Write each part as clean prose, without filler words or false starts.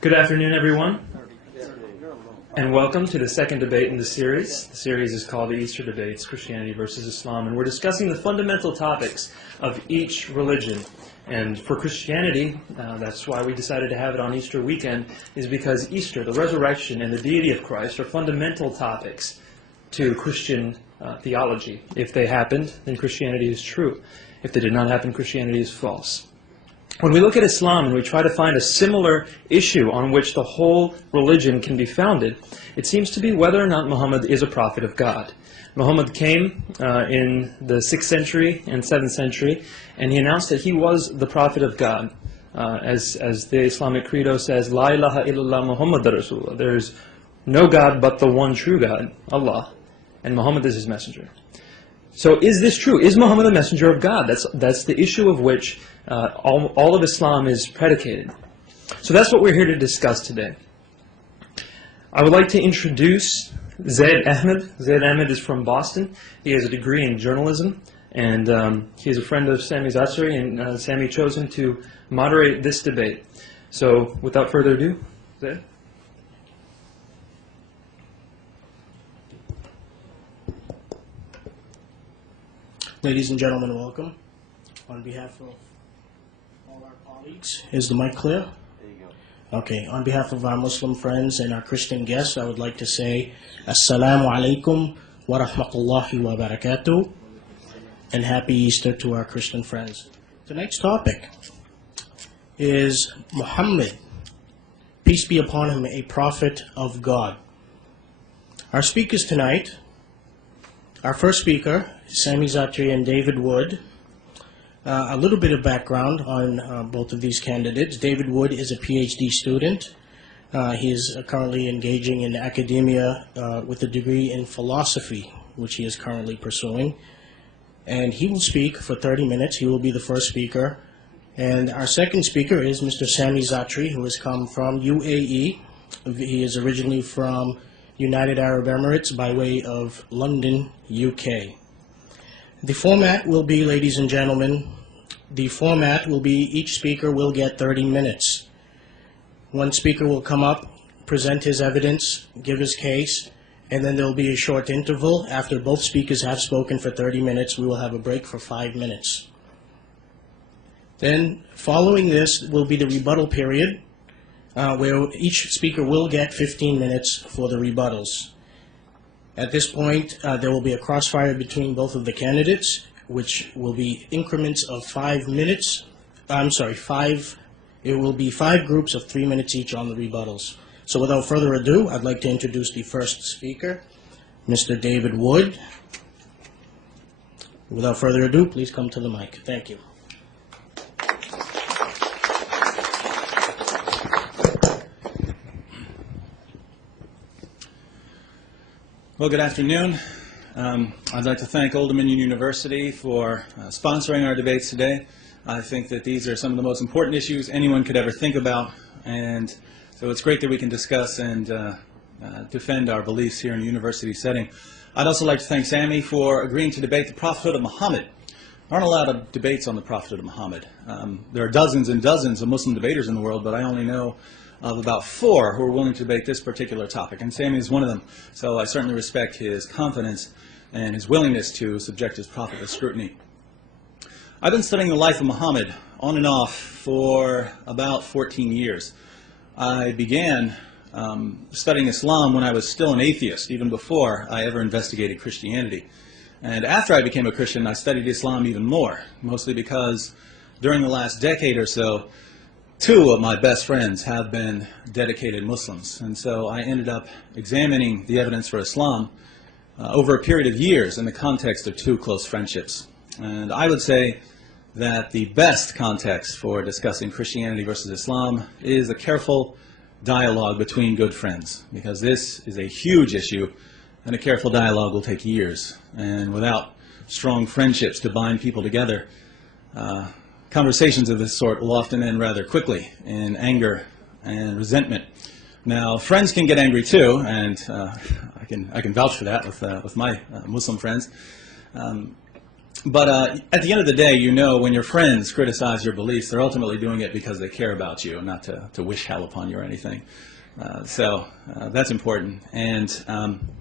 Good afternoon, everyone, and welcome to the second debate in the series. The series is called the Easter Debates, Christianity versus Islam, and we're discussing the fundamental topics of each religion. And for Christianity, that's why we decided to have it on Easter weekend, is because Easter, the resurrection, and the deity of Christ are fundamental topics to Christian theology. If they happened, then Christianity is true. If they did not happen, Christianity is false. When we look at Islam and we try to find a similar issue on which the whole religion can be founded, it seems to be whether or not Muhammad is a prophet of God. Muhammad came in the 6th century and 7th century, and he announced that he was the prophet of God. As the Islamic credo says, La ilaha illallah Muhammad Rasulullah. There is no God but the one true God, Allah, and Muhammad is his messenger. So is this true? Is Muhammad a messenger of God? That's the issue of which all of Islam is predicated. So that's what we're here to discuss today. I would like to introduce Zaid Ahmed. Zaid Ahmed is from Boston. He has a degree in journalism, and he is a friend of Sami Zaatari, and Sami chose him to moderate this debate. So without further ado, Zaid. Ladies and gentlemen, welcome. On behalf of all our colleagues, is the mic clear? There you go. Okay, on behalf of our Muslim friends and our Christian guests, I would like to say Assalamu alaikum wa rahmatullahi wa barakatuh, and Happy Easter to our Christian friends. Tonight's topic is Muhammad, peace be upon him, a prophet of God. Our speakers tonight, our first speaker, Sami Zaatari and David Wood. A little bit of background on both of these candidates. David Wood is a PhD student. He is currently engaging in academia with a degree in philosophy, which he is currently pursuing. And he will speak for 30 minutes. He will be the first speaker. And our second speaker is Mr. Sami Zaatari, who has come from UAE. He is originally from United Arab Emirates by way of London, UK. The format will be, ladies and gentlemen, each speaker will get 30 minutes. One speaker will come up, present his evidence, give his case, and then there will be a short interval. After both speakers have spoken for 30 minutes, we will have a break for 5 minutes. Then, following this will be the rebuttal period, where each speaker will get 15 minutes for the rebuttals. At this point, there will be a crossfire between both of the candidates, which will be increments of 5 minutes. It will be 5 groups of 3 minutes each on the rebuttals. So without further ado, I'd like to introduce the first speaker, Mr. David Wood. Without further ado, please come to the mic. Thank you. Well, good afternoon. I'd like to thank Old Dominion University for sponsoring our debates today. I think that these are some of the most important issues anyone could ever think about, and so it's great that we can discuss and defend our beliefs here in a university setting. I'd also like to thank Sami for agreeing to debate the prophethood of Muhammad. There aren't a lot of debates on the prophethood of Muhammad. There are dozens and dozens of Muslim debaters in the world, but I only know of about 4 who are willing to debate this particular topic, and Sami is one of them. So I certainly respect his confidence and his willingness to subject his prophet to scrutiny. I've been studying the life of Muhammad on and off for about 14 years. I began studying Islam when I was still an atheist, even before I ever investigated Christianity. And after I became a Christian, I studied Islam even more, mostly because during the last decade or so, 2 of my best friends have been dedicated Muslims, and so I ended up examining the evidence for Islam over a period of years in the context of 2 close friendships. And I would say that the best context for discussing Christianity versus Islam is a careful dialogue between good friends, because this is a huge issue, and a careful dialogue will take years. And without strong friendships to bind people together, conversations of this sort will often end rather quickly in anger and resentment. Now, friends can get angry too, and I can vouch for that with my Muslim friends. But at the end of the day, you know, when your friends criticize your beliefs, they're ultimately doing it because they care about you, not to wish hell upon you or anything. So that's important. And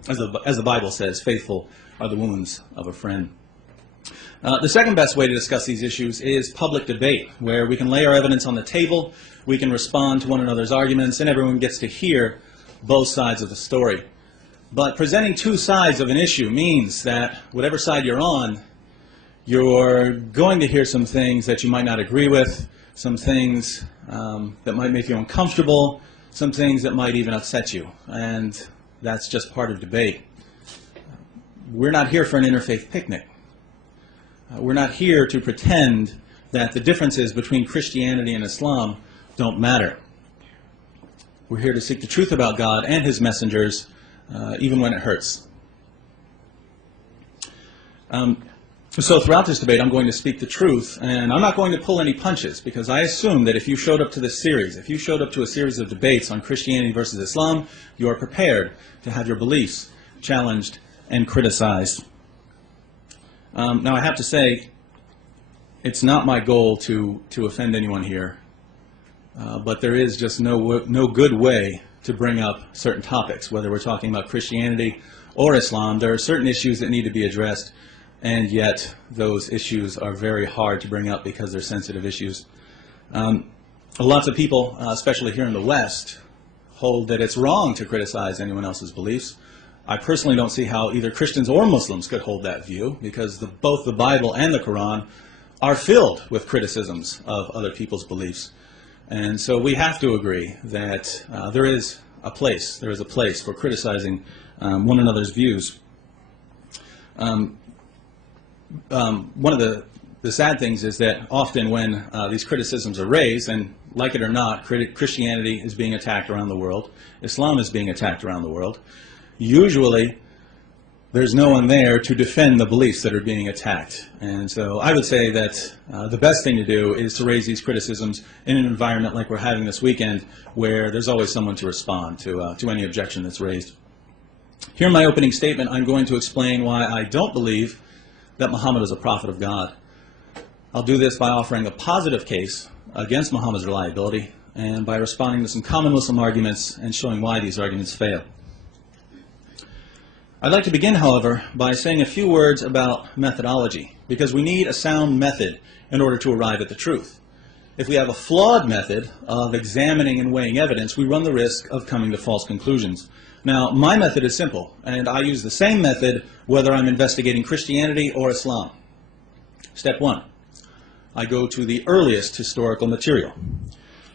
as the Bible says, faithful are the wounds of a friend. The second best way to discuss these issues is public debate, where we can lay our evidence on the table, we can respond to one another's arguments, and everyone gets to hear both sides of the story. But presenting two sides of an issue means that whatever side you're on, you're going to hear some things that you might not agree with, some things that might make you uncomfortable, some things that might even upset you. And that's just part of debate. We're not here for an interfaith picnic. We're not here to pretend that the differences between Christianity and Islam don't matter. We're here to seek the truth about God and His messengers, even when it hurts. So throughout this debate, I'm going to speak the truth, and I'm not going to pull any punches, because I assume that if you showed up to this series, if you showed up to a series of debates on Christianity versus Islam, you are prepared to have your beliefs challenged and criticized. Now, I have to say, it's not my goal to offend anyone here, but there is just no good way to bring up certain topics, whether we're talking about Christianity or Islam. There are certain issues that need to be addressed, and yet those issues are very hard to bring up because they're sensitive issues. Lots of people, especially here in the West, hold that it's wrong to criticize anyone else's beliefs. I personally don't see how either Christians or Muslims could hold that view, because both the Bible and the Quran are filled with criticisms of other people's beliefs. And so we have to agree that there is a place for criticizing one another's views. One of the sad things is that often when these criticisms are raised, and like it or not, Christianity is being attacked around the world, Islam is being attacked around the world, usually there's no one there to defend the beliefs that are being attacked. And so I would say that the best thing to do is to raise these criticisms in an environment like we're having this weekend, where there's always someone to respond to any objection that's raised. Here in my opening statement, I'm going to explain why I don't believe that Muhammad is a prophet of God. I'll do this by offering a positive case against Muhammad's reliability, and by responding to some common Muslim arguments and showing why these arguments fail. I'd like to begin, however, by saying a few words about methodology, because we need a sound method in order to arrive at the truth. If we have a flawed method of examining and weighing evidence, we run the risk of coming to false conclusions. Now, my method is simple, and I use the same method whether I'm investigating Christianity or Islam. Step 1, I go to the earliest historical material.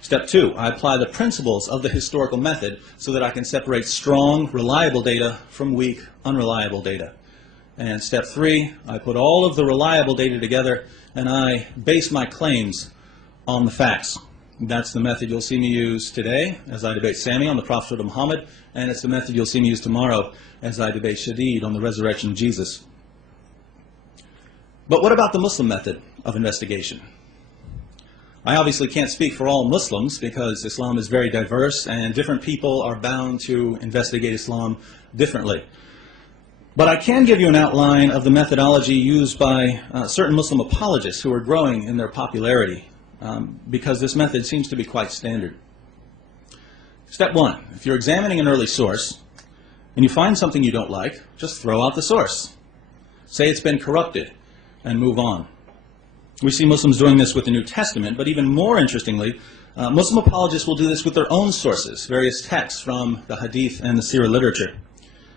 Step 2, I apply the principles of the historical method so that I can separate strong, reliable data from weak, unreliable data. And step 3, I put all of the reliable data together and I base my claims on the facts. That's the method you'll see me use today as I debate Sami on the prophethood of Muhammad, and it's the method you'll see me use tomorrow as I debate Shadid on the resurrection of Jesus. But what about the Muslim method of investigation? I obviously can't speak for all Muslims, because Islam is very diverse and different people are bound to investigate Islam differently. But I can give you an outline of the methodology used by certain Muslim apologists who are growing in their popularity, because this method seems to be quite standard. Step 1, if you're examining an early source and you find something you don't like, just throw out the source. Say it's been corrupted and move on. We see Muslims doing this with the New Testament, but even more interestingly, Muslim apologists will do this with their own sources, various texts from the Hadith and the Sirah literature.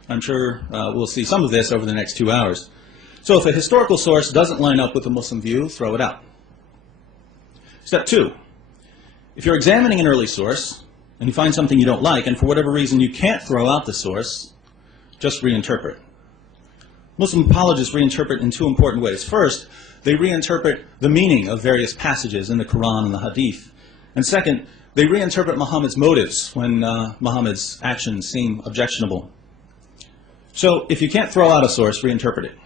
I'm sure we'll see some of this over the next 2 hours. So if a historical source doesn't line up with the Muslim view, throw it out. Step 2, if you're examining an early source and you find something you don't like, and for whatever reason you can't throw out the source, just reinterpret. Muslim apologists reinterpret in 2 important ways. First, they reinterpret the meaning of various passages in the Quran and the Hadith. And second, they reinterpret Muhammad's motives when Muhammad's actions seem objectionable. So if you can't throw out a source, reinterpret it.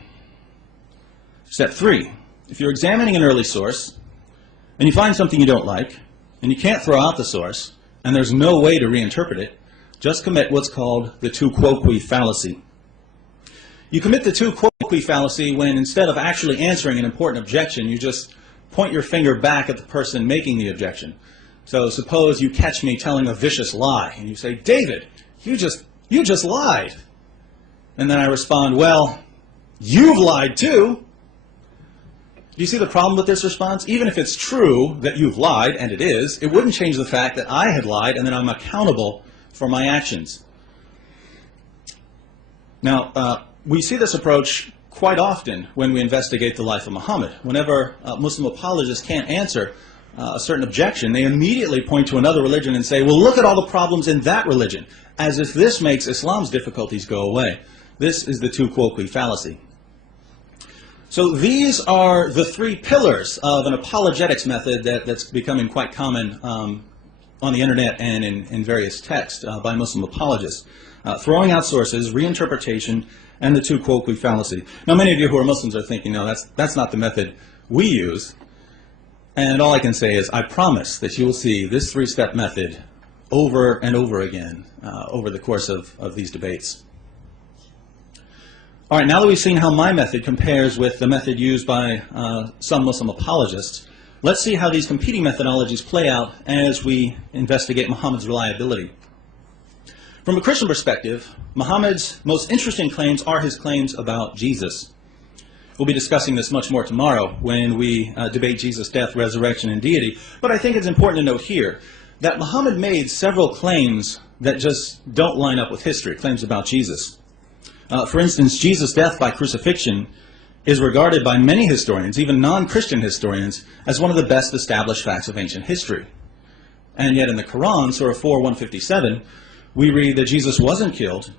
Step 3, if you're examining an early source and you find something you don't like and you can't throw out the source and there's no way to reinterpret it, just commit what's called the tu quoque fallacy. You commit the tu quoque colloquy fallacy when instead of actually answering an important objection, you just point your finger back at the person making the objection. So suppose you catch me telling a vicious lie, and you say, David, you just lied. And then I respond, well, you've lied too. Do you see the problem with this response? Even if it's true that you've lied, and it is, it wouldn't change the fact that I had lied and that I'm accountable for my actions. Now, we see this approach quite often when we investigate the life of Muhammad. Whenever Muslim apologists can't answer a certain objection, they immediately point to another religion and say, well, look at all the problems in that religion, as if this makes Islam's difficulties go away. This is the tu quoque fallacy. So these are the three pillars of an apologetics method that's becoming quite common on the internet and in various texts by Muslim apologists. Throwing out sources, reinterpretation, and the tu quoque fallacy. Now many of you who are Muslims are thinking, no, that's not the method we use. And all I can say is, I promise that you will see this three-step method over and over again over the course of these debates. All right, now that we've seen how my method compares with the method used by some Muslim apologists, let's see how these competing methodologies play out as we investigate Muhammad's reliability. From a Christian perspective, Muhammad's most interesting claims are his claims about Jesus. We'll be discussing this much more tomorrow when we debate Jesus' death, resurrection, and deity. But I think it's important to note here that Muhammad made several claims that just don't line up with history, claims about Jesus. For instance, Jesus' death by crucifixion is regarded by many historians, even non-Christian historians, as one of the best established facts of ancient history. And yet in the Quran, Surah 4:157, we read that Jesus wasn't killed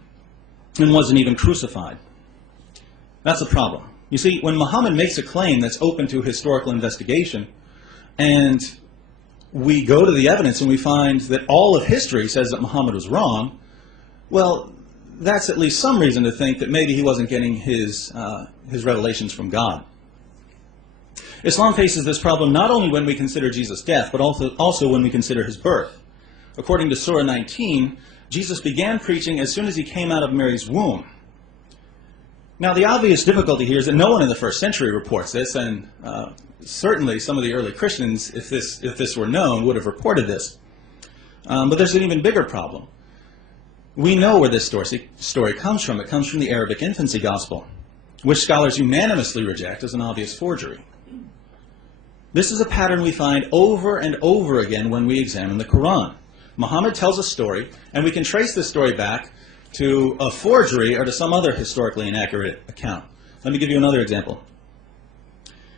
and wasn't even crucified. That's a problem. You see, when Muhammad makes a claim that's open to historical investigation, and we go to the evidence and we find that all of history says that Muhammad was wrong, well, that's at least some reason to think that maybe he wasn't getting his revelations from God. Islam faces this problem not only when we consider Jesus' death, but also when we consider his birth. According to Surah 19, Jesus began preaching as soon as he came out of Mary's womb. Now, the obvious difficulty here is that no one in the first century reports this, and certainly some of the early Christians, if this were known, would have reported this. But there's an even bigger problem. We know where this story comes from. It comes from the Arabic infancy gospel, which scholars unanimously reject as an obvious forgery. This is a pattern we find over and over again when we examine the Quran. Muhammad tells a story, and we can trace this story back to a forgery or to some other historically inaccurate account. Let me give you another example.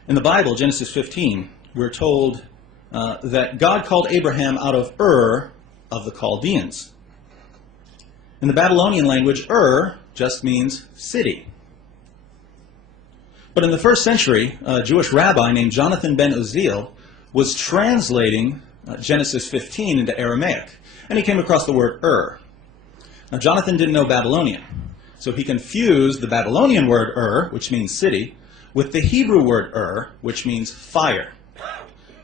In the Bible, Genesis 15, we're told that God called Abraham out of Ur of the Chaldeans. In the Babylonian language, Ur just means city. But in the first century, a Jewish rabbi named Jonathan ben Uzziel was translating Genesis 15 into Aramaic, and he came across the word Ur. Now, Jonathan didn't know Babylonian, so he confused the Babylonian word Ur, which means city, with the Hebrew word Ur, which means fire.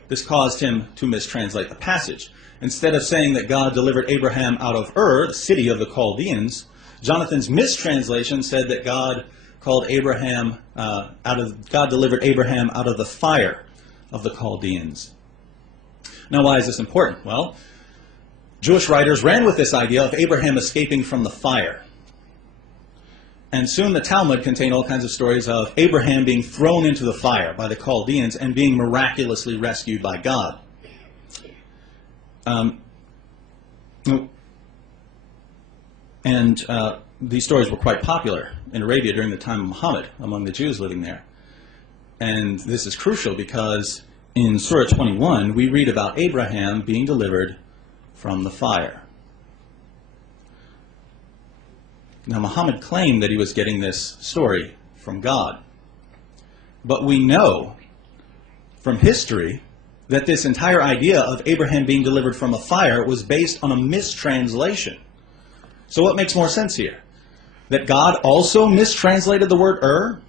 This caused him to mistranslate the passage. Instead of saying that God delivered Abraham out of Ur, the city of the Chaldeans, Jonathan's mistranslation said that God delivered Abraham out of the fire of the Chaldeans. Now, why is this important? Well, Jewish writers ran with this idea of Abraham escaping from the fire. And soon the Talmud contained all kinds of stories of Abraham being thrown into the fire by the Chaldeans and being miraculously rescued by God. These stories were quite popular in Arabia during the time of Muhammad among the Jews living there. And this is crucial because in Surah 21, we read about Abraham being delivered from the fire. Now, Muhammad claimed that he was getting this story from God. But we know from history that this entire idea of Abraham being delivered from a fire was based on a mistranslation. So what makes more sense here? That God also mistranslated the word Ur?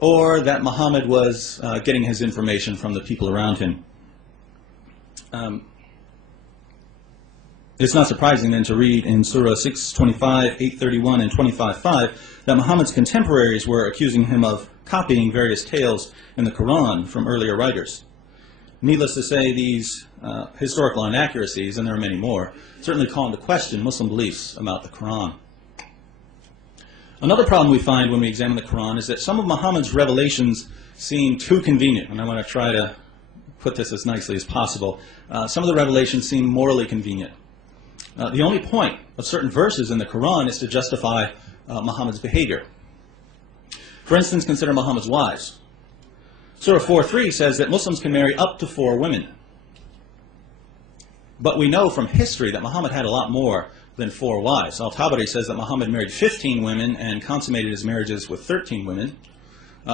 Or that Muhammad was getting his information from the people around him? It's not surprising then to read in Surah 6:25, 8:31, and 25:5 that Muhammad's contemporaries were accusing him of copying various tales in the Quran from earlier writers. Needless to say, these historical inaccuracies, and there are many more, certainly call into question Muslim beliefs about the Quran. Another problem we find when we examine the Quran is that some of Muhammad's revelations seem too convenient, and I want to try to put this as nicely as possible. Some of the revelations seem morally convenient. The only point of certain verses in the Quran is to justify Muhammad's behavior. For instance, consider Muhammad's wives. Surah 4:3 says that Muslims can marry up to 4 women. But we know from history that Muhammad had a lot more than 4 wives. Al-Tabari says that Muhammad married 15 women and consummated his marriages with 13 women.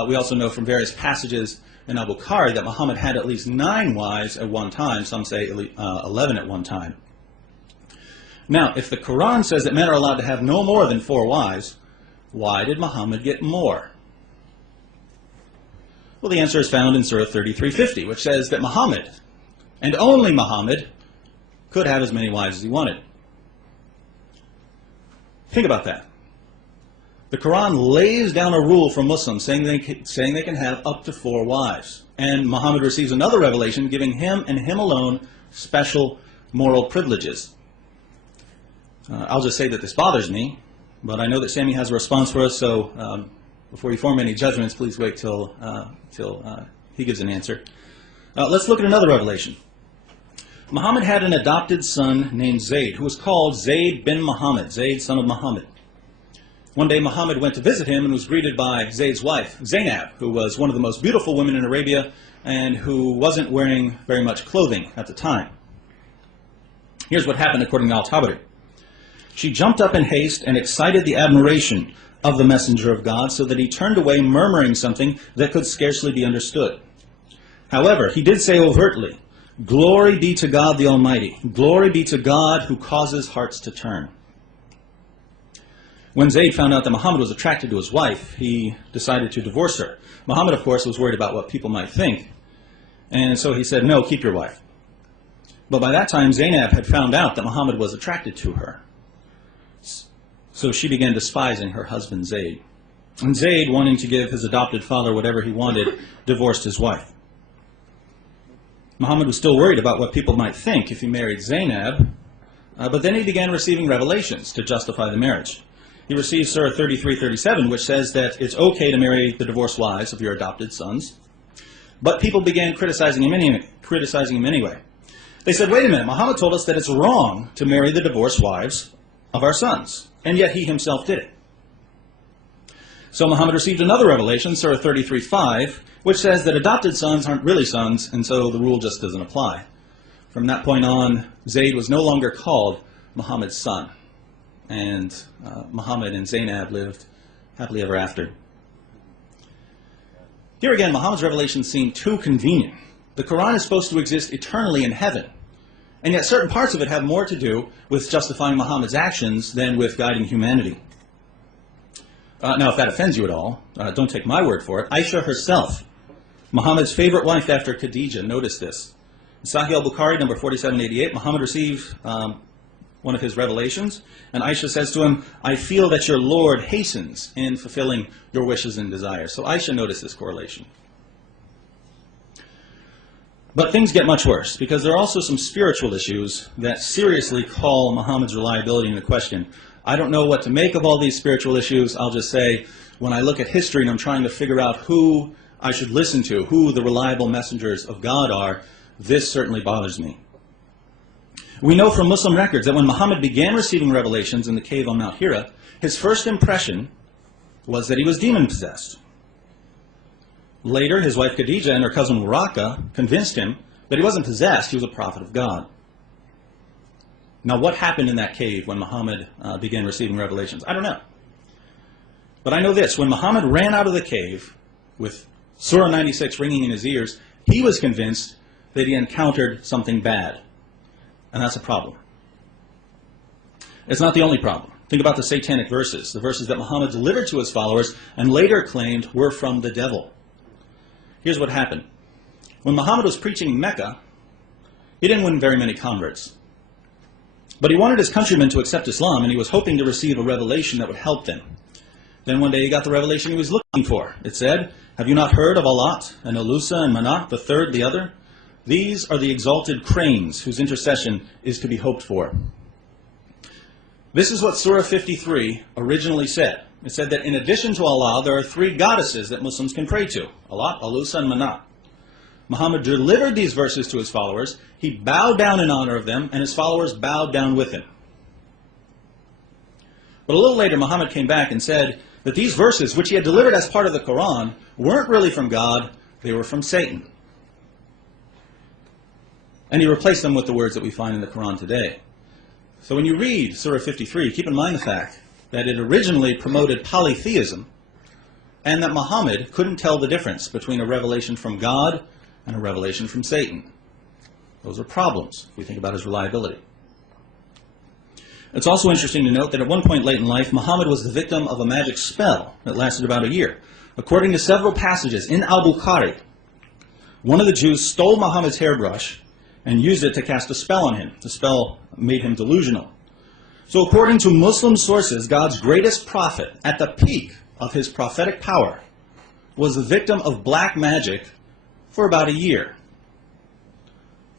We also know from various passages in Al-Bukhari that Muhammad had at least 9 wives at one time. Some say 11 at one time. Now, if the Quran says that men are allowed to have no more than 4 wives, why did Muhammad get more? Well, the answer is found in Surah 33:50, which says that Muhammad, and only Muhammad, could have as many wives as he wanted. Think about that. The Quran lays down a rule for Muslims saying they can have up to 4 wives. And Muhammad receives another revelation giving him and him alone special moral privileges. I'll just say that this bothers me, but I know that Sami has a response for us, so before you form any judgments, please wait till he gives an answer. Let's look at another revelation. Muhammad had an adopted son named Zayd, who was called Zayd bin Muhammad, Zayd, son of Muhammad. One day Muhammad went to visit him and was greeted by Zayd's wife, Zainab, who was one of the most beautiful women in Arabia and who wasn't wearing very much clothing at the time. Here's what happened according to Al-Tabari. She jumped up in haste and excited the admiration of the messenger of God so that he turned away murmuring something that could scarcely be understood. However, he did say overtly, "Glory be to God the Almighty. Glory be to God who causes hearts to turn." When Zayd found out that Muhammad was attracted to his wife, he decided to divorce her. Muhammad, of course, was worried about what people might think, and so he said, "No, keep your wife." But by that time, Zainab had found out that Muhammad was attracted to her. So she began despising her husband Zayd. And Zayd, wanting to give his adopted father whatever he wanted, divorced his wife. Muhammad was still worried about what people might think if he married Zainab, but then he began receiving revelations to justify the marriage. He received Surah 33:37, which says that it's okay to marry the divorced wives of your adopted sons. But people began criticizing him anyway. They said, wait a minute, Muhammad told us that it's wrong to marry the divorced wives of our sons, and yet he himself did it. So Muhammad received another revelation, Surah 33:5, which says that adopted sons aren't really sons, and so the rule just doesn't apply. From that point on, Zayd was no longer called Muhammad's son, and Muhammad and Zainab lived happily ever after. Here again, Muhammad's revelations seem too convenient. The Quran is supposed to exist eternally in heaven, and yet certain parts of it have more to do with justifying Muhammad's actions than with guiding humanity. Now, if that offends you at all, don't take my word for it. Aisha herself, Muhammad's favorite wife after Khadijah, notice this. In Sahih al-Bukhari, number 4788, Muhammad received one of his revelations, and Aisha says to him, "I feel that your Lord hastens in fulfilling your wishes and desires." So Aisha noticed this correlation. But things get much worse, because there are also some spiritual issues that seriously call Muhammad's reliability into question. I don't know what to make of all these spiritual issues. I'll just say, when I look at history and I'm trying to figure out who I should listen to, who the reliable messengers of God are, this certainly bothers me. We know from Muslim records that when Muhammad began receiving revelations in the cave on Mount Hira, his first impression was that he was demon-possessed. Later, his wife Khadijah and her cousin Waraka convinced him that he wasn't possessed, he was a prophet of God. Now, what happened in that cave when Muhammad began receiving revelations? I don't know. But I know this, when Muhammad ran out of the cave with Surah 96 ringing in his ears, he was convinced that he encountered something bad. And that's a problem. It's not the only problem. Think about the satanic verses, the verses that Muhammad delivered to his followers and later claimed were from the devil. Here's what happened. When Muhammad was preaching in Mecca, he didn't win very many converts. But he wanted his countrymen to accept Islam, and he was hoping to receive a revelation that would help them. Then one day he got the revelation he was looking for. It said, "Have you not heard of Alat and Alusa and Manat, the third, the other? These are the exalted cranes whose intercession is to be hoped for." This is what Surah 53 originally said. It said that in addition to Allah, there are three goddesses that Muslims can pray to: Alat, Alusa, and Manat. Muhammad delivered these verses to his followers. He bowed down in honor of them, and his followers bowed down with him. But a little later, Muhammad came back and said that these verses, which he had delivered as part of the Quran, weren't really from God, they were from Satan. And he replaced them with the words that we find in the Quran today. So when you read Surah 53, keep in mind the fact that it originally promoted polytheism, and that Muhammad couldn't tell the difference between a revelation from God and a revelation from Satan. Those are problems if we think about his reliability. It's also interesting to note that at one point late in life, Muhammad was the victim of a magic spell that lasted about a year. According to several passages in Al-Bukhari, one of the Jews stole Muhammad's hairbrush and used it to cast a spell on him. The spell made him delusional. So according to Muslim sources, God's greatest prophet, at the peak of his prophetic power, was the victim of black magic for about a year.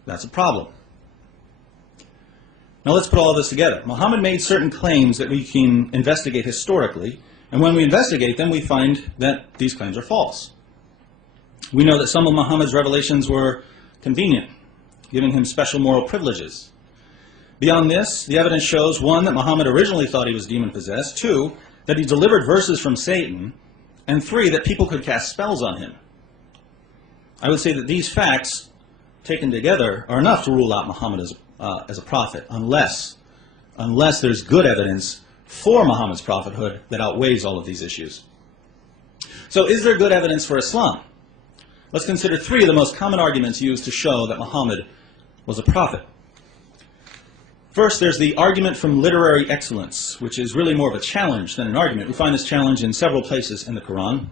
That's a problem. Now let's put all this together. Muhammad made certain claims that we can investigate historically, and when we investigate them, we find that these claims are false. We know that some of Muhammad's revelations were convenient, giving him special moral privileges. Beyond this, the evidence shows, one, that Muhammad originally thought he was demon-possessed, two, that he delivered verses from Satan, and three, that people could cast spells on him. I would say that these facts, taken together, are enough to rule out Muhammad as a prophet, unless there's good evidence for Muhammad's prophethood that outweighs all of these issues. So is there good evidence for Islam? Let's consider three of the most common arguments used to show that Muhammad was a prophet. First, there's the argument from literary excellence, which is really more of a challenge than an argument. We find this challenge in several places in the Quran.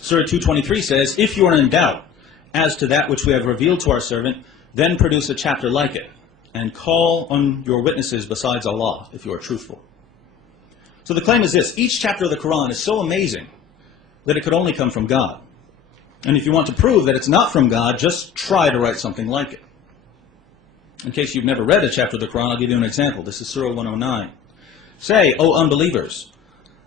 Surah 223 says, "If you are in doubt as to that which we have revealed to our servant, then produce a chapter like it, and call on your witnesses besides Allah, if you are truthful." So the claim is this: each chapter of the Quran is so amazing that it could only come from God. And if you want to prove that it's not from God, just try to write something like it. In case you've never read a chapter of the Quran, I'll give you an example. This is Surah 109. "Say, O unbelievers,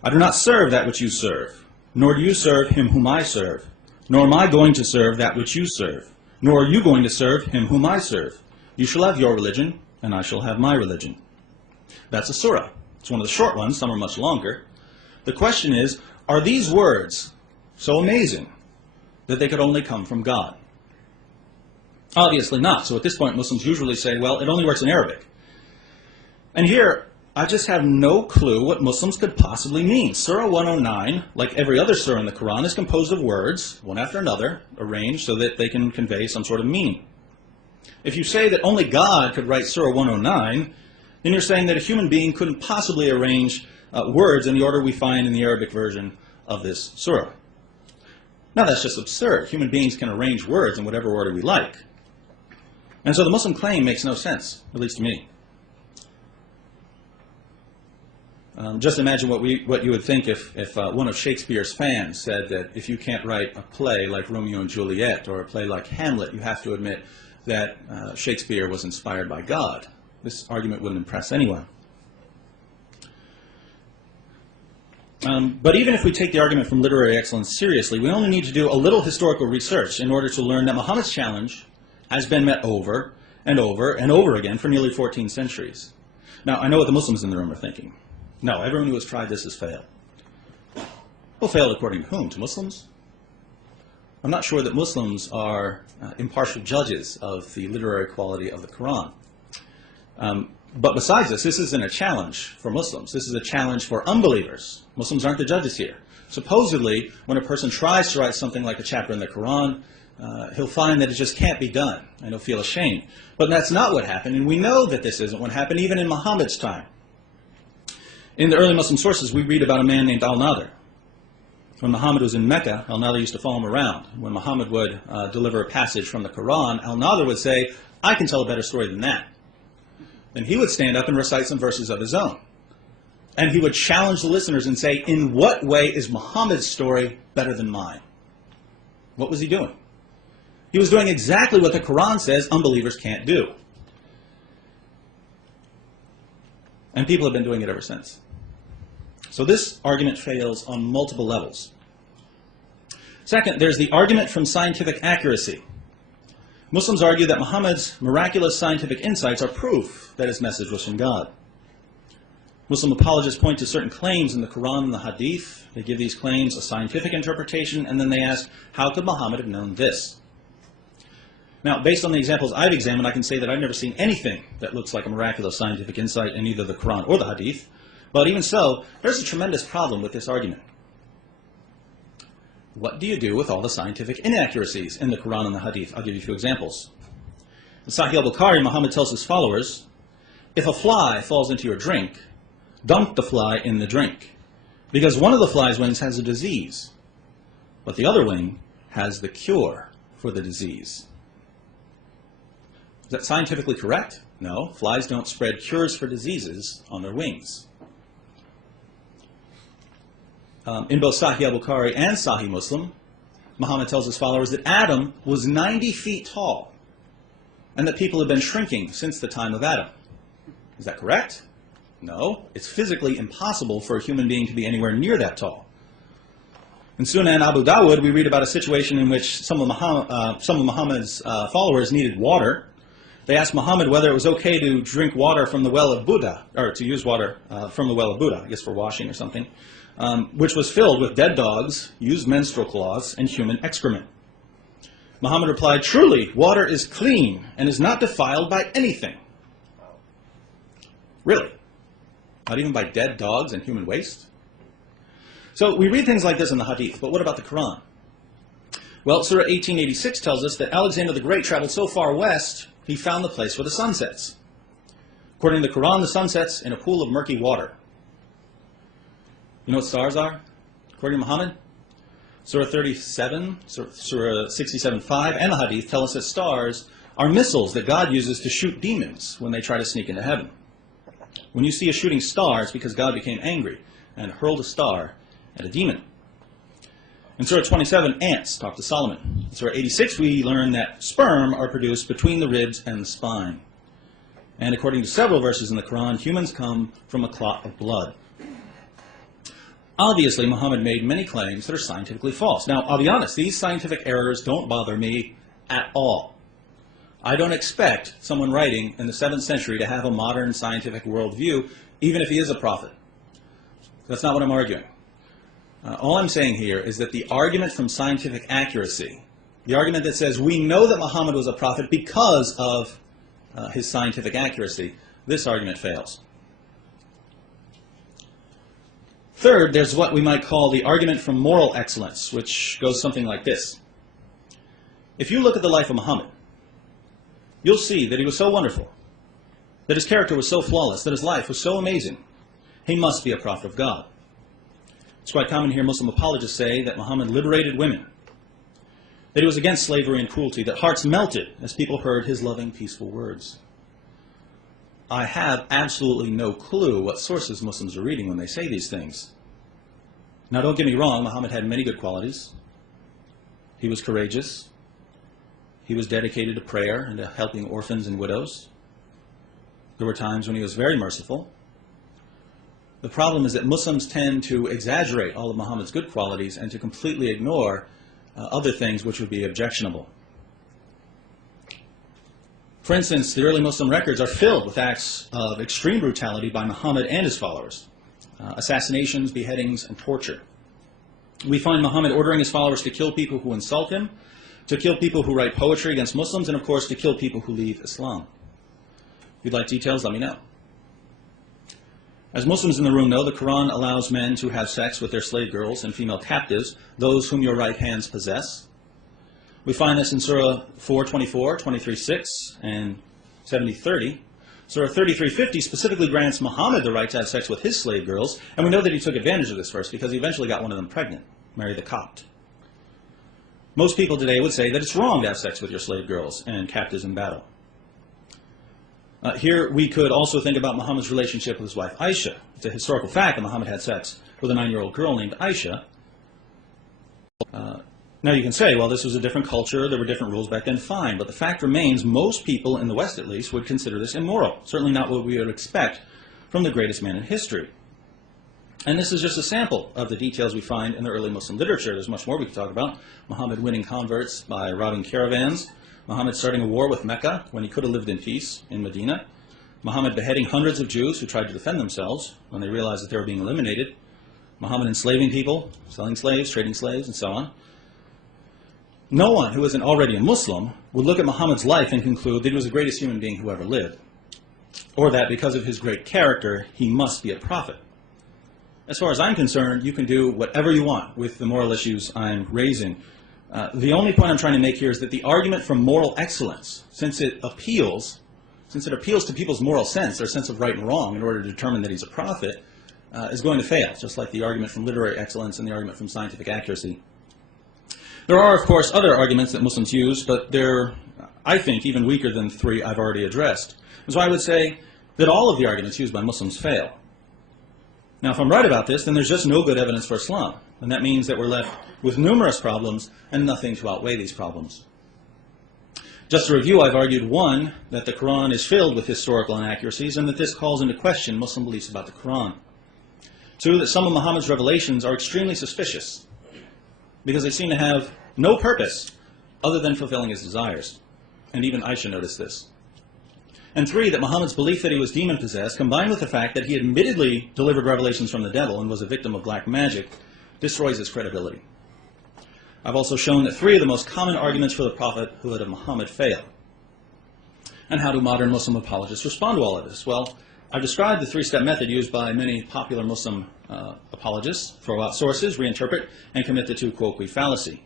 I do not serve that which you serve, nor do you serve him whom I serve, nor am I going to serve that which you serve, nor are you going to serve him whom I serve. You shall have your religion, and I shall have my religion." That's a surah. It's one of the short ones. Some are much longer. The question is, are these words so amazing that they could only come from God? Obviously not. So at this point, Muslims usually say, well, it only works in Arabic. And here, I just have no clue what Muslims could possibly mean. Surah 109, like every other surah in the Quran, is composed of words, one after another, arranged so that they can convey some sort of meaning. If you say that only God could write Surah 109, then you're saying that a human being couldn't possibly arrange words in the order we find in the Arabic version of this surah. Now that's just absurd. Human beings can arrange words in whatever order we like. And so the Muslim claim makes no sense, at least to me. Just imagine what you would think if one of Shakespeare's fans said that if you can't write a play like Romeo and Juliet or a play like Hamlet, you have to admit that Shakespeare was inspired by God. This argument wouldn't impress anyone. But even if we take the argument from literary excellence seriously, we only need to do a little historical research in order to learn that Muhammad's challenge has been met over and over and over again for nearly 14 centuries. Now, I know what the Muslims in the room are thinking. No, everyone who has tried this has failed. Well, failed according to whom? To Muslims? I'm not sure that Muslims are impartial judges of the literary quality of the Quran. But besides this isn't a challenge for Muslims. This is a challenge for unbelievers. Muslims aren't the judges here. Supposedly, when a person tries to write something like a chapter in the Quran, he'll find that it just can't be done, and he'll feel ashamed. But that's not what happened, and we know that this isn't what happened even in Muhammad's time. In the early Muslim sources, we read about a man named Al-Nadir. When Muhammad was in Mecca, Al-Nadir used to follow him around. When Muhammad would deliver a passage from the Quran, Al-Nadir would say, "I can tell a better story than that." Then he would stand up and recite some verses of his own. And he would challenge the listeners and say, in what way is Muhammad's story better than mine? What was he doing? He was doing exactly what the Quran says unbelievers can't do. And people have been doing it ever since. So this argument fails on multiple levels. Second, there's the argument from scientific accuracy. Muslims argue that Muhammad's miraculous scientific insights are proof that his message was from God. Muslim apologists point to certain claims in the Quran and the Hadith. They give these claims a scientific interpretation, and then they ask, how could Muhammad have known this? Now, based on the examples I've examined, I can say that I've never seen anything that looks like a miraculous scientific insight in either the Quran or the Hadith. But even so, there's a tremendous problem with this argument. What do you do with all the scientific inaccuracies in the Quran and the Hadith? I'll give you a few examples. In Sahih al-Bukhari, Muhammad tells his followers, if a fly falls into your drink, dump the fly in the drink, because one of the fly's wings has a disease, but the other wing has the cure for the disease. Is that scientifically correct? No, flies don't spread cures for diseases on their wings. In both Sahih al-Bukhari and Sahih Muslim, Muhammad tells his followers that Adam was 90 feet tall, and that people have been shrinking since the time of Adam. Is that correct? No, it's physically impossible for a human being to be anywhere near that tall. In Sunan Abu Dawud, we read about a situation in which some of Muhammad's followers needed water. They asked Muhammad whether it was okay to drink water from the well of Buddha, or to use water from the well of Buddha, I guess for washing or something, which was filled with dead dogs, used menstrual cloths, and human excrement. Muhammad replied, truly, water is clean and is not defiled by anything. Really? Not even by dead dogs and human waste? So we read things like this in the Hadith, but what about the Quran? Well, Surah 1886 tells us that Alexander the Great traveled so far west, he found the place where the sun sets. According to the Quran, the sun sets in a pool of murky water. You know what stars are? According to Muhammad, Surah 37, Surah 67:5, and the Hadith tell us that stars are missiles that God uses to shoot demons when they try to sneak into heaven. When you see a shooting star, it's because God became angry and hurled a star at a demon. In Surah 27, ants talk to Solomon. In Surah 86, we learn that sperm are produced between the ribs and the spine. And according to several verses in the Quran, humans come from a clot of blood. Obviously, Muhammad made many claims that are scientifically false. Now, I'll be honest, these scientific errors don't bother me at all. I don't expect someone writing in the 7th century to have a modern scientific worldview, even if he is a prophet. That's not what I'm arguing. All I'm saying here is that the argument from scientific accuracy, the argument that says we know that Muhammad was a prophet because of his scientific accuracy, this argument fails. Third, there's what we might call the argument from moral excellence, which goes something like this. If you look at the life of Muhammad, you'll see that he was so wonderful, that his character was so flawless, that his life was so amazing. He must be a prophet of God. It's quite common to hear Muslim apologists say that Muhammad liberated women, that he was against slavery and cruelty, that hearts melted as people heard his loving, peaceful words. I have absolutely no clue what sources Muslims are reading when they say these things. Now, don't get me wrong, Muhammad had many good qualities. He was courageous. He was dedicated to prayer and to helping orphans and widows. There were times when he was very merciful. The problem is that Muslims tend to exaggerate all of Muhammad's good qualities and to completely ignore other things which would be objectionable. For instance, the early Muslim records are filled with acts of extreme brutality by Muhammad and his followers. Assassinations, beheadings, and torture. We find Muhammad ordering his followers to kill people who insult him, to kill people who write poetry against Muslims, and of course to kill people who leave Islam. If you'd like details, let me know. As Muslims in the room know, the Quran allows men to have sex with their slave girls and female captives, those whom your right hands possess. We find this in Surah 4:24, 23:6, and 70:30. Surah 33:50 specifically grants Muhammad the right to have sex with his slave girls, and we know that he took advantage of this verse because he eventually got one of them pregnant, Mary the Copt. Most people today would say that it's wrong to have sex with your slave girls and captives in battle. Here we could also think about Muhammad's relationship with his wife Aisha. It's a historical fact that Muhammad had sex with a 9-year-old girl named Aisha. Now you can say, well, this was a different culture, there were different rules back then, fine. But the fact remains, most people in the West at least would consider this immoral. Certainly not what we would expect from the greatest man in history. And this is just a sample of the details we find in the early Muslim literature. There's much more we could talk about. Muhammad winning converts by robbing caravans. Muhammad starting a war with Mecca when he could have lived in peace in Medina. Muhammad beheading hundreds of Jews who tried to defend themselves when they realized that they were being eliminated. Muhammad enslaving people, selling slaves, trading slaves, and so on. No one who isn't already a Muslim would look at Muhammad's life and conclude that he was the greatest human being who ever lived, or that because of his great character, he must be a prophet. As far as I'm concerned, you can do whatever you want with the moral issues I'm raising. The only point I'm trying to make here is that the argument for moral excellence, since it appeals to people's moral sense, their sense of right and wrong, in order to determine that he's a prophet, is going to fail, just like the argument from literary excellence and the argument from scientific accuracy. There are, of course, other arguments that Muslims use, but they're, I think, even weaker than the 3 I've already addressed. So I would say that all of the arguments used by Muslims fail. Now, if I'm right about this, then there's just no good evidence for Islam, and that means that we're left with numerous problems and nothing to outweigh these problems. Just to review, I've argued, 1, that the Quran is filled with historical inaccuracies, and that this calls into question Muslim beliefs about the Quran. 2, that some of Muhammad's revelations are extremely suspicious, because they seem to have no purpose other than fulfilling his desires. And even Aisha noticed this. And 3, that Muhammad's belief that he was demon-possessed, combined with the fact that he admittedly delivered revelations from the devil and was a victim of black magic, destroys his credibility. I've also shown that 3 of the most common arguments for the prophethood of Muhammad fail. And how do modern Muslim apologists respond to all of this? Well, I've described the 3-step method used by many popular Muslim apologists: throw out sources, reinterpret, and commit the 2 quoque fallacy.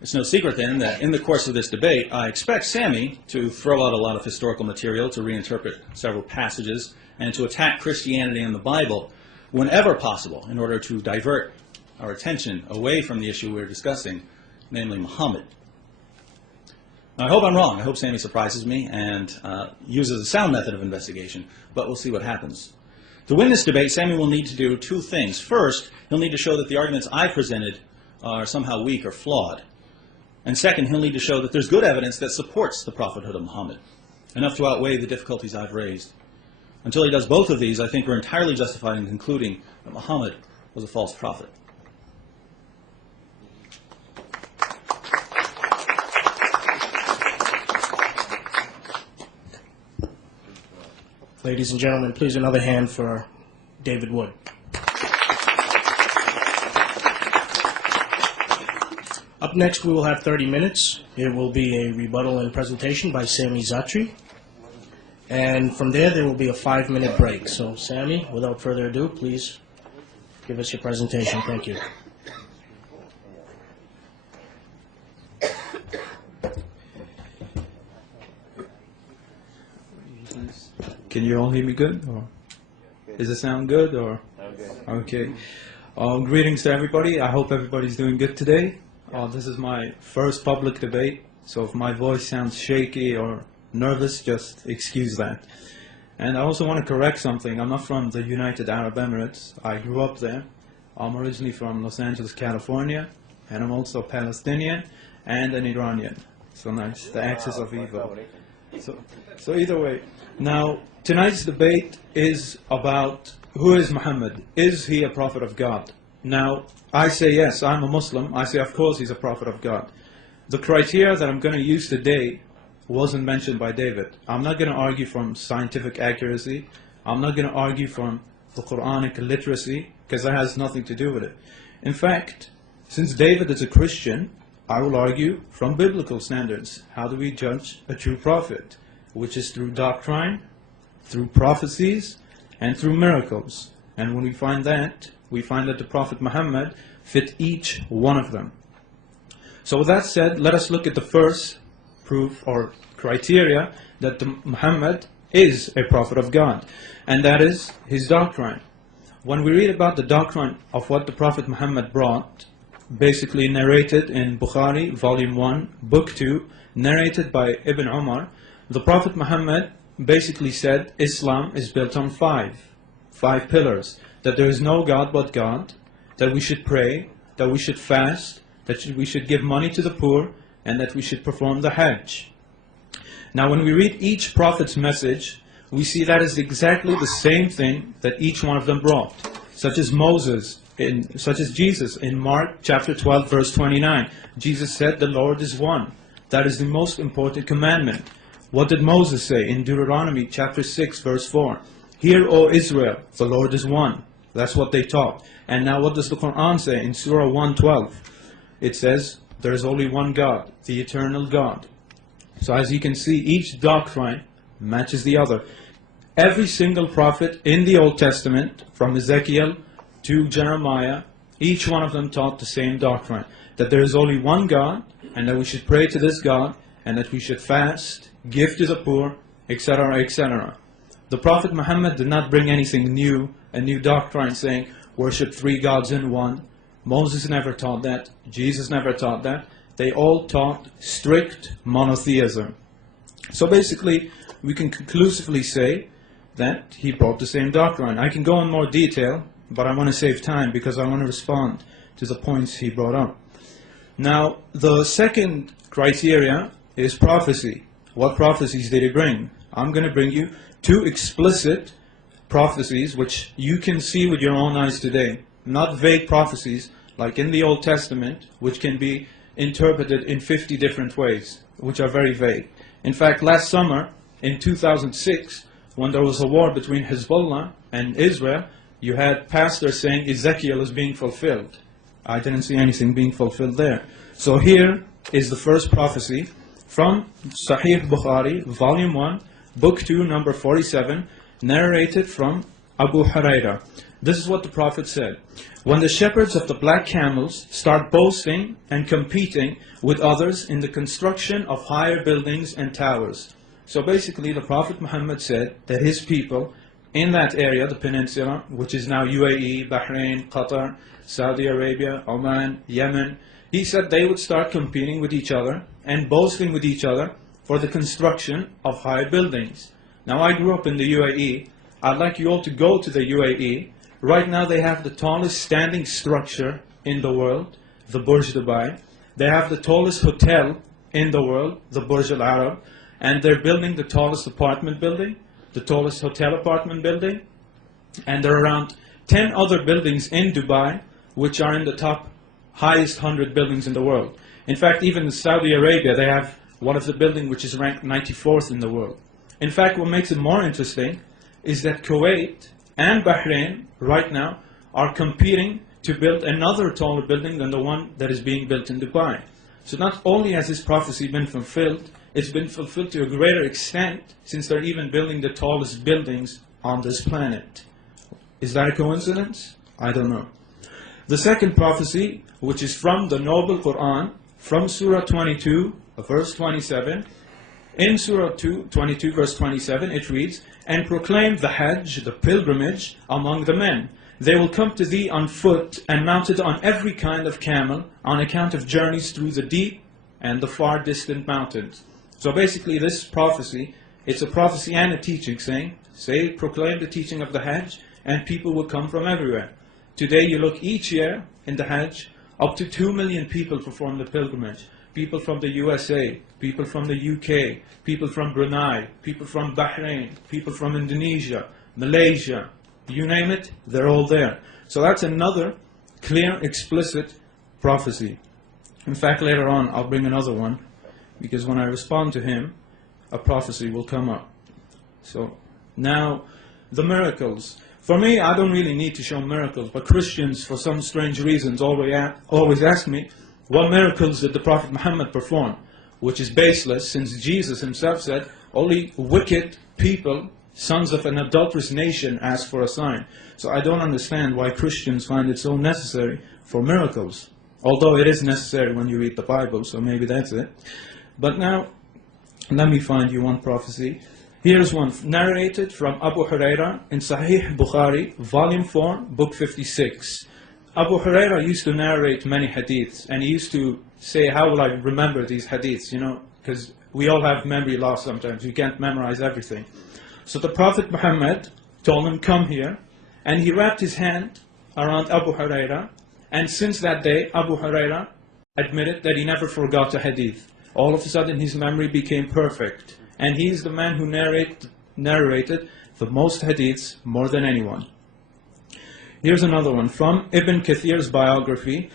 It's no secret then that in the course of this debate, I expect Sami to throw out a lot of historical material, to reinterpret several passages, and to attack Christianity and the Bible whenever possible in order to divert our attention away from the issue we're discussing, namely Muhammad. Now, I hope I'm wrong. I hope Sami surprises me and uses a sound method of investigation, but we'll see what happens. To win this debate, Sami will need to do 2 things. First, he'll need to show that the arguments I presented are somehow weak or flawed. And second, he'll need to show that there's good evidence that supports the prophethood of Muhammad, enough to outweigh the difficulties I've raised. Until he does both of these, I think we're entirely justified in concluding that Muhammad was a false prophet. Ladies and gentlemen, please another hand for David Wood. Up next, we will have 30 minutes. It will be a rebuttal and presentation by Sami Zaatari. And from there will be a 5-minute break. So, Sami, without further ado, please give us your presentation. Thank you. Can you all hear me good? Or does it sound good? Or okay. Greetings to everybody. I hope everybody's doing good today. This is my first public debate, so if my voice sounds shaky or nervous, just excuse that. And I also want to correct something. I'm not from the United Arab Emirates. I grew up there. I'm originally from Los Angeles, California, and I'm also Palestinian and an Iranian. So nice, the axis of evil. So either way, now tonight's debate is about who is Muhammad? Is he a prophet of God? Now, I say yes, I'm a Muslim. I say, of course, he's a prophet of God. The criteria that I'm going to use today wasn't mentioned by David. I'm not going to argue from scientific accuracy. I'm not going to argue from the Quranic literacy, because that has nothing to do with it. In fact, since David is a Christian, I will argue from biblical standards. How do we judge a true prophet? Which is through doctrine, through prophecies, and through miracles. And when we find that the Prophet Muhammad fit each one of them. So with that said, let us look at the first proof or criteria that Muhammad is a prophet of God, and that is his doctrine. When we read about the doctrine of what the Prophet Muhammad brought, basically narrated in Bukhari, Volume 1, Book 2, narrated by Ibn Umar, the Prophet Muhammad basically said Islam is built on five pillars. That there is no God but God, that we should pray, that we should fast, that we should give money to the poor, and that we should perform the Hajj. Now when we read each prophet's message, we see that is exactly the same thing that each one of them brought. Such as Jesus in Mark chapter 12 verse 29. Jesus said, the Lord is one. That is the most important commandment. What did Moses say in Deuteronomy chapter 6 verse 4? Hear, O Israel, the Lord is one. That's what they taught. And now what does the Quran say in Surah 112? It says, there is only one God, the eternal God. So as you can see, each doctrine matches the other. Every single prophet in the Old Testament, from Ezekiel to Jeremiah, each one of them taught the same doctrine. That there is only one God, and that we should pray to this God, and that we should fast, give to the poor, etc., etc. The Prophet Muhammad did not bring anything new, a new doctrine saying, worship three gods in one. Moses never taught that. Jesus never taught that. They all taught strict monotheism. So basically, we can conclusively say that he brought the same doctrine. I can go in more detail, but I want to save time because I want to respond to the points he brought up. Now, the second criteria is prophecy. What prophecies did he bring? I'm going to bring you two explicit prophecies which you can see with your own eyes today. Not vague prophecies like in the Old Testament, which can be interpreted in 50 different ways, which are very vague. In fact, last summer, in 2006, when there was a war between Hezbollah and Israel, you had pastors saying Ezekiel is being fulfilled. I didn't see anything being fulfilled there. So here is the first prophecy from Sahih Bukhari, volume 1, book 2, number 47, narrated from Abu Huraira. This is what the Prophet said. When the shepherds of the black camels start boasting and competing with others in the construction of higher buildings and towers. So basically the Prophet Muhammad said that his people in that area, the peninsula, which is now UAE, Bahrain, Qatar, Saudi Arabia, Oman, Yemen, he said they would start competing with each other and boasting with each other for the construction of high buildings. Now I grew up in the UAE. I'd like you all to go to the UAE. Right now they have the tallest standing structure in the world, the Burj Dubai. They have the tallest hotel in the world, the Burj Al Arab. And they're building the tallest apartment building, the tallest hotel apartment building. And there are around 10 other buildings in Dubai which are in the top highest 100 buildings in the world. In fact, even in Saudi Arabia, they have one of the buildings which is ranked 94th in the world. In fact, what makes it more interesting is that Kuwait and Bahrain right now are competing to build another taller building than the one that is being built in Dubai. So not only has this prophecy been fulfilled, it's been fulfilled to a greater extent since they're even building the tallest buildings on this planet. Is that a coincidence? I don't know. The second prophecy, which is from the Noble Quran, from Surah 22, verse 27. In Surah 22, verse 27, it reads, and proclaim the Hajj, the pilgrimage, among the men. They will come to thee on foot and mounted on every kind of camel on account of journeys through the deep and the far distant mountains. So basically this prophecy, it's a prophecy and a teaching saying, proclaim the teaching of the Hajj and people will come from everywhere. Today you look each year in the Hajj, up to 2 million people perform the pilgrimage. People from the USA, people from the UK, people from Brunei, people from Bahrain, people from Indonesia, Malaysia, you name it, they're all there. So that's another clear, explicit prophecy. In fact, later on, I'll bring another one, because when I respond to him, a prophecy will come up. So, now, the miracles. For me, I don't really need to show miracles, but Christians, for some strange reasons, always ask me, what miracles did the Prophet Muhammad perform? Which is baseless, since Jesus himself said, only wicked people, sons of an adulterous nation, ask for a sign. So I don't understand why Christians find it so necessary for miracles. Although it is necessary when you read the Bible, so maybe that's it. But now, let me find you one prophecy. Here's one, narrated from Abu Huraira in Sahih Bukhari, volume 4, book 56. Abu Huraira used to narrate many hadiths, and he used to say, how will I remember these hadiths, because We all have memory loss sometimes. We can't memorize everything. So the Prophet Muhammad told him, come here. And he wrapped his hand around Abu Huraira. And since that day, Abu Huraira admitted that he never forgot a hadith. All of a sudden, his memory became perfect. And he is the man who narrated the most hadiths more than anyone. Here's another one from Ibn Kathir's biography.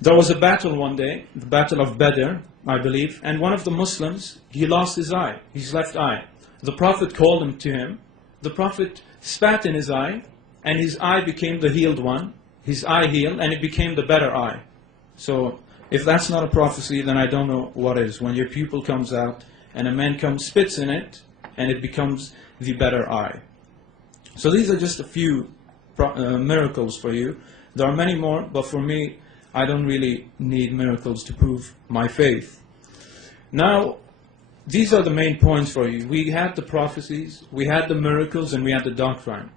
There was a battle one day, the Battle of Badr, I believe, and one of the Muslims, he lost his eye, his left eye. The Prophet called him to him. The Prophet spat in his eye, and his eye became the healed one. His eye healed, and it became the better eye. So, if that's not a prophecy, then I don't know what is. When your pupil comes out, and a man comes, spits in it, and it becomes the better eye. So these are just a few miracles for you. There are many more, but for me, I don't really need miracles to prove my faith. Now, these are the main points for you. We had the prophecies, we had the miracles, and we had the doctrine.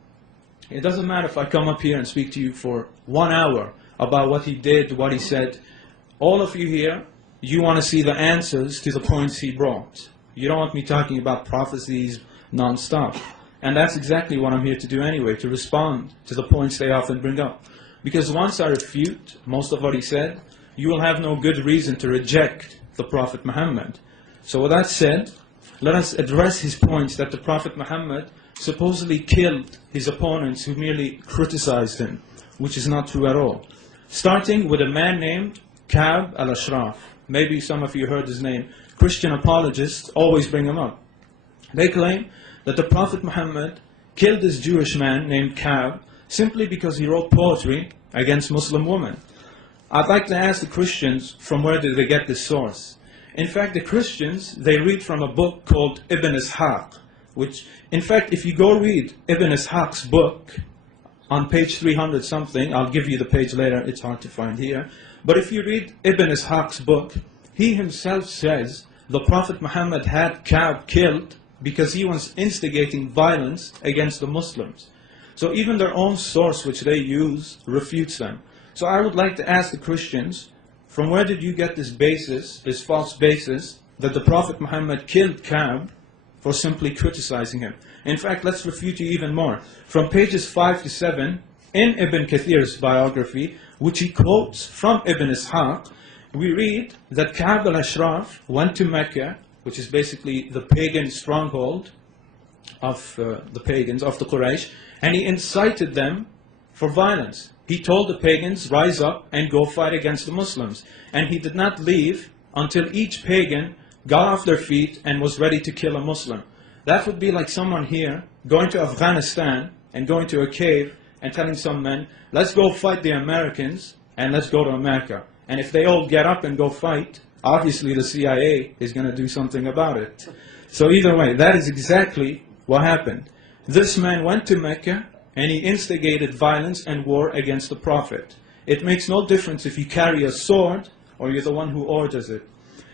It doesn't matter if I come up here and speak to you for 1 hour about what he did, what he said. All of you here, you want to see the answers to the points he brought. You don't want me talking about prophecies non-stop. And that's exactly what I'm here to do anyway, to respond to the points they often bring up. Because once I refute most of what he said, you will have no good reason to reject the Prophet Muhammad. So with that said, let us address his points that the Prophet Muhammad supposedly killed his opponents who merely criticized him, which is not true at all. Starting with a man named Ka'b al-Ashraf. Maybe some of you heard his name. Christian apologists always bring him up. They claim that the Prophet Muhammad killed this Jewish man named Ka'b simply because he wrote poetry against Muslim women. I'd like to ask the Christians, from where did they get this source? In fact, the Christians, they read from a book called Ibn Ishaq, which, in fact, if you go read Ibn Ishaq's book, on page 300 something, I'll give you the page later, it's hard to find here, but if you read Ibn Ishaq's book, he himself says the Prophet Muhammad had Ka'b killed because he was instigating violence against the Muslims. So even their own source, which they use, refutes them. So I would like to ask the Christians, from where did you get this basis, this false basis, that the Prophet Muhammad killed Ka'b for simply criticizing him? In fact, let's refute you even more. From pages 5 to 7, in Ibn Kathir's biography, which he quotes from Ibn Ishaq, we read that Ka'b al-Ashraf went to Mecca, which is basically the pagan stronghold of the pagans, of the Quraysh, and he incited them for violence. He told the pagans, rise up and go fight against the Muslims. And he did not leave until each pagan got off their feet and was ready to kill a Muslim. That would be like someone here going to Afghanistan and going to a cave and telling some men, let's go fight the Americans and let's go to America. And if they all get up and go fight, obviously the CIA is going to do something about it. So either way, that is exactly what happened. This man went to Mecca and he instigated violence and war against the Prophet. It makes no difference if you carry a sword or you're the one who orders it.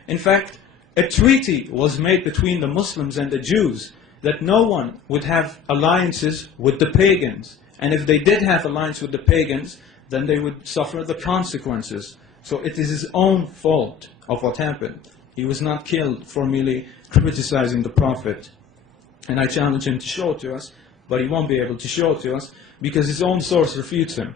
In fact, a treaty was made between the Muslims and the Jews that no one would have alliances with the pagans. And if they did have alliance with the pagans, then they would suffer the consequences. So it is his own fault of what happened. He was not killed for merely criticizing the Prophet. And I challenge him to show it to us, but he won't be able to show it to us because his own source refutes him.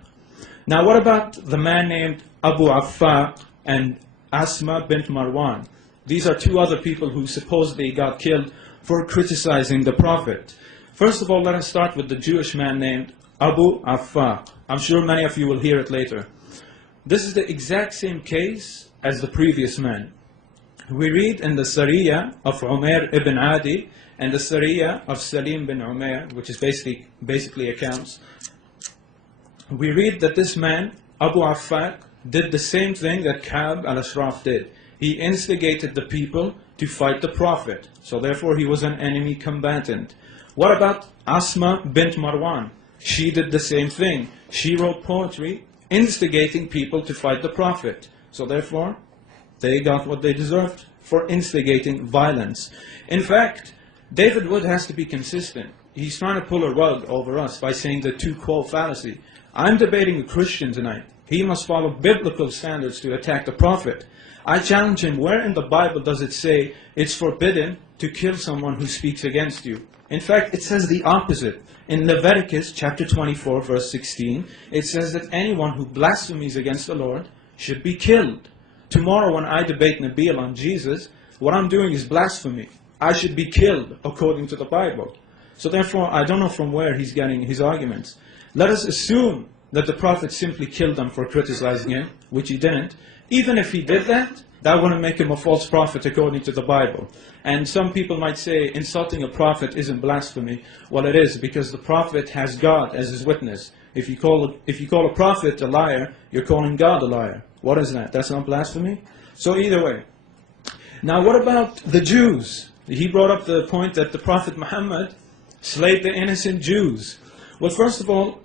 Now what about the man named Abu Affaq and Asma bint Marwan? These are two other people who supposedly got killed for criticizing the Prophet. First of all, let us start with the Jewish man named Abu Affaq. I'm sure many of you will hear it later. This is the exact same case as the previous man. We read in the Sariya of Umair ibn Adi and the Sariya of Salim bin Umair, which is basically accounts. We read that this man, Abu Affaq, did the same thing that Ka'b al-Ashraf did. He instigated the people to fight the Prophet. So therefore he was an enemy combatant. What about Asma bint Marwan? She did the same thing. She wrote poetry instigating people to fight the Prophet. So therefore they got what they deserved for instigating violence. In fact, David Wood has to be consistent. He's trying to pull a rug over us by saying the two-quo fallacy. I'm debating a Christian tonight. He must follow biblical standards to attack the Prophet. I challenge him, where in the Bible does it say it's forbidden to kill someone who speaks against you? In fact, it says the opposite. In Leviticus chapter 24, verse 16, it says that anyone who blasphemes against the Lord should be killed. Tomorrow when I debate Nabil on Jesus, what I'm doing is blasphemy. I should be killed according to the Bible. So therefore, I don't know from where he's getting his arguments. Let us assume that the Prophet simply killed them for criticizing him, which he didn't. Even if he did that, that wouldn't make him a false prophet according to the Bible. And some people might say insulting a prophet isn't blasphemy. Well, it is, because the prophet has God as his witness. If you call a prophet a liar, you're calling God a liar. What is that? That's not blasphemy? So either way. Now what about the Jews? He brought up the point that the Prophet Muhammad slayed the innocent Jews. Well, first of all,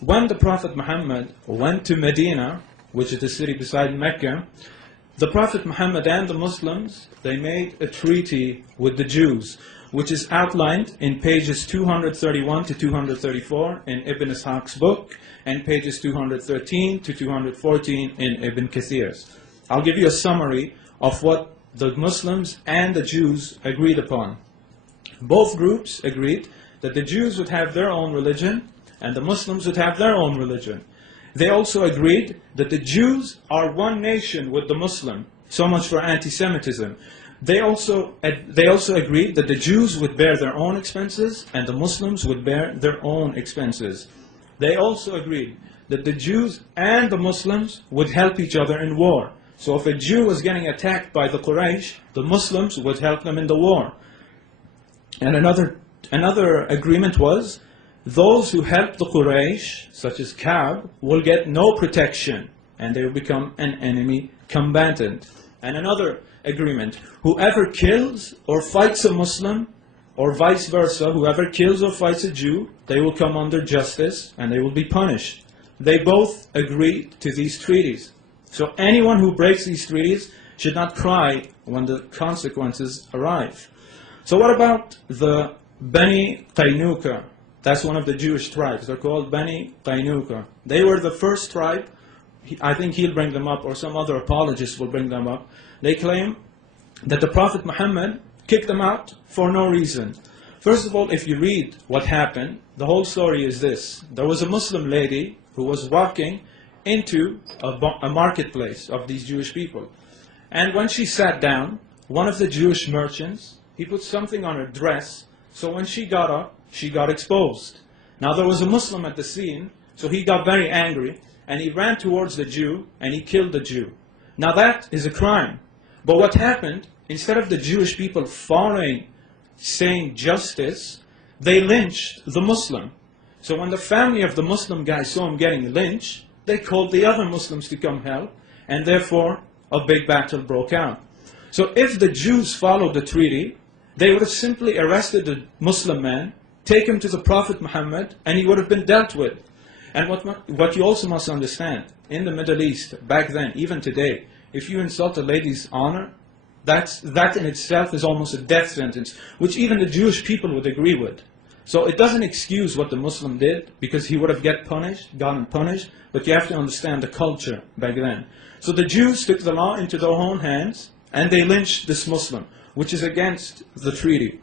when the Prophet Muhammad went to Medina, which is the city beside Mecca, the Prophet Muhammad and the Muslims, they made a treaty with the Jews, which is outlined in pages 231 to 234 in Ibn Ishaq's book, and pages 213 to 214 in Ibn Kathir's. I'll give you a summary of what the Muslims and the Jews agreed upon. Both groups agreed that the Jews would have their own religion and the Muslims would have their own religion. They also agreed that the Jews are one nation with the Muslim. So much for anti-Semitism. They also agreed that the Jews would bear their own expenses and the Muslims would bear their own expenses. They also agreed that the Jews and the Muslims would help each other in war. So if a Jew was getting attacked by the Quraysh, the Muslims would help them in the war. And another agreement was, those who help the Quraysh, such as Ka'b, will get no protection and they will become an enemy combatant. And another agreement, whoever kills or fights a Muslim, or vice versa, whoever kills or fights a Jew, they will come under justice and they will be punished. They both agreed to these treaties. So anyone who breaks these treaties should not cry when the consequences arrive. So what about the Bani Qaynuqa? That's one of the Jewish tribes. They're called Bani Qaynuqa. They were the first tribe. I think he'll bring them up, or some other apologists will bring them up. They claim that the Prophet Muhammad kicked them out for no reason. First of all, if you read what happened, the whole story is this. There was a Muslim lady who was walking into a marketplace of these Jewish people. And when she sat down, one of the Jewish merchants, he put something on her dress, so when she got up, she got exposed. Now there was a Muslim at the scene, so he got very angry, and he ran towards the Jew, and he killed the Jew. Now that is a crime. But what happened, instead of the Jewish people following, saying justice, they lynched the Muslim. So when the family of the Muslim guy saw him getting lynched, they called the other Muslims to come help, and therefore a big battle broke out. So if the Jews followed the treaty, they would have simply arrested the Muslim man, taken him to the Prophet Muhammad, and he would have been dealt with. And what you also must understand, in the Middle East, back then, even today, if you insult a lady's honor, that in itself is almost a death sentence, which even the Jewish people would agree with. So it doesn't excuse what the Muslim did, because he would have gotten punished, but you have to understand the culture back then. So the Jews took the law into their own hands, and they lynched this Muslim, which is against the treaty.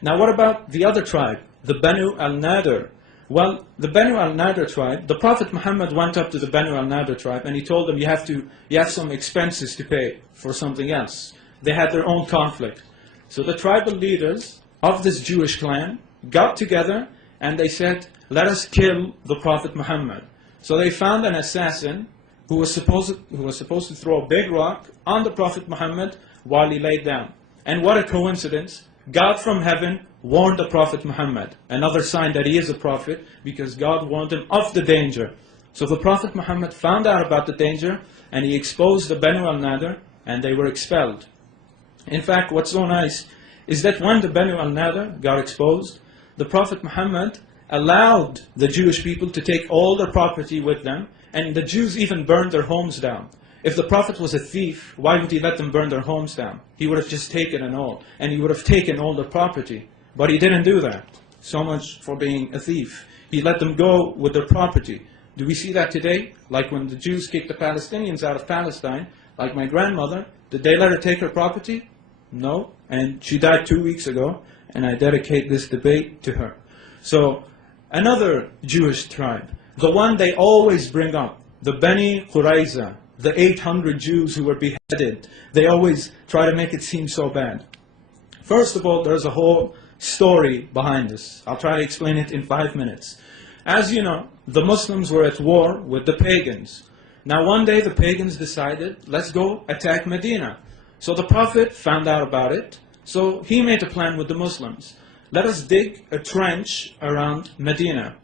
Now what about the other tribe, the Banu al-Nadir? Well, the Banu al-Nadir tribe, the Prophet Muhammad went up to the Banu al-Nadir tribe and he told them, you have some expenses to pay for something else. They had their own conflict. So the tribal leaders of this Jewish clan got together and they said, let us kill the Prophet Muhammad. So they found an assassin who was supposed to throw a big rock on the Prophet Muhammad while he laid down. And what a coincidence. God from heaven warned the Prophet Muhammad. Another sign that he is a prophet, because God warned him of the danger. So the Prophet Muhammad found out about the danger and he exposed the Banu al-Nadir and they were expelled. In fact, what's so nice is that when the Banu al-Nadir got exposed, the Prophet Muhammad allowed the Jewish people to take all their property with them, and the Jews even burned their homes down. If the Prophet was a thief, why would he let them burn their homes down? He would have just taken it all, and he would have taken all their property. But he didn't do that. So much for being a thief. He let them go with their property. Do we see that today? Like when the Jews kicked the Palestinians out of Palestine, like my grandmother, did they let her take her property? No. And she died 2 weeks ago, and I dedicate this debate to her. So, another Jewish tribe, the one they always bring up, the Bani Qurayza, the 800 Jews who were beheaded, they always try to make it seem so bad. First of all, there's a whole story behind this. I'll try to explain it in 5 minutes. As you know, the Muslims were at war with the pagans. Now one day the pagans decided, let's go attack Medina. So the Prophet found out about it, so he made a plan with the Muslims. Let us dig a trench around Medina.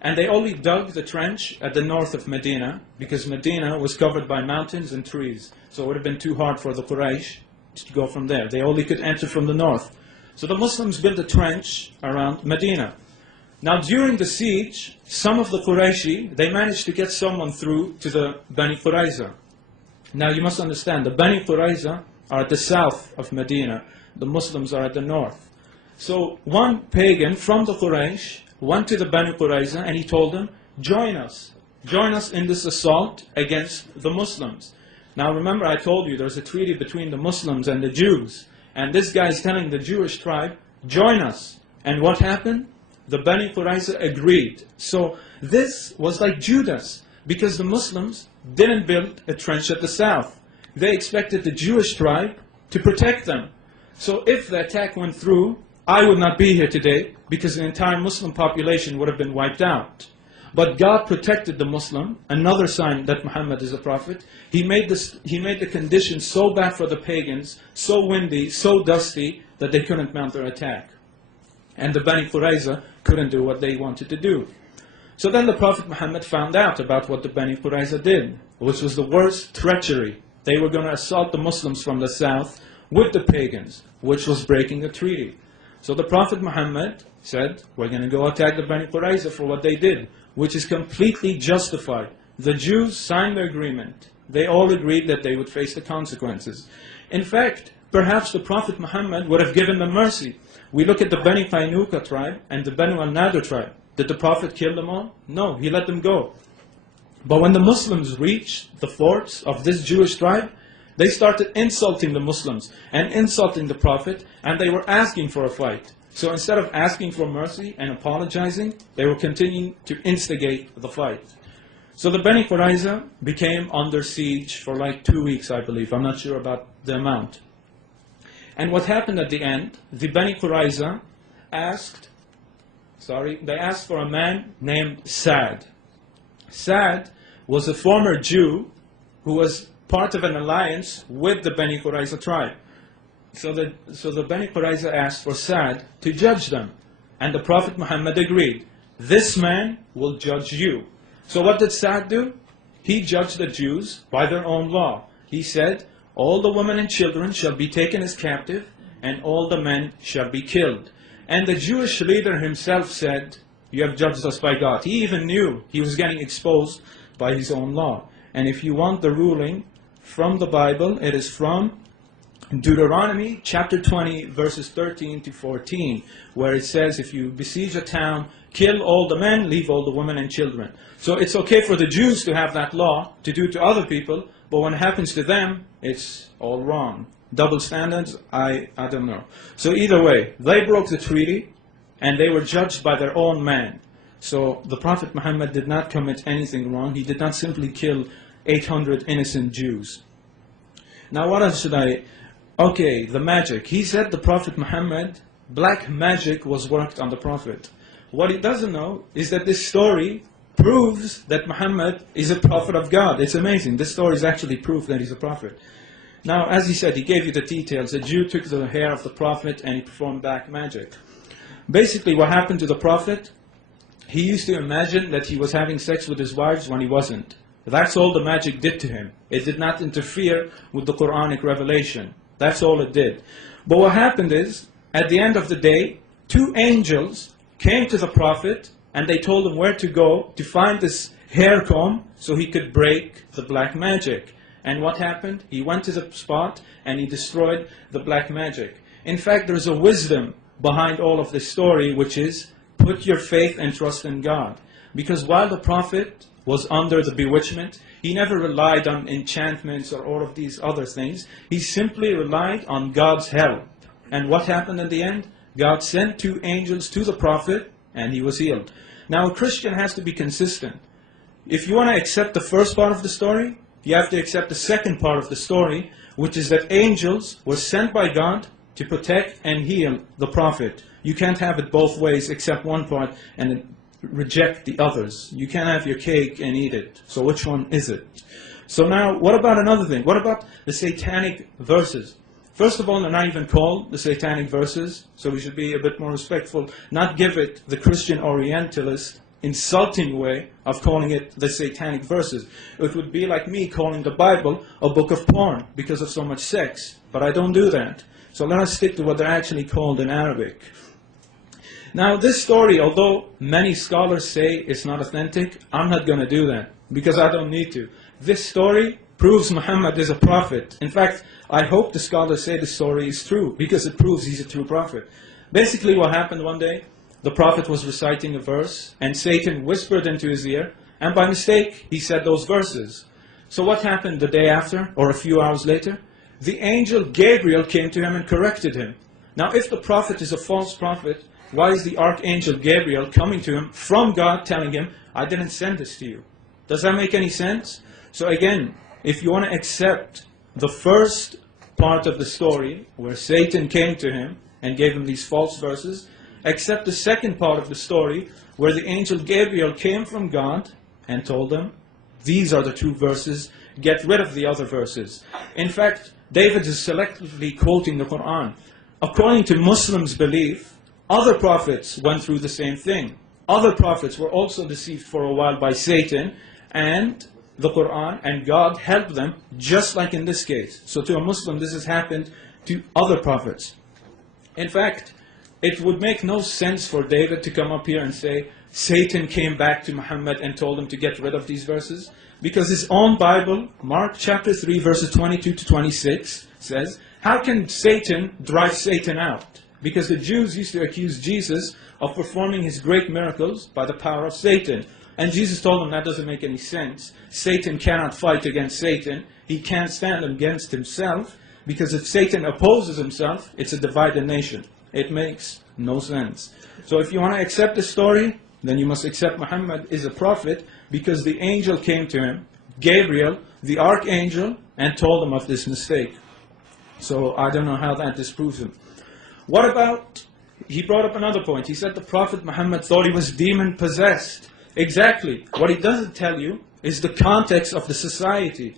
And they only dug the trench at the north of Medina, because Medina was covered by mountains and trees. So it would have been too hard for the Quraysh to go from there. They only could enter from the north. So the Muslims built a trench around Medina. Now during the siege, some of the Qurayshi, they managed to get someone through to the Bani Qurayza. Now you must understand, the Bani Qurayza are at the south of Medina. The Muslims are at the north. So one pagan from the Quraysh went to the Bani Qurayza and he told them, join us in this assault against the Muslims. Now remember, I told you there's a treaty between the Muslims and the Jews. And this guy is telling the Jewish tribe, join us. And what happened? The Bani Qurayza agreed. So this was like Judas, because the Muslims didn't build a trench at the south. They expected the Jewish tribe to protect them. So if the attack went through, I would not be here today, because the entire Muslim population would have been wiped out. But God protected the Muslim, another sign that Muhammad is a prophet. He made the conditions so bad for the pagans, so windy, so dusty, that they couldn't mount their attack. And the Bani Qurayza couldn't do what they wanted to do. So then the Prophet Muhammad found out about what the Bani Qurayza did, which was the worst treachery. They were going to assault the Muslims from the south with the pagans, which was breaking the treaty. So the Prophet Muhammad said, we're going to go attack the Bani Qurayza for what they did, which is completely justified. The Jews signed the agreement. They all agreed that they would face the consequences. In fact, perhaps the Prophet Muhammad would have given them mercy. We look at the Bani Qaynuqa tribe and the Banu al-Nadir tribe. Did the Prophet kill them all? No, he let them go. But when the Muslims reached the forts of this Jewish tribe, they started insulting the Muslims and insulting the Prophet, and they were asking for a fight. So instead of asking for mercy and apologizing, they were continuing to instigate the fight. So the Bani Qurayza became under siege for like 2 weeks, I believe. I'm not sure about the amount. And what happened at the end, the Bani Qurayza asked for a man named Sa'd. Sa'd was a former Jew who was part of an alliance with the Bani Qurayza tribe. So the Bani Qurayza asked for Sa'd to judge them. And the Prophet Muhammad agreed. This man will judge you. So what did Sa'd do? He judged the Jews by their own law. He said, all the women and children shall be taken as captive, and all the men shall be killed. And the Jewish leader himself said, you have judged us by God. He even knew he was getting exposed by his own law. And if you want the ruling from the Bible, it is from Deuteronomy chapter 20, verses 13 to 14, where it says, if you besiege a town, kill all the men, leave all the women and children. So it's okay for the Jews to have that law to do to other people, but when it happens to them, it's all wrong. Double standards, I don't know. So either way, they broke the treaty, and they were judged by their own man. So the Prophet Muhammad did not commit anything wrong. He did not simply kill 800 innocent Jews. Now what else should I... Okay, the magic. He said the Prophet Muhammad, black magic was worked on the Prophet. What he doesn't know is that this story proves that Muhammad is a prophet of God. It's amazing. This story is actually proof that he's a prophet. Now, as he said, he gave you the details. A Jew took the hair of the Prophet and he performed black magic. Basically, what happened to the Prophet, he used to imagine that he was having sex with his wives when he wasn't. That's all the magic did to him. It did not interfere with the Quranic revelation. That's all it did. But what happened is, at the end of the day, 2 angels came to the Prophet and they told him where to go to find this hair comb so he could break the black magic. And what happened? He went to the spot and he destroyed the black magic. In fact, there's a wisdom behind all of this story, which is, put your faith and trust in God. Because while the Prophet was under the bewitchment. He never relied on enchantments or all of these other things. He simply relied on God's help. And what happened in the end? God sent 2 angels to the prophet, and he was healed. Now, a Christian has to be consistent. If you want to accept the first part of the story, you have to accept the second part of the story, which is that angels were sent by God to protect and heal the prophet. You can't have it both ways, accept one part and reject the others. You can't have your cake and eat it. So which one is it? So now, what about another thing? What about the satanic verses? First of all, they're not even called the satanic verses, so we should be a bit more respectful, not give it the Christian Orientalist insulting way of calling it the satanic verses. It would be like me calling the Bible a book of porn because of so much sex, but I don't do that. So let us stick to what they're actually called in Arabic. Now this story, although many scholars say it's not authentic, I'm not going to do that because I don't need to. This story proves Muhammad is a prophet. In fact, I hope the scholars say the story is true because it proves he's a true prophet. Basically what happened one day, the prophet was reciting a verse and Satan whispered into his ear and by mistake he said those verses. So what happened the day after or a few hours later? The angel Gabriel came to him and corrected him. Now if the prophet is a false prophet, why is the archangel Gabriel coming to him from God telling him, I didn't send this to you? Does that make any sense? So again, if you want to accept the first part of the story where Satan came to him and gave him these false verses, accept the second part of the story where the angel Gabriel came from God and told him, these are the true verses, get rid of the other verses. In fact, David is selectively quoting the Quran. According to Muslims' belief, other prophets went through the same thing. Other prophets were also deceived for a while by Satan, and the Quran and God helped them, just like in this case. So to a Muslim, this has happened to other prophets. In fact, it would make no sense for David to come up here and say, Satan came back to Muhammad and told him to get rid of these verses. Because his own Bible, Mark chapter 3, verses 22 to 26, says, how can Satan drive Satan out? Because the Jews used to accuse Jesus of performing his great miracles by the power of Satan. And Jesus told them that doesn't make any sense. Satan cannot fight against Satan. He can't stand against himself. Because if Satan opposes himself, it's a divided nation. It makes no sense. So if you want to accept the story, then you must accept Muhammad is a prophet because the angel came to him, Gabriel, the archangel, and told him of this mistake. So I don't know how that disproves him. What about, he brought up another point. He said the Prophet Muhammad thought he was demon-possessed. Exactly. What he doesn't tell you is the context of the society.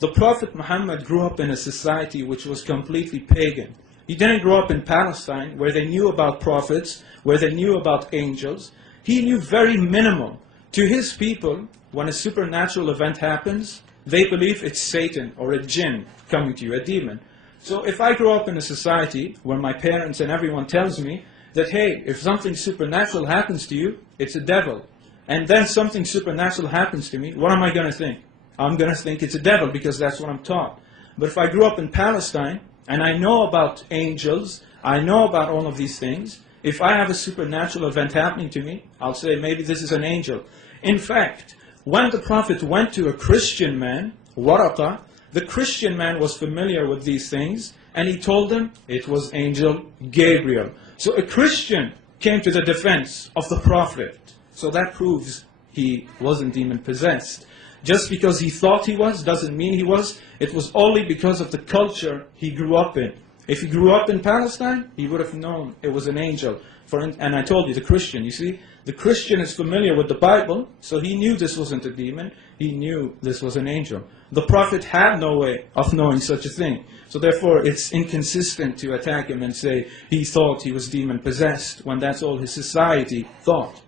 The Prophet Muhammad grew up in a society which was completely pagan. He didn't grow up in Palestine where they knew about prophets, where they knew about angels. He knew very minimal. To his people, when a supernatural event happens, they believe it's Satan or a jinn coming to you, a demon. So if I grow up in a society where my parents and everyone tells me that, hey, if something supernatural happens to you, it's a devil. And then something supernatural happens to me, what am I going to think? I'm going to think it's a devil because that's what I'm taught. But if I grew up in Palestine and I know about angels, I know about all of these things, if I have a supernatural event happening to me, I'll say maybe this is an angel. In fact, when the Prophet went to a Christian man, Waraqa, the Christian man was familiar with these things, and he told him it was angel Gabriel. So a Christian came to the defense of the Prophet. So that proves he wasn't demon-possessed. Just because he thought he was doesn't mean he was. It was only because of the culture he grew up in. If he grew up in Palestine, he would have known it was an angel. And I told you, the Christian, you see, the Christian is familiar with the Bible, so he knew this wasn't a demon. He knew this was an angel. The Prophet had no way of knowing such a thing. So therefore, it's inconsistent to attack him and say he thought he was demon-possessed when that's all his society thought.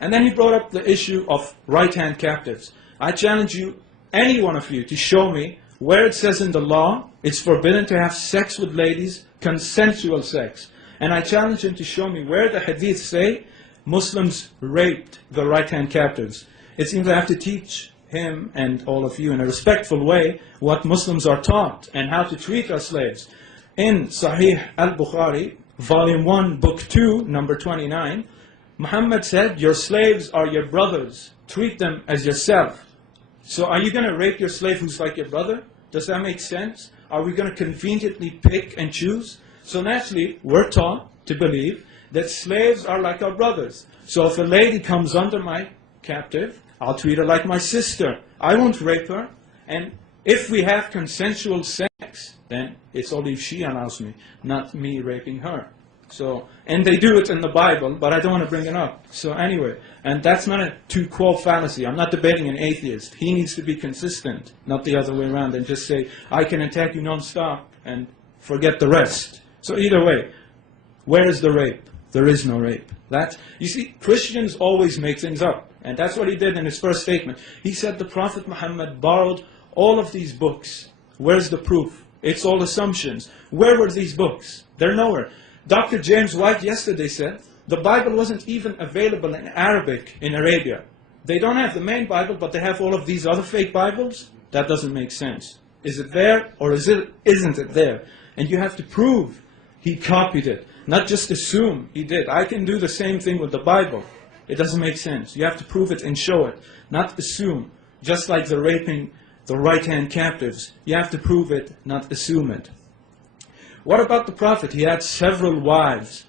And then he brought up the issue of right-hand captives. I challenge you, any one of you, to show me where it says in the law it's forbidden to have sex with ladies, consensual sex. And I challenge him to show me where the hadith say Muslims raped the right-hand captives. It seems I have to teach him and all of you in a respectful way what Muslims are taught and how to treat our slaves. In Sahih al-Bukhari, volume 1, book 2, number 29, Muhammad said, your slaves are your brothers. Treat them as yourself. So are you going to rape your slave who's like your brother? Does that make sense? Are we going to conveniently pick and choose? So naturally, we're taught to believe that slaves are like our brothers. So if a lady comes under my captive, I'll treat her like my sister. I won't rape her. And if we have consensual sex, then it's only if she allows me, not me raping her. So, and they do it in the Bible, but I don't want to bring it up. So anyway, and that's not a two-quo fallacy. I'm not debating an atheist. He needs to be consistent, not the other way around, and just say, I can attack you non-stop and forget the rest. So either way, where is the rape? There is no rape. You see, Christians always make things up. And that's what he did in his first statement. He said the Prophet Muhammad borrowed all of these books. Where's the proof? It's all assumptions. Where were these books? They're nowhere. Dr. James White yesterday said the Bible wasn't even available in Arabic in Arabia. They don't have the main Bible, but they have all of these other fake Bibles. That doesn't make sense. Is it there or isn't it there? And you have to prove he copied it, not just assume he did. I can do the same thing with the Bible. It doesn't make sense. You have to prove it and show it, not assume. Just like the raping the right-hand captives. You have to prove it, not assume it. What about the Prophet? He had several wives.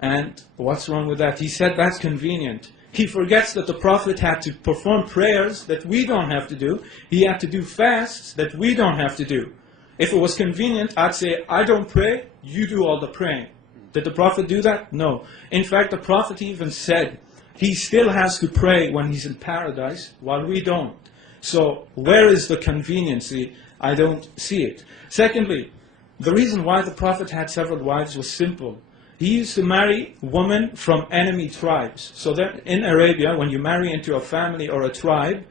And what's wrong with that? He said that's convenient. He forgets that the Prophet had to perform prayers that we don't have to do. He had to do fasts that we don't have to do. If it was convenient, I'd say, I don't pray, you do all the praying. Did the Prophet do that? No. In fact, the Prophet even said he still has to pray when he's in paradise, while we don't. So where is the conveniency? I don't see it. Secondly, the reason why the Prophet had several wives was simple. He used to marry women from enemy tribes. So that in Arabia, when you marry into a family or a tribe,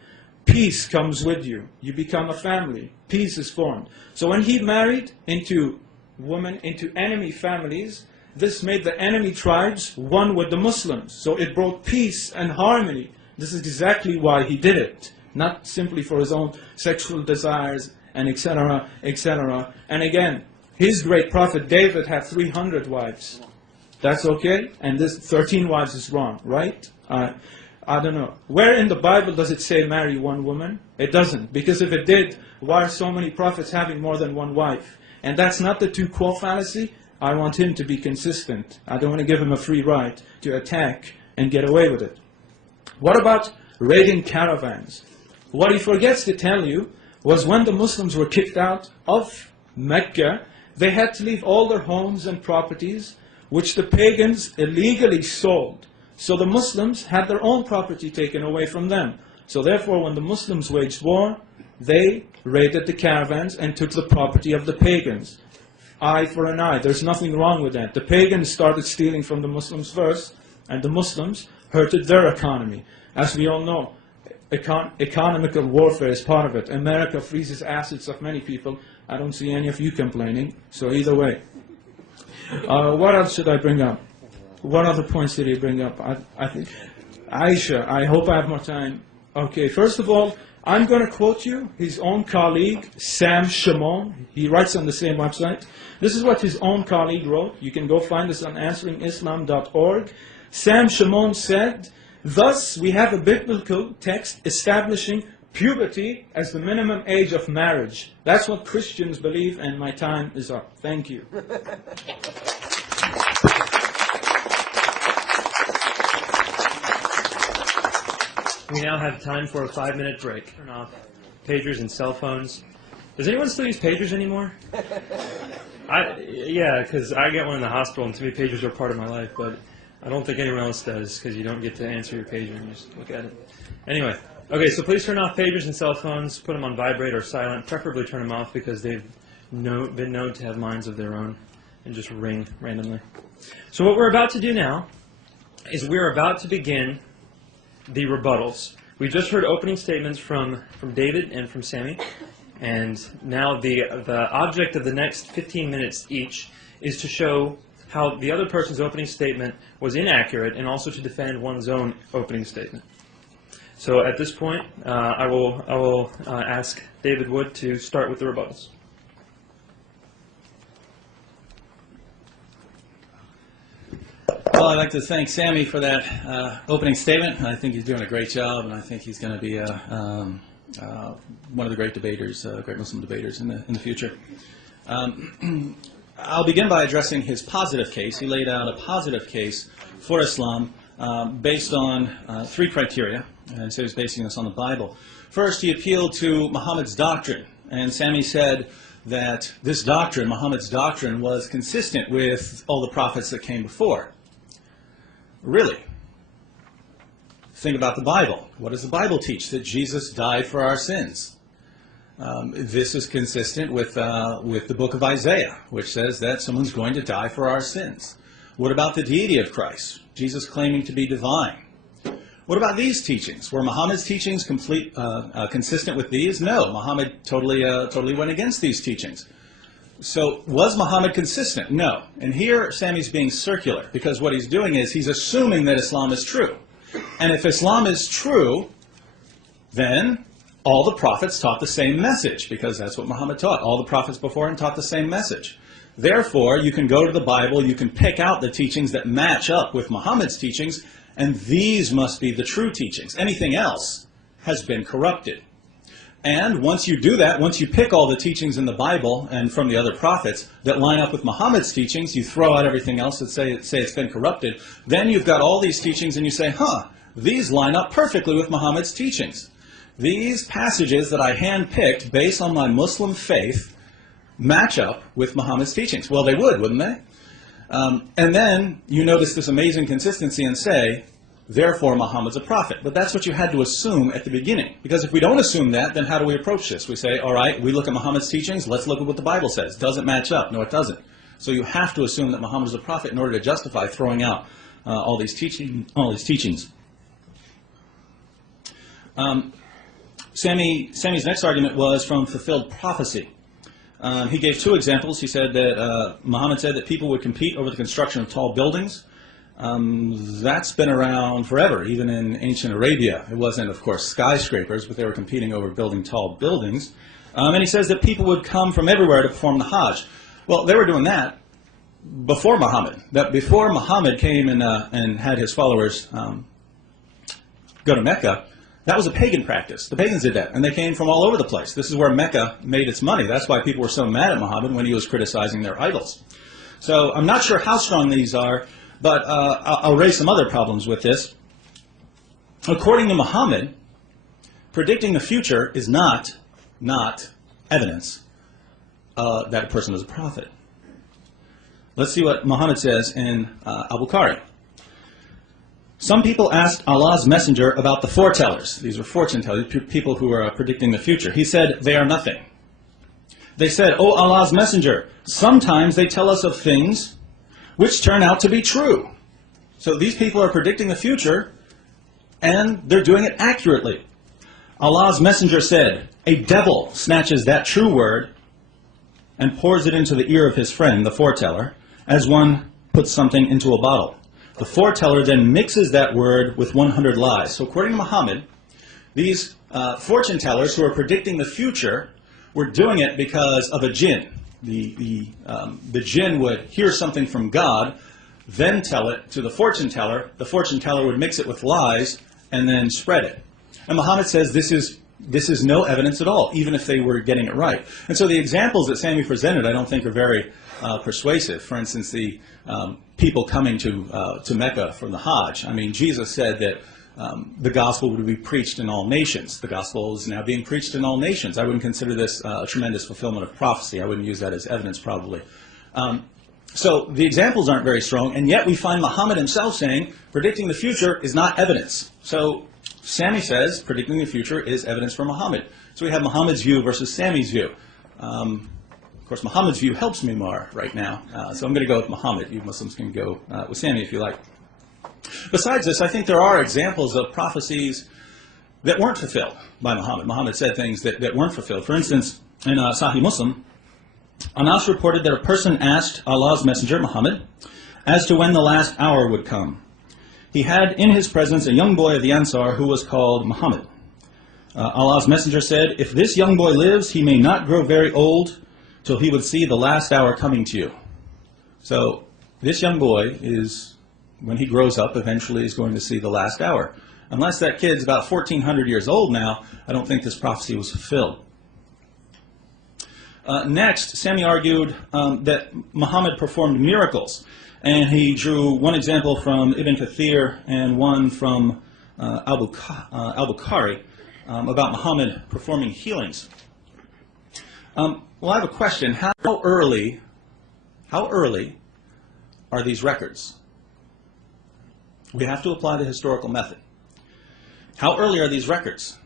peace comes with you. You become a family. Peace is formed. So when he married into women into enemy families, this made the enemy tribes one with the Muslims. So it brought peace and harmony. This is exactly why he did it. Not simply for his own sexual desires and etc., etc. And again, his great prophet David had 300 wives. That's okay? And this 13 wives is wrong, right? I don't know. Where in the Bible does it say marry one woman? It doesn't. Because if it did, why are so many prophets having more than one wife? And that's not the two-quo fallacy. I want him to be consistent. I don't want to give him a free ride to attack and get away with it. What about raiding caravans? What he forgets to tell you was when the Muslims were kicked out of Mecca, they had to leave all their homes and properties, which the pagans illegally sold. So the Muslims had their own property taken away from them. So therefore, when the Muslims waged war, they raided the caravans and took the property of the pagans. Eye for an eye. There's nothing wrong with that. The pagans started stealing from the Muslims first, and the Muslims hurted their economy. As we all know, economical warfare is part of it. America freezes assets of many people. I don't see any of you complaining, so either way. What else should I bring up? What other points did he bring up? I think Aisha, I hope I have more time. Okay, first of all, I'm going to quote you his own colleague, Sam Shimon. He writes on the same website. This is what his own colleague wrote. You can go find this on answeringislam.org. Sam Shimon said, thus we have a biblical text establishing puberty as the minimum age of marriage. That's what Christians believe, and my time is up. Thank you. We now have time for a 5-minute break. Turn off pagers and cell phones. Does anyone still use pagers anymore? Yeah, because I get one in the hospital, and to me pagers are part of my life, but I don't think anyone else does, because you don't get to answer your pager and just look at it. Anyway, okay, so please turn off pagers and cell phones, put them on vibrate or silent, preferably turn them off because they've been known to have minds of their own and just ring randomly. So what we're about to do now is we're about to begin the rebuttals. We just heard opening statements from David and from Sami, and now the object of the next 15 minutes each is to show how the other person's opening statement was inaccurate and also to defend one's own opening statement. So at this point, I will ask David Wood to start with the rebuttals. Well, I'd like to thank Sami for that opening statement. I think he's doing a great job, and I think he's going to be one of the great debaters, great Muslim debaters in the future. I'll begin by addressing his positive case. He laid out a positive case for Islam based on three criteria, and so he's basing this on the Bible. First, he appealed to Muhammad's doctrine, and Sami said that this doctrine, Muhammad's doctrine, was consistent with all the prophets that came before. Really? Think about the Bible. What does the Bible teach? That Jesus died for our sins. This is consistent with the book of Isaiah, which says that someone's going to die for our sins. What about the deity of Christ? Jesus claiming to be divine. What about these teachings? Were Muhammad's teachings consistent with these? No, Muhammad totally went against these teachings. So was Muhammad consistent? No. And here Sami's being circular, because what he's doing is he's assuming that Islam is true. And if Islam is true, then all the prophets taught the same message, because that's what Muhammad taught. All the prophets before him taught the same message. Therefore, you can go to the Bible, you can pick out the teachings that match up with Muhammad's teachings, and these must be the true teachings. Anything else has been corrupted. And once you do that, once you pick all the teachings in the Bible and from the other prophets that line up with Muhammad's teachings, you throw out everything else that say it's been corrupted, then you've got all these teachings and you say, these line up perfectly with Muhammad's teachings. These passages that I handpicked based on my Muslim faith match up with Muhammad's teachings. Well, they would, wouldn't they? And then you notice this amazing consistency and say, therefore Muhammad's a prophet. But that's what you had to assume at the beginning. Because if we don't assume that, then how do we approach this? We say, all right, we look at Muhammad's teachings, let's look at what the Bible says. Does it match up? No, it doesn't. So you have to assume that Muhammad is a prophet in order to justify throwing out all these teachings. Sami's next argument was from fulfilled prophecy. He gave two examples. He said that Muhammad said that people would compete over the construction of tall buildings. That's been around forever, even in ancient Arabia. It wasn't, of course, skyscrapers, but they were competing over building tall buildings. And he says that people would come from everywhere to perform the Hajj. Well, they were doing that before Muhammad. That before Muhammad came and had his followers go to Mecca, that was a pagan practice. The pagans did that, and they came from all over the place. This is where Mecca made its money. That's why people were so mad at Muhammad when he was criticizing their idols. So I'm not sure how strong these are, but I'll raise some other problems with this. According to Muhammad, predicting the future is not evidence that a person is a prophet. Let's see what Muhammad says in Al-Bukhari. Some people asked Allah's messenger about the foretellers. These were fortune tellers, people who were predicting the future. He said, they are nothing. They said, "O Allah's messenger, sometimes they tell us of things which turn out to be true." So these people are predicting the future, and they're doing it accurately. Allah's messenger said, "A devil snatches that true word and pours it into the ear of his friend, the foreteller, as one puts something into a bottle. The foreteller then mixes that word with 100 lies." So according to Muhammad, these fortune tellers who are predicting the future were doing it because of a jinn. The jinn would hear something from God, then tell it to the fortune teller. The fortune teller would mix it with lies and then spread it. And Muhammad says this is no evidence at all, even if they were getting it right. And so the examples that Sami presented I don't think are very persuasive. For instance, the people coming to Mecca from the Hajj. I mean, Jesus said that the gospel would be preached in all nations. The gospel is now being preached in all nations. I wouldn't consider this a tremendous fulfillment of prophecy. I wouldn't use that as evidence, probably. So the examples aren't very strong, and yet we find Muhammad himself saying predicting the future is not evidence. So Sami says predicting the future is evidence for Muhammad. So we have Muhammad's view versus Sami's view. Of course, Muhammad's view helps me more right now, so I'm going to go with Muhammad. You Muslims can go with Sami if you like. Besides this, I think there are examples of prophecies that weren't fulfilled by Muhammad. Muhammad said things that weren't fulfilled. For instance, in Sahih Muslim, Anas reported that a person asked Allah's messenger, Muhammad, as to when the last hour would come. He had in his presence a young boy of the Ansar who was called Muhammad. Allah's messenger said, "If this young boy lives, he may not grow very old till he would see the last hour coming to you." So this young boy is when he grows up, eventually is going to see the last hour. Unless that kid's about 1,400 years old now, I don't think this prophecy was fulfilled. Next, Sami argued that Muhammad performed miracles. And he drew one example from Ibn Kathir and one from al-Bukhari about Muhammad performing healings. Well, I have a question. How early are these records? We have to apply the historical method. How early are these records?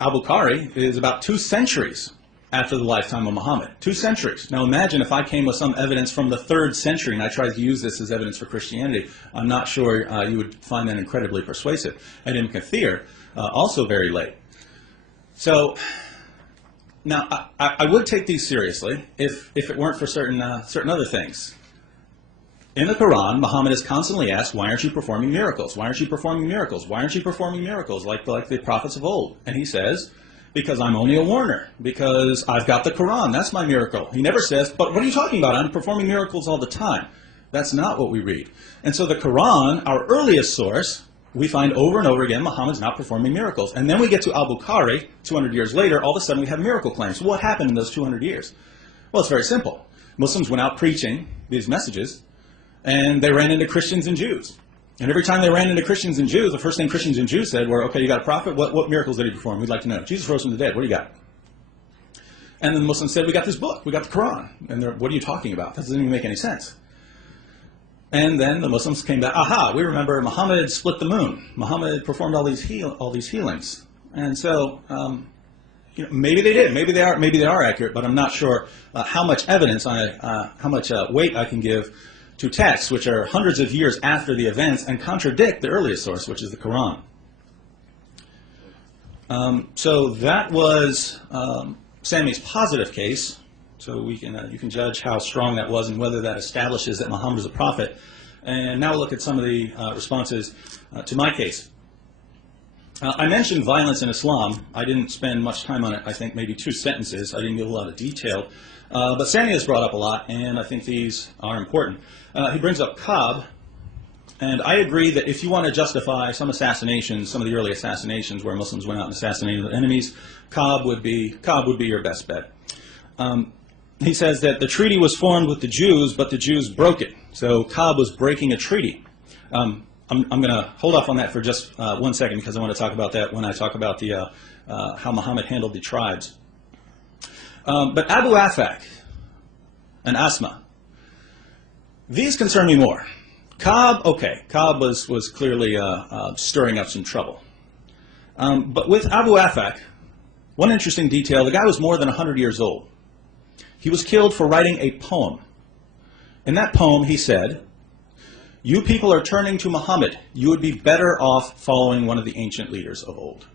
Al-Bukhari is about 2 centuries after the lifetime of Muhammad. 2 centuries. Now imagine if I came with some evidence from the 3rd century and I tried to use this as evidence for Christianity. I'm not sure you would find that incredibly persuasive. And Ibn Kathir, also very late. So, now I would take these seriously if it weren't for certain other things. In the Quran, Muhammad is constantly asked, why aren't you performing miracles? Why aren't you performing miracles? Why aren't you performing miracles like the prophets of old? And he says, because I'm only a warner, because I've got the Quran, that's my miracle. He never says, but what are you talking about? I'm performing miracles all the time. That's not what we read. And so the Quran, our earliest source, we find over and over again Muhammad's not performing miracles. And then we get to Al-Bukhari, 200 years later, all of a sudden we have miracle claims. What happened in those 200 years? Well, it's very simple. Muslims went out preaching these messages, and they ran into Christians and Jews. And every time they ran into Christians and Jews, the first thing Christians and Jews said were, okay, you got a prophet? What miracles did he perform? We'd like to know. Jesus rose from the dead. What do you got? And then the Muslims said, we got this book. We got the Quran. And they're, what are you talking about? That doesn't even make any sense. And then the Muslims came back, aha, we remember Muhammad split the moon. Muhammad performed all these healings. And so, maybe they did. Maybe they are accurate, but I'm not sure how much evidence, how much weight I can give to texts which are hundreds of years after the events and contradict the earliest source, which is the Quran. So that was Sami's positive case. So you can judge how strong that was and whether that establishes that Muhammad is a prophet. And now we'll look at some of the responses to my case. I mentioned violence in Islam. I didn't spend much time on it. I think maybe 2 sentences. I didn't give a lot of detail. But Sami has brought up a lot, and I think these are important. He brings up Ka'b, and I agree that if you want to justify some assassinations, some of the early assassinations where Muslims went out and assassinated their enemies, Ka'b would be your best bet. He says that the treaty was formed with the Jews, but the Jews broke it. So Ka'b was breaking a treaty. I'm going to hold off on that for just 1 second because I want to talk about that when I talk about the how Muhammad handled the tribes. But Abu Afak and Asma, these concern me more. Ka'b, okay, Ka'b was clearly stirring up some trouble. But with Abu Afak, one interesting detail, the guy was more than 100 years old. He was killed for writing a poem. In that poem, he said, you people are turning to Muhammad. You would be better off following one of the ancient leaders of old.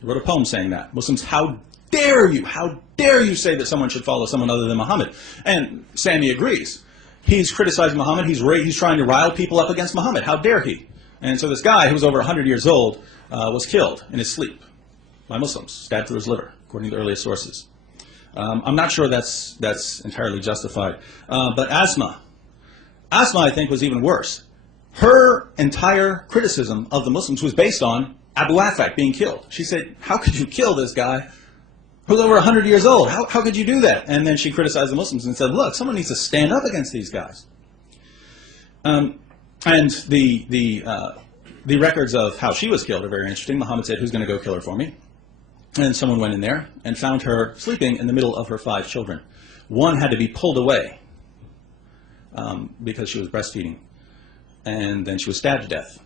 He wrote a poem saying that. Muslims, how dare you say that someone should follow someone other than Muhammad? And Sami agrees. He's criticizing Muhammad. He's trying to rile people up against Muhammad. How dare he? And so this guy, who was over 100 years old, was killed in his sleep by Muslims, stabbed through his liver, according to the earliest sources. I'm not sure that's entirely justified. But Asma, I think, was even worse. Her entire criticism of the Muslims was based on Abu Afak being killed. She said, how could you kill this guy who's over 100 years old? How could you do that? And then she criticized the Muslims and said, look, someone needs to stand up against these guys. And the records of how she was killed are very interesting. Muhammad said, who's going to go kill her for me? And someone went in there and found her sleeping in the middle of her 5 children. One had to be pulled away because she was breastfeeding. And then she was stabbed to death.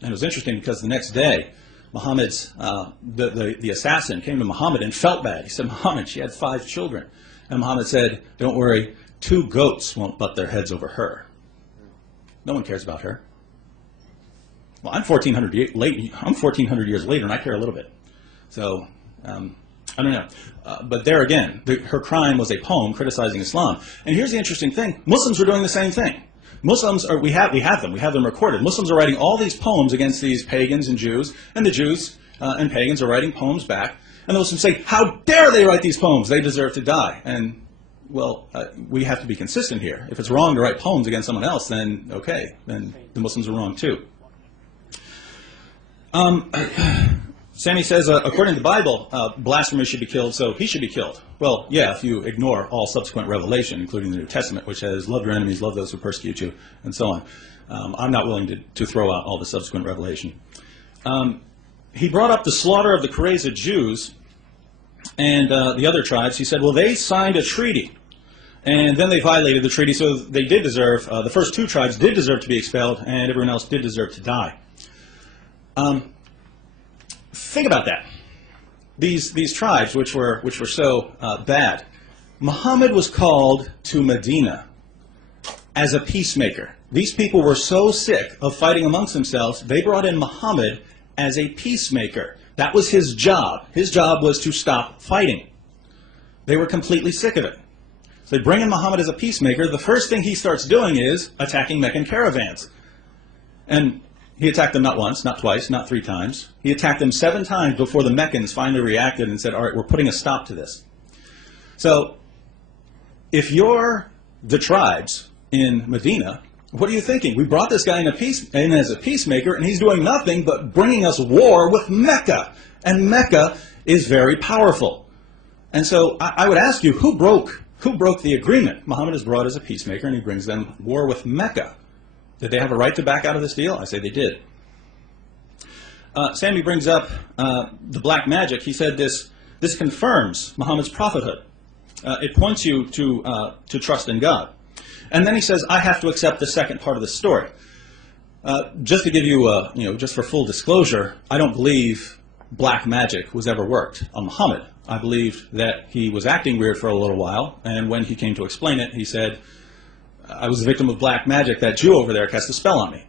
And it was interesting because the next day, Muhammad's, the assassin came to Muhammad and felt bad. He said, Muhammad, she had 5 children. And Muhammad said, don't worry, 2 goats won't butt their heads over her. No one cares about her. Well, I'm 1,400 years later, and I care a little bit. So, I don't know. But there again, her crime was a poem criticizing Islam. And here's the interesting thing. Muslims were doing the same thing. Muslims, we have them recorded. Muslims are writing all these poems against these pagans and Jews, and the Jews and pagans are writing poems back. And the Muslims say, how dare they write these poems? They deserve to die. And well, we have to be consistent here. If it's wrong to write poems against someone else, then okay, then the Muslims are wrong too. Sami says, according to the Bible, blasphemy should be killed, so he should be killed. Well, yeah, if you ignore all subsequent revelation, including the New Testament, which says, love your enemies, love those who persecute you, and so on. I'm not willing to throw out all the subsequent revelation. He brought up the slaughter of the Qurayza Jews and the other tribes. He said, well, they signed a treaty, and then they violated the treaty, so they did deserve, the first two tribes did deserve to be expelled, and everyone else did deserve to die. Think about that. These tribes, which were so bad, Muhammad was called to Medina as a peacemaker. These people were so sick of fighting amongst themselves, they brought in Muhammad as a peacemaker. That was his job. His job was to stop fighting. They were completely sick of it. So they bring in Muhammad as a peacemaker. The first thing he starts doing is attacking Meccan caravans. And he attacked them not once, not twice, not 3 times. He attacked them 7 times before the Meccans finally reacted and said, all right, we're putting a stop to this. So if you're the tribes in Medina, what are you thinking? We brought this guy in as a peacemaker, and he's doing nothing but bringing us war with Mecca. And Mecca is very powerful. And so I would ask you, who broke the agreement? Muhammad is brought as a peacemaker, and he brings them war with Mecca. Did they have a right to back out of this deal? I say they did. Sami brings up the black magic. He said this confirms Muhammad's prophethood. It points you to trust in God. And then he says, I have to accept the second part of the story. Just to give you, just for full disclosure, I don't believe black magic was ever worked on Muhammad. I believe that he was acting weird for a little while, and when he came to explain it, he said, I was a victim of black magic. That Jew over there cast a spell on me.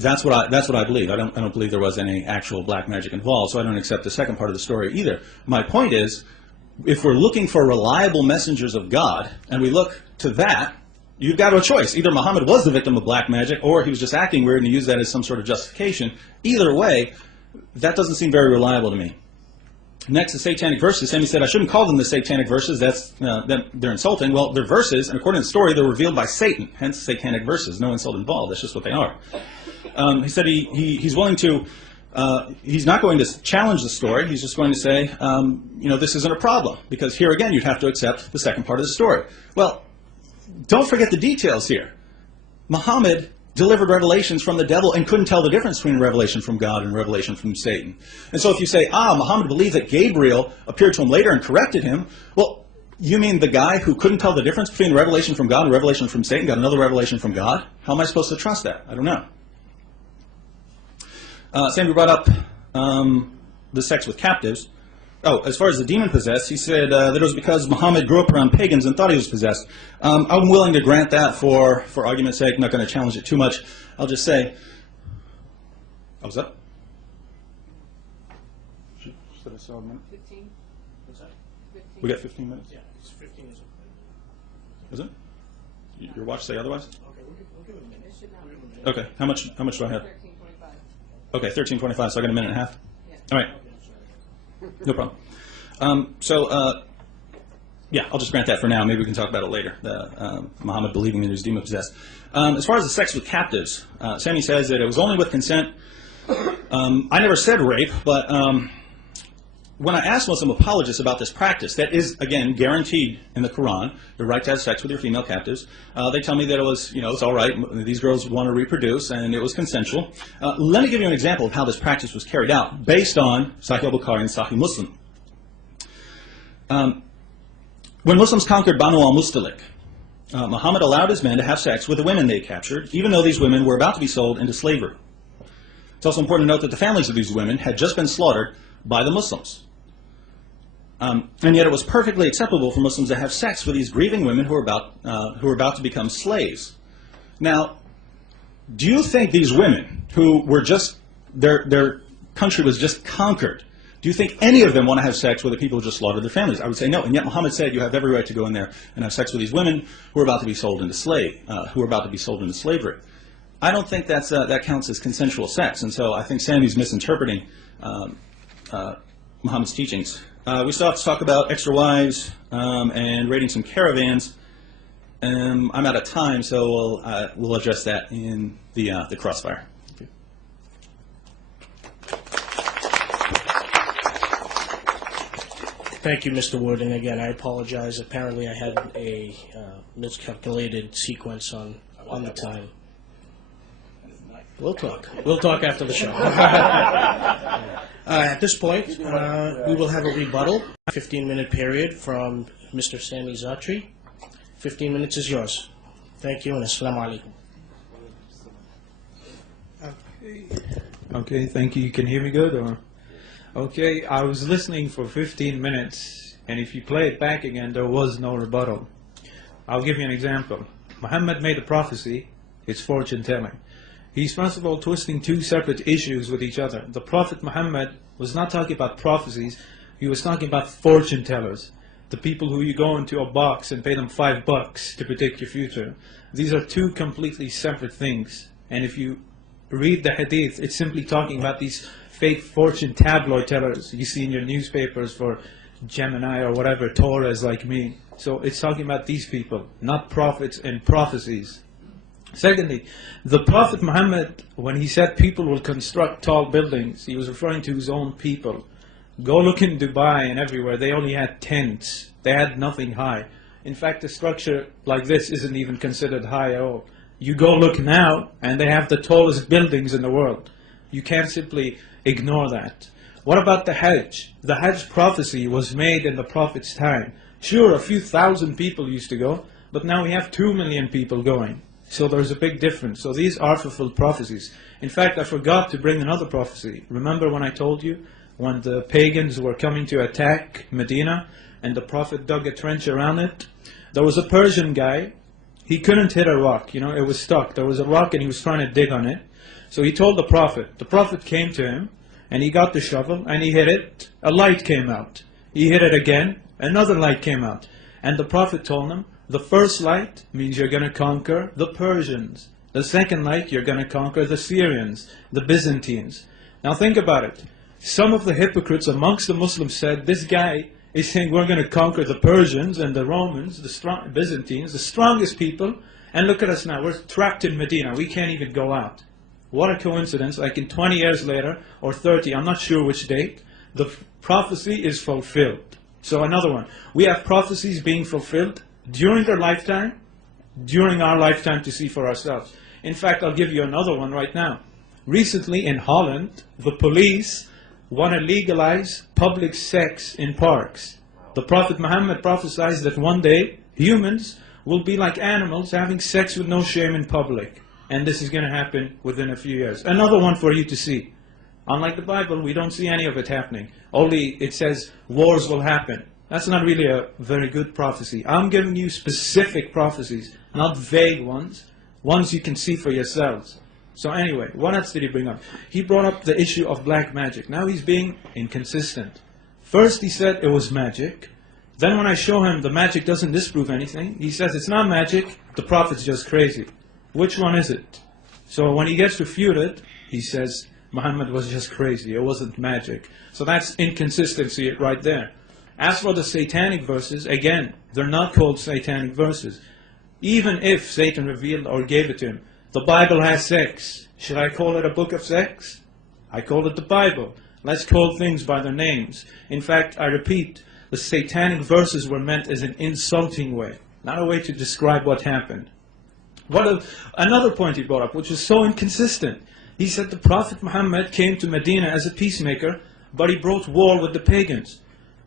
That's what I believe. I don't believe there was any actual black magic involved, so I don't accept the second part of the story either. My point is, if we're looking for reliable messengers of God, and we look to that, you've got a choice. Either Muhammad was the victim of black magic, or he was just acting weird and he used that as some sort of justification. Either way, that doesn't seem very reliable to me. Next, the satanic verses. Sami said, I shouldn't call them the satanic verses. They're insulting. Well, they're verses, and according to the story, they're revealed by Satan. Hence, satanic verses. No insult involved. That's just what they are. He said he's willing to, he's not going to challenge the story. He's just going to say, this isn't a problem. Because here again, you'd have to accept the second part of the story. Well, don't forget the details here. Muhammad delivered revelations from the devil and couldn't tell the difference between revelation from God and revelation from Satan. And so if you say, Muhammad believed that Gabriel appeared to him later and corrected him, well, you mean the guy who couldn't tell the difference between revelation from God and revelation from Satan got another revelation from God? How am I supposed to trust that? I don't know. Sami brought up the sex with captives. Oh, as far as the demon possessed, he said that it was because Muhammad grew up around pagans and thought he was possessed. I'm willing to grant that for argument's sake. I'm not going to challenge it too much. I'll just say, oh, was that? Should I saw a minute? 15. What's that? 15. We got 15 minutes? Yeah, it's 15 is okay. Is it? Your watch say otherwise? Okay, we'll give it a minute. Okay, how much do I have? 13:25. Okay, 13:25, so I got a minute and a half? Yeah. All right. No problem. Yeah, I'll just grant that for now. Maybe we can talk about it later, Muhammad believing that he was demon-possessed. As far as the sex with captives, Sami says that it was only with consent. I never said rape, but when I asked Muslim apologists about this practice, that is, again, guaranteed in the Quran, the right to have sex with your female captives, they tell me that it was, it's all right, these girls want to reproduce, and it was consensual. Let me give you an example of how this practice was carried out, based on Sahih al-Bukhari and Sahih Muslim. When Muslims conquered Banu al-Mustalik, Muhammad allowed his men to have sex with the women they captured, even though these women were about to be sold into slavery. It's also important to note that the families of these women had just been slaughtered by the Muslims. And yet it was perfectly acceptable for Muslims to have sex with these grieving women who were about to become slaves. Now, do you think these women who were just, their country was just conquered, do you think any of them want to have sex with the people who just slaughtered their families? I would say no. And yet Muhammad said you have every right to go in there and have sex with these women who are about to be sold into slavery. I don't think that counts as consensual sex. And so I think Sami's misinterpreting Muhammad's teachings. We still have to talk about extra wives and raiding some caravans. I'm out of time, so we'll address that in the Crossfire. Thank you, Mr. Wood. And again, I apologize. Apparently, I had a miscalculated sequence on the time. We'll talk. We'll talk after the show. At this point, we will have a rebuttal, 15-minute period from Mr. Sami Zaatari. 15 minutes is yours. Thank you, and assalamu alaikum. Okay, thank you. You can hear me good? Or? Okay, I was listening for 15 minutes, and if you play it back again, there was no rebuttal. I'll give you an example. Muhammad made a prophecy. It's fortune-telling. He's first of all twisting two separate issues with each other. The Prophet Muhammad was not talking about prophecies. He was talking about fortune-tellers. The people who you go into a box and pay them $5 to predict your future. These are two completely separate things. And if you read the hadith, it's simply talking about these fake fortune tabloid tellers you see in your newspapers for Gemini or whatever, Torahs like me. So it's talking about these people, not prophets and prophecies. Secondly, the Prophet Muhammad, when he said people will construct tall buildings, he was referring to his own people. Go look in Dubai and everywhere, they only had tents. They had nothing high. In fact, a structure like this isn't even considered high at all. You go look now, and they have the tallest buildings in the world. You can't simply ignore that. What about the Hajj? The Hajj prophecy was made in the Prophet's time. Sure, a few thousand people used to go, but now we have 2 million people going. So there's a big difference. So these are fulfilled prophecies. In fact, I forgot to bring another prophecy. Remember when I told you, when the pagans were coming to attack Medina, and the Prophet dug a trench around it? There was a Persian guy. He couldn't hit a rock. It was stuck. There was a rock and he was trying to dig on it. So he told the Prophet. The Prophet came to him, and he got the shovel, and he hit it. A light came out. He hit it again. Another light came out. And the Prophet told him, the first light means you're going to conquer the Persians. The second light, you're going to conquer the Syrians, the Byzantines. Now think about it. Some of the hypocrites amongst the Muslims said, this guy is saying we're going to conquer the Persians and the Romans, the Byzantines, the strongest people. And look at us now. We're trapped in Medina. We can't even go out. What a coincidence. Like in 20 years later, or 30, I'm not sure which date, the prophecy is fulfilled. So another one. We have prophecies being fulfilled during their lifetime, during our lifetime to see for ourselves. In fact, I'll give you another one right now. Recently in Holland, the police want to legalize public sex in parks. The Prophet Muhammad prophesied that one day humans will be like animals having sex with no shame in public. And this is going to happen within a few years. Another one for you to see. Unlike the Bible, we don't see any of it happening. Only it says wars will happen. That's not really a very good prophecy. I'm giving you specific prophecies, not vague ones, ones you can see for yourselves. So anyway, what else did he bring up? He brought up the issue of black magic. Now he's being inconsistent. First he said it was magic. Then when I show him the magic doesn't disprove anything, he says it's not magic, the prophet's just crazy. Which one is it? So when he gets refuted, he says Muhammad was just crazy, it wasn't magic. So that's inconsistency right there. As for the satanic verses, again, they're not called satanic verses. Even if Satan revealed or gave it to him, the Bible has sex. Should I call it a book of sex? I call it the Bible. Let's call things by their names. In fact, I repeat, the satanic verses were meant as an insulting way, not a way to describe what happened. Another point he brought up, which is so inconsistent. He said the Prophet Muhammad came to Medina as a peacemaker, but he brought war with the pagans.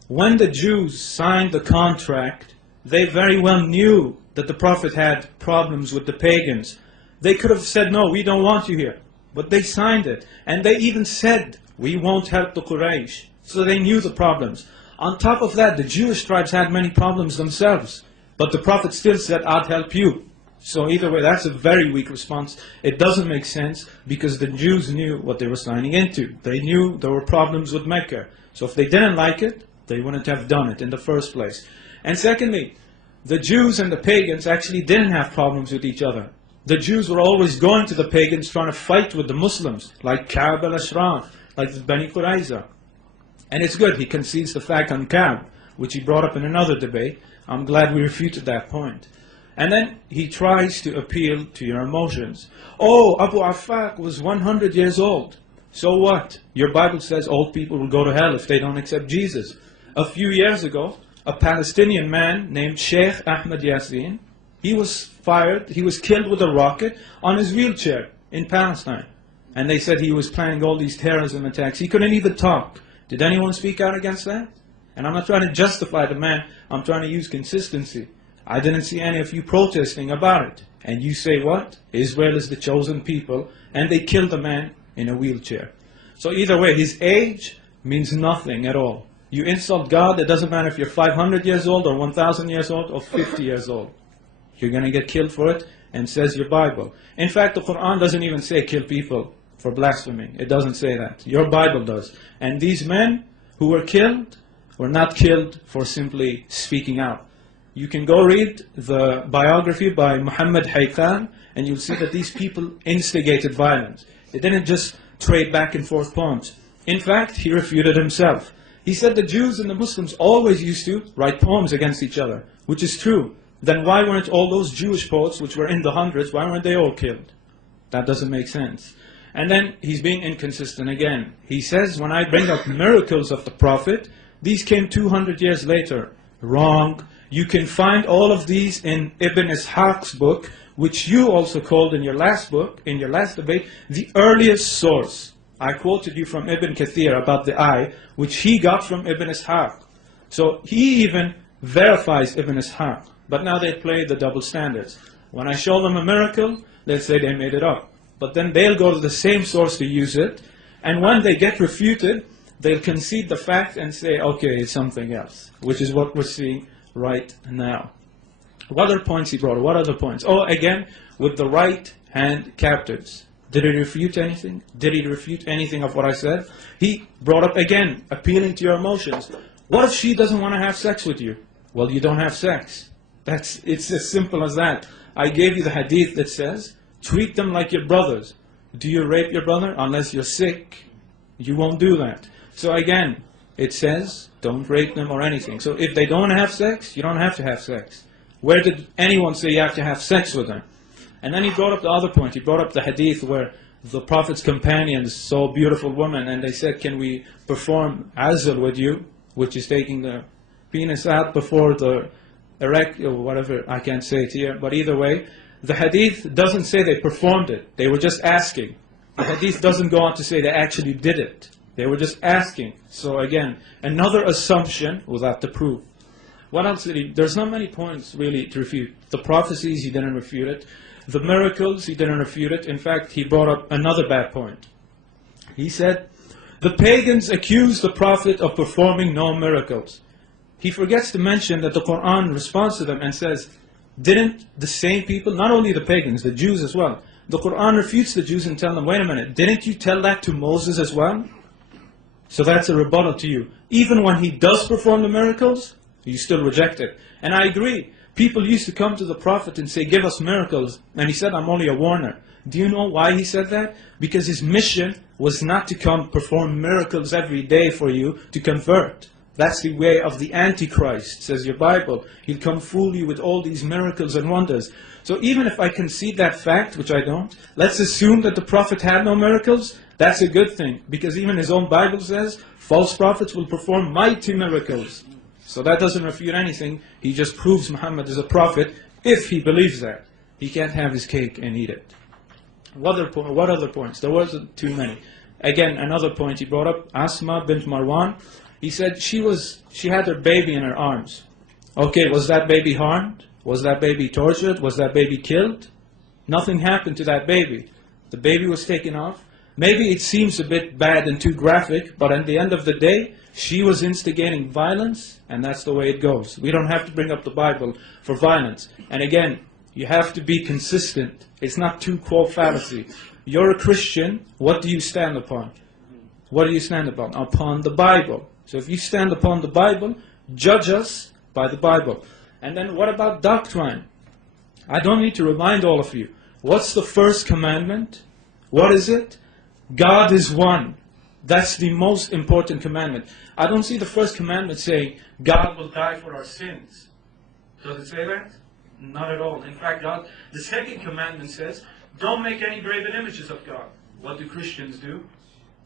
When the Jews signed the contract, they very well knew that the Prophet had problems with the pagans. They could have said, no, we don't want you here. But they signed it. And they even said, we won't help the Quraysh. So they knew the problems. On top of that, the Jewish tribes had many problems themselves. But the Prophet still said, I'd help you. So either way, that's a very weak response. It doesn't make sense because the Jews knew what they were signing into. They knew there were problems with Mecca. So if they didn't like it, they wouldn't have done it in the first place. And secondly, the Jews and the pagans actually didn't have problems with each other. The Jews were always going to the pagans trying to fight with the Muslims, like Ka'b al-Ashraf, like the Bani Qurayza. And it's good, he concedes the fact on Ka'b, which he brought up in another debate. I'm glad we refuted that point. And then he tries to appeal to your emotions. Oh, Abu Affaq was 100 years old. So what? Your Bible says old people will go to hell if they don't accept Jesus. A few years ago, a Palestinian man named Sheikh Ahmed Yassin, he was killed with a rocket on his wheelchair in Palestine. And they said he was planning all these terrorism attacks. He couldn't even talk. Did anyone speak out against that? And I'm not trying to justify the man, I'm trying to use consistency. I didn't see any of you protesting about it. And you say what? Israel is the chosen people, and they killed a man in a wheelchair. So either way, his age means nothing at all. You insult God, it doesn't matter if you're 500 years old or 1,000 years old or 50 years old. You're going to get killed for it, and says your Bible. In fact, the Quran doesn't even say kill people for blasphemy. It doesn't say that. Your Bible does. And these men who were killed were not killed for simply speaking out. You can go read the biography by Muhammad Hayqan, and you'll see that these people instigated violence. They didn't just trade back and forth poems. In fact, he refuted himself. He said the Jews and the Muslims always used to write poems against each other, which is true. Then why weren't all those Jewish poets, which were in the hundreds, why weren't they all killed? That doesn't make sense. And then he's being inconsistent again. He says, when I bring up miracles of the Prophet, these came 200 years later. Wrong. You can find all of these in Ibn Ishaq's book, which you also called in your last book, in your last debate, the earliest source. I quoted you from Ibn Kathir about the eye, which he got from Ibn Ishaq. So he even verifies Ibn Ishaq. But now they play the double standards. When I show them a miracle, they'll say they made it up. But then they'll go to the same source to use it. And when they get refuted, they'll concede the fact and say, okay, it's something else. Which is what we're seeing right now. What other points he brought? What other points? Oh, again, with the right hand captives. Did he refute anything? Did he refute anything of what I said? He brought up again, appealing to your emotions. What if she doesn't want to have sex with you? Well, you don't have sex. It's as simple as that. I gave you the hadith that says, treat them like your brothers. Do you rape your brother? Unless you're sick, you won't do that. So again, it says, don't rape them or anything. So if they don't have sex, you don't have to have sex. Where did anyone say you have to have sex with them? And then he brought up the other point. He brought up the hadith where the Prophet's companions saw a beautiful woman and they said, can we perform azl with you? Which is taking the penis out before the erect, or whatever, I can't say it here. But either way, the hadith doesn't say they performed it. They were just asking. The hadith doesn't go on to say they actually did it. They were just asking. So again, another assumption without the proof. What else did he? There's not many points really to refute. The prophecies, he didn't refute it. The miracles, he didn't refute it. In fact, he brought up another bad point. He said, the pagans accused the Prophet of performing no miracles. He forgets to mention that the Quran responds to them and says, didn't the same people, not only the pagans, the Jews as well, the Quran refutes the Jews and tells them, wait a minute, didn't you tell that to Moses as well? So that's a rebuttal to you. Even when he does perform the miracles, you still reject it. And I agree. People used to come to the Prophet and say, give us miracles. And he said, I'm only a warner. Do you know why he said that? Because his mission was not to come perform miracles every day for you to convert. That's the way of the Antichrist, says your Bible. He'll come fool you with all these miracles and wonders. So even if I concede that fact, which I don't, let's assume that the Prophet had no miracles. That's a good thing. Because even his own Bible says, false prophets will perform mighty miracles. So that doesn't refute anything. He just proves Muhammad is a prophet if he believes that. He can't have his cake and eat it. What other points? There wasn't too many. Again, another point he brought up, Asma bint Marwan. He said she had her baby in her arms. Okay, was that baby harmed? Was that baby tortured? Was that baby killed? Nothing happened to that baby. The baby was taken off. Maybe it seems a bit bad and too graphic, but at the end of the day, she was instigating violence, and that's the way it goes. We don't have to bring up the Bible for violence. And again, you have to be consistent. It's not two-quote fallacy. You're a Christian, what do you stand upon? What do you stand upon? Upon the Bible. So if you stand upon the Bible, judge us by the Bible. And then what about doctrine? I don't need to remind all of you. What's the first commandment? What is it? God is one. That's the most important commandment. I don't see the first commandment saying, God will die for our sins. Does it say that? Not at all. In fact, the second commandment says, don't make any graven images of God. What do Christians do?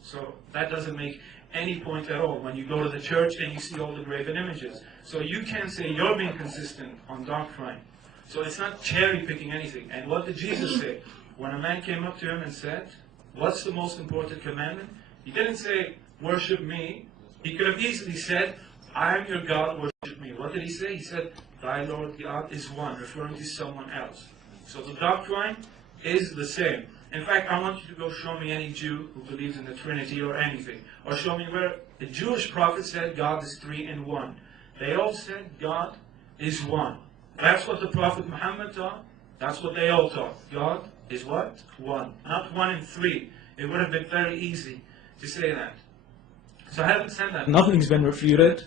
So that doesn't make any point at all when you go to the church and you see all the graven images. So you can't say you're being consistent on doctrine. So it's not cherry picking anything. And what did Jesus say? When a man came up to him and said, what's the most important commandment? He didn't say, worship me. He could have easily said, I am your God, worship me. What did he say? He said, thy Lord God is one, referring to someone else. So the doctrine is the same. In fact, I want you to go show me any Jew who believes in the Trinity or anything. Or show me where the Jewish prophet said God is 3 in 1. They all said God is one. That's what the Prophet Muhammad taught. That's what they all taught. God is what? One. Not 1 in 3. It would have been very easy to say that. So I haven't said that. Nothing's been refuted.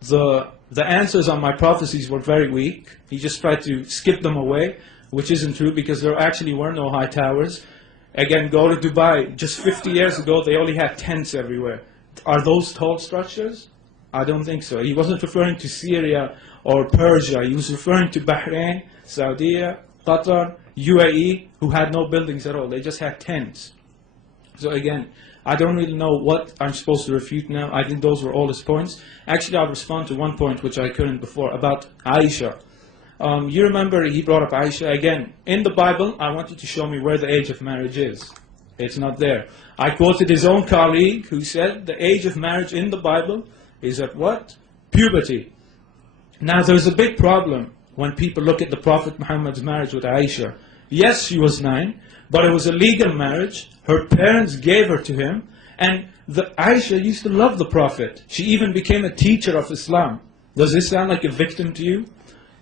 The answers on my prophecies were very weak. He just tried to skip them away, which isn't true because there actually were no high towers. Again, go to Dubai. Just 50 years ago, they only had tents everywhere. Are those tall structures? I don't think so. He wasn't referring to Syria or Persia. He was referring to Bahrain, Saudi, Qatar, UAE, who had no buildings at all. They just had tents. So again, I don't really know what I'm supposed to refute now. I think those were all his points. Actually, I'll respond to one point which I couldn't before, about Aisha. You remember he brought up Aisha. Again, in the Bible, I want you to show me where the age of marriage is. It's not there. I quoted his own colleague who said the age of marriage in the Bible is at what? Puberty. Now, there's a big problem when people look at the Prophet Muhammad's marriage with Aisha. Yes, she was 9, but it was a legal marriage. Her parents gave her to him, and Aisha used to love the Prophet. She even became a teacher of Islam. Does this sound like a victim to you?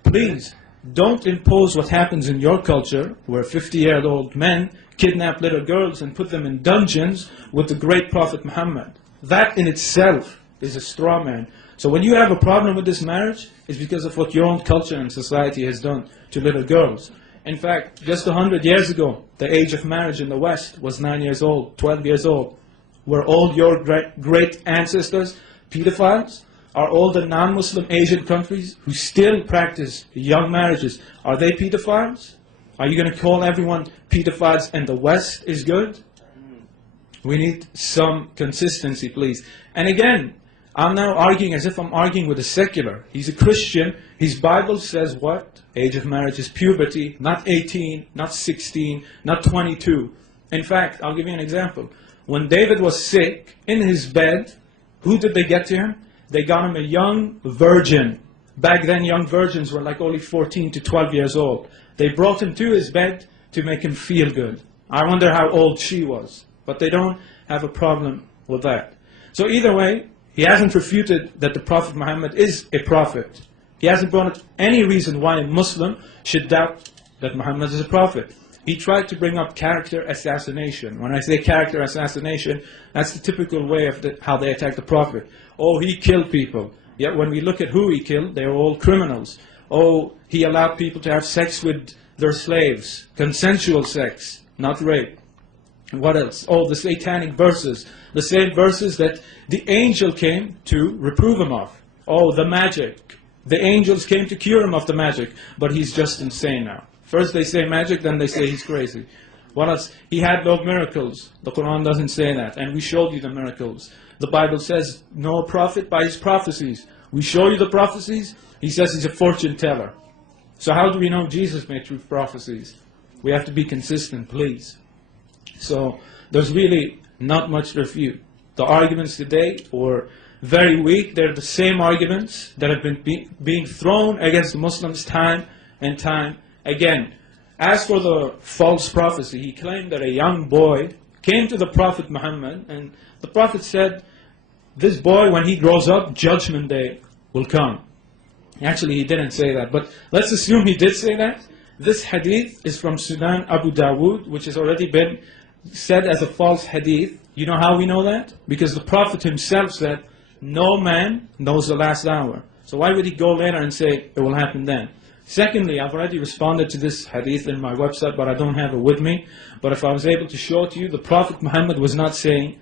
Please, don't impose what happens in your culture, where 50-year-old men kidnap little girls and put them in dungeons with the great Prophet Muhammad. That in itself is a straw man. So when you have a problem with this marriage, it's because of what your own culture and society has done to little girls. In fact, just 100 years ago, the age of marriage in the West was 9 years old, 12 years old. Were all your great ancestors pedophiles? Are all the non-Muslim Asian countries who still practice young marriages, are they pedophiles? Are you going to call everyone pedophiles and the West is good? We need some consistency, please. And again, I'm now arguing as if I'm arguing with a secular. He's a Christian. His Bible says what? Age of marriage is puberty, not 18, not 16, not 22. In fact, I'll give you an example. When David was sick, in his bed, who did they get to him? They got him a young virgin. Back then, young virgins were like only 14 to 12 years old. They brought him to his bed to make him feel good. I wonder how old she was. But they don't have a problem with that. So either way, he hasn't refuted that the Prophet Muhammad is a prophet. He hasn't brought up any reason why a Muslim should doubt that Muhammad is a prophet. He tried to bring up character assassination. When I say character assassination, that's the typical way of how they attack the Prophet. Oh, he killed people. Yet when we look at who he killed, they were all criminals. Oh, he allowed people to have sex with their slaves. Consensual sex, not rape. What else? Oh, the satanic verses. The same verses that the angel came to reprove him of. Oh, the magic. The angels came to cure him of the magic. But he's just insane now. First they say magic, then they say he's crazy. What else? He had no miracles. The Quran doesn't say that. And we showed you the miracles. The Bible says, no prophet by his prophecies. We show you the prophecies. He says he's a fortune teller. So how do we know Jesus made true prophecies? We have to be consistent, please. So there's really not much to refute. The arguments today were very weak. They're the same arguments that have been being thrown against Muslims time and time again. As for the false prophecy, he claimed that a young boy came to the Prophet Muhammad, and the Prophet said, this boy, when he grows up, Judgment Day will come. Actually, he didn't say that, but let's assume he did say that. This hadith is from Sunan Abu Dawood, which has already been said as a false hadith. You know how we know that? Because the Prophet himself said, no man knows the last hour. So why would he go later and say it will happen then? Secondly, I've already responded to this hadith in my website, but I don't have it with me. But if I was able to show it to you, the Prophet Muhammad was not saying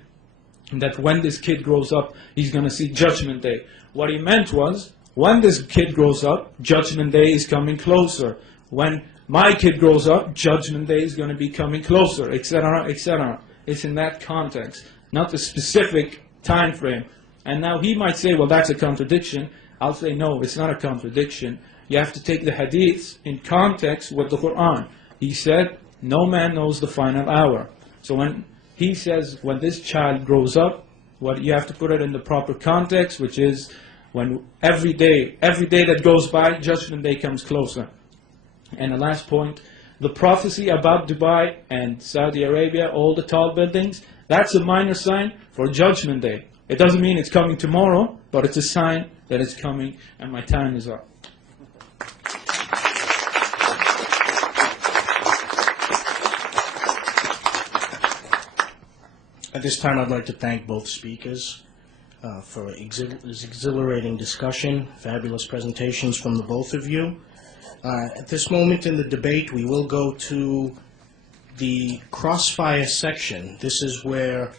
that when this kid grows up, he's going to see Judgment Day. What he meant was, when this kid grows up, Judgment Day is coming closer. When my kid grows up, Judgment Day is going to be coming closer, etc., etc. It's in that context, not the specific time frame. And now he might say, well, that's a contradiction. I'll say, no, it's not a contradiction. You have to take the hadiths in context with the Quran. He said, no man knows the final hour. So when he says, when this child grows up, what you have to put it in the proper context, which is when every day that goes by, Judgment Day comes closer. And the last point, the prophecy about Dubai and Saudi Arabia, all the tall buildings, that's a minor sign for Judgment Day. It doesn't mean it's coming tomorrow, but it's a sign that it's coming, and my time is up. At this time, I'd like to thank both speakers for exhilarating discussion, fabulous presentations from the both of you. At this moment in the debate, we will go to the Crossfire section. This is where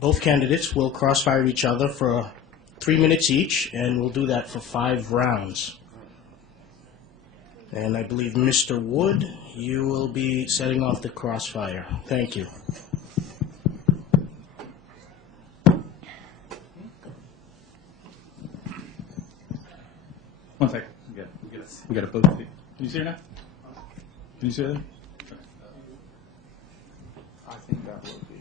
both candidates will crossfire each other for 3 minutes each, and we'll do that for 5 rounds. And I believe, Mr. Wood, you will be setting off the crossfire. Thank you. One second. We got a both. Can you see her now? Can you see her there? I think that will be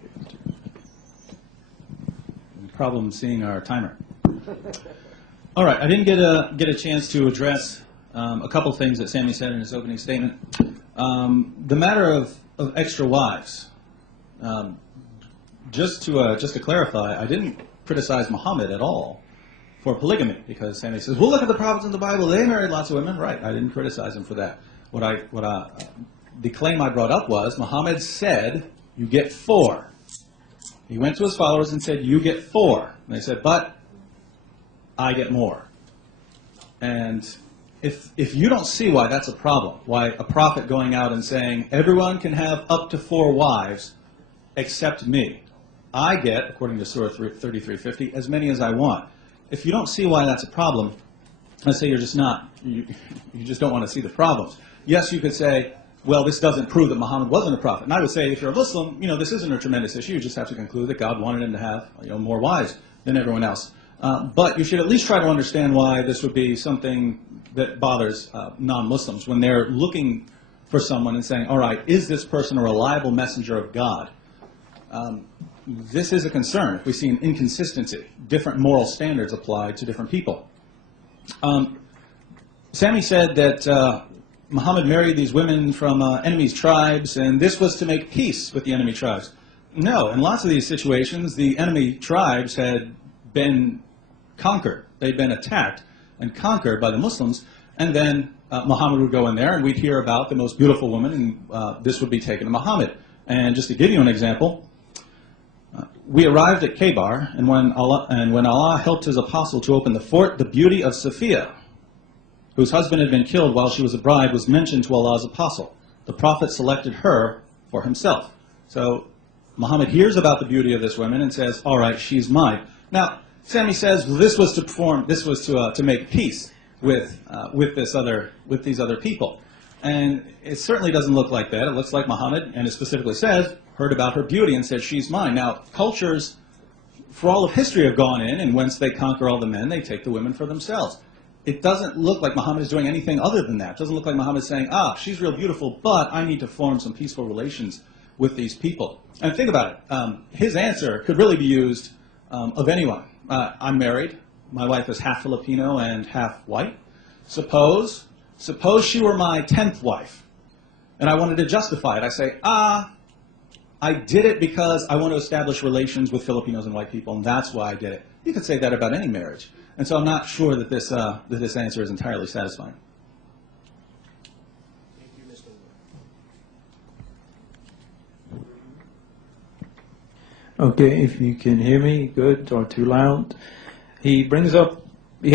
it. Problem seeing our timer. All right, I didn't get a chance to address a couple things that Sami said in his opening statement. The matter of extra wives. Just to clarify, I didn't criticize Muhammad at all for polygamy, because Sami says, well, look at the prophets in the Bible, they married lots of women. Right, I didn't criticize him for that. The claim I brought up was, Muhammad said, you get 4. He went to his followers and said, you get 4. And they said, but I get more. And if you don't see why that's a problem, why a prophet going out and saying, everyone can have up to 4 wives except me, I get, according to Surah 3350, as many as I want. If you don't see why that's a problem, I say you're just not, you just don't want to see the problems. Yes, you could say, well, this doesn't prove that Muhammad wasn't a prophet. And I would say, if you're a Muslim, this isn't a tremendous issue. You just have to conclude that God wanted him to have more wives than everyone else. But you should at least try to understand why this would be something that bothers non-Muslims when they're looking for someone and saying, all right, is this person a reliable messenger of God? This is a concern if we see an inconsistency, different moral standards applied to different people. Sami said that Muhammad married these women from enemy's tribes, and this was to make peace with the enemy tribes. No, in lots of these situations, the enemy tribes had been conquered. They'd been attacked and conquered by the Muslims, and then Muhammad would go in there, and we'd hear about the most beautiful woman, and this would be taken to Muhammad. And just to give you an example, we arrived at Khaybar, and when Allah helped his apostle to open the fort, the beauty of Safiya, whose husband had been killed while she was a bride, was mentioned to Allah's apostle. The prophet selected her for himself. So Muhammad hears about the beauty of this woman and says, all right, she's mine. Now, Sami says, well, this was to make peace with these other people. And it certainly doesn't look like that. It looks like Muhammad, and it specifically says, heard about her beauty and said, she's mine. Now, cultures, for all of history, have gone in, and once they conquer all the men, they take the women for themselves. It doesn't look like Muhammad is doing anything other than that. It doesn't look like Muhammad is saying, she's real beautiful, but I need to form some peaceful relations with these people. And think about it. His answer could really be used of anyone. I'm married. My wife is half Filipino and half white. Suppose she were my 10th wife, and I wanted to justify it. I say, I did it because I want to establish relations with Filipinos and white people, and that's why I did it. You could say that about any marriage. And so I'm not sure that this answer is entirely satisfying. Thank you, Mr. Wood. Okay, if you can hear me, good, or too loud. He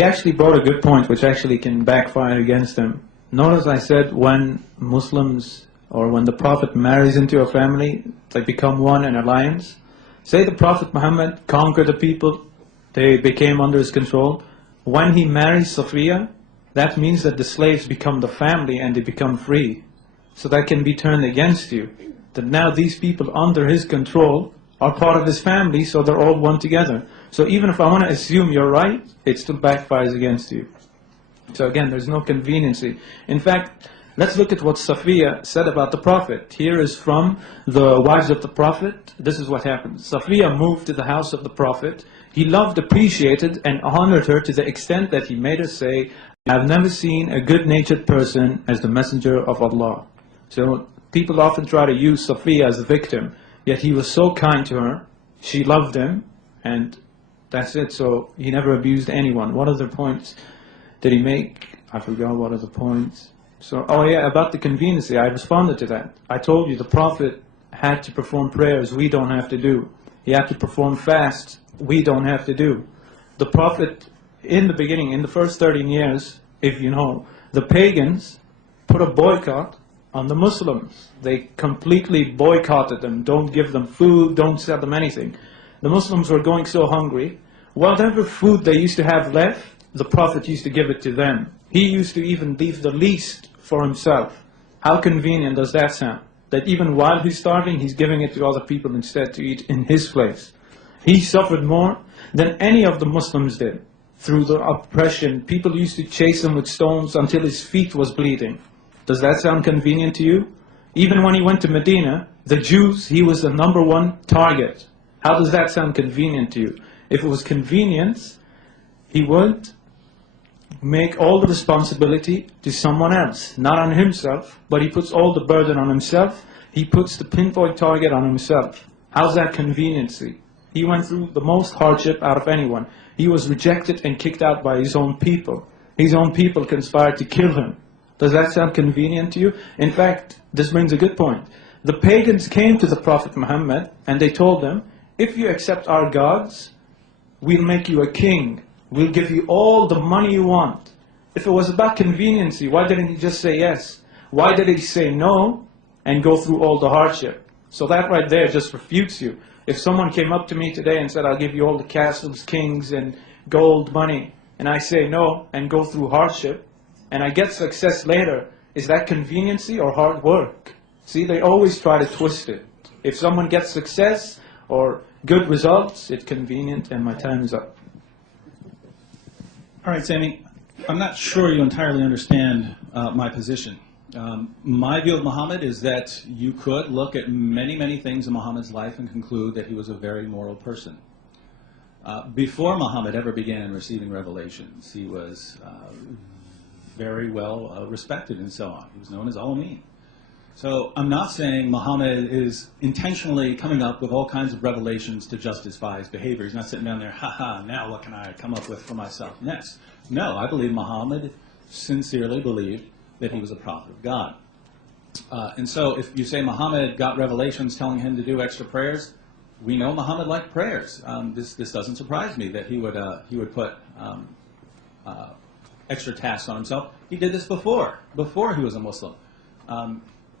actually brought a good point, which actually can backfire against him. Notice I said when Muslims, or when the Prophet marries into a family, they become one in alliance. Say the Prophet Muhammad conquered the people, they became under his control. When he marries Safiya, that means that the slaves become the family and they become free. So that can be turned against you. That now these people under his control are part of his family, so they're all one together. So even if I want to assume you're right, it still backfires against you. So again, there's no conveniency. In fact, let's look at what Safiya said about the Prophet. Here is from the wives of the Prophet. This is what happened. Safiya moved to the house of the Prophet. He loved, appreciated, and honored her to the extent that he made her say, "I've never seen a good-natured person as the messenger of Allah." So people often try to use Safiya as the victim, yet he was so kind to her, she loved him, and that's it. So he never abused anyone. What other points did he make? I forgot what other points. So, oh yeah, about the conveniency, I responded to that. I told you the Prophet had to perform prayers we don't have to do. He had to perform fasts we don't have to do. The Prophet, in the beginning, in the first 13 years, if you know, the pagans put a boycott on the Muslims. They completely boycotted them. Don't give them food, don't sell them anything. The Muslims were going so hungry. Whatever food they used to have left, the Prophet used to give it to them. He used to even leave the least for himself. How convenient does that sound? That even while he's starving, he's giving it to other people instead to eat in his place. He suffered more than any of the Muslims did. Through the oppression, people used to chase him with stones until his feet was bleeding. Does that sound convenient to you? Even when he went to Medina, the Jews, he was the #1 target. How does that sound convenient to you? If it was convenience, he would make all the responsibility to someone else, not on himself, but he puts all the burden on himself. He puts the pinpoint target on himself. How's that conveniency? He went through the most hardship out of anyone. He was rejected and kicked out by his own people. His own people conspired to kill him. Does that sound convenient to you? In fact, this brings a good point. The pagans came to the Prophet Muhammad and they told him, if you accept our gods, we'll make you a king. We'll give you all the money you want. If it was about conveniency, why didn't he just say yes? Why did he say no and go through all the hardship? So that right there just refutes you. If someone came up to me today and said, I'll give you all the castles, kings, and gold money, and I say no and go through hardship, and I get success later, is that conveniency or hard work? See, they always try to twist it. If someone gets success or good results, it's convenient, and my time is up. All right, Sami, I'm not sure you entirely understand my position. My view of Muhammad is that you could look at many, many things in Muhammad's life and conclude that he was a very moral person. Before Muhammad ever began receiving revelations, he was very well respected and so on. He was known as Al-Amin. So I'm not saying Muhammad is intentionally coming up with all kinds of revelations to justify his behavior. He's not sitting down there, now what can I come up with for myself next? No, I believe Muhammad sincerely believed that he was a prophet of God. And so if you say Muhammad got revelations telling him to do extra prayers, we know Muhammad liked prayers. This doesn't surprise me that he would put extra tasks on himself. He did this before he was a Muslim.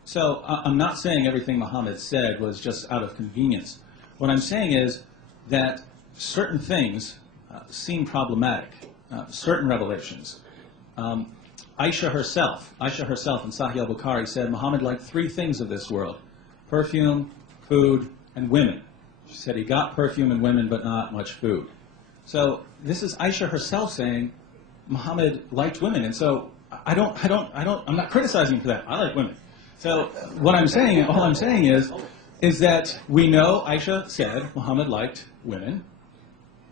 So I'm not saying everything Muhammad said was just out of convenience. What I'm saying is that certain things seem problematic, certain revelations. Aisha herself in Sahih al-Bukhari said Muhammad liked 3 things of this world: perfume, food, and women. She said he got perfume and women, but not much food. So this is Aisha herself saying Muhammad liked women, and so I'm not criticizing him for that. I like women. So what I'm saying, all I'm saying is that we know Aisha said Muhammad liked women.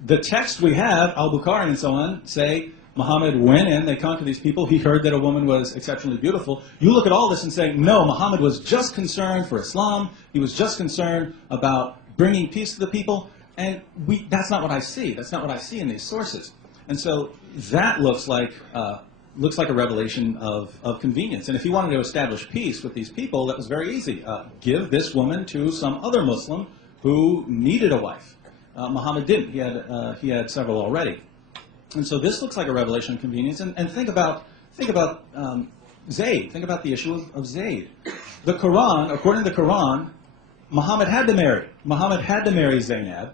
The text we have, al-Bukhari and so on, say Muhammad went in, they conquered these people, he heard that a woman was exceptionally beautiful. You look at all this and say, no, Muhammad was just concerned for Islam, he was just concerned about bringing peace to the people, and that's not what I see. That's not what I see in these sources. And so that looks like a revelation of convenience. And if he wanted to establish peace with these people, that was very easy. Give this woman to some other Muslim who needed a wife. Muhammad didn't. He had several already. And so this looks like a revelation of convenience. And think about Zayd. Think about the issue of Zayd. The Quran, according to the Quran, Muhammad had to marry. Muhammad had to marry Zainab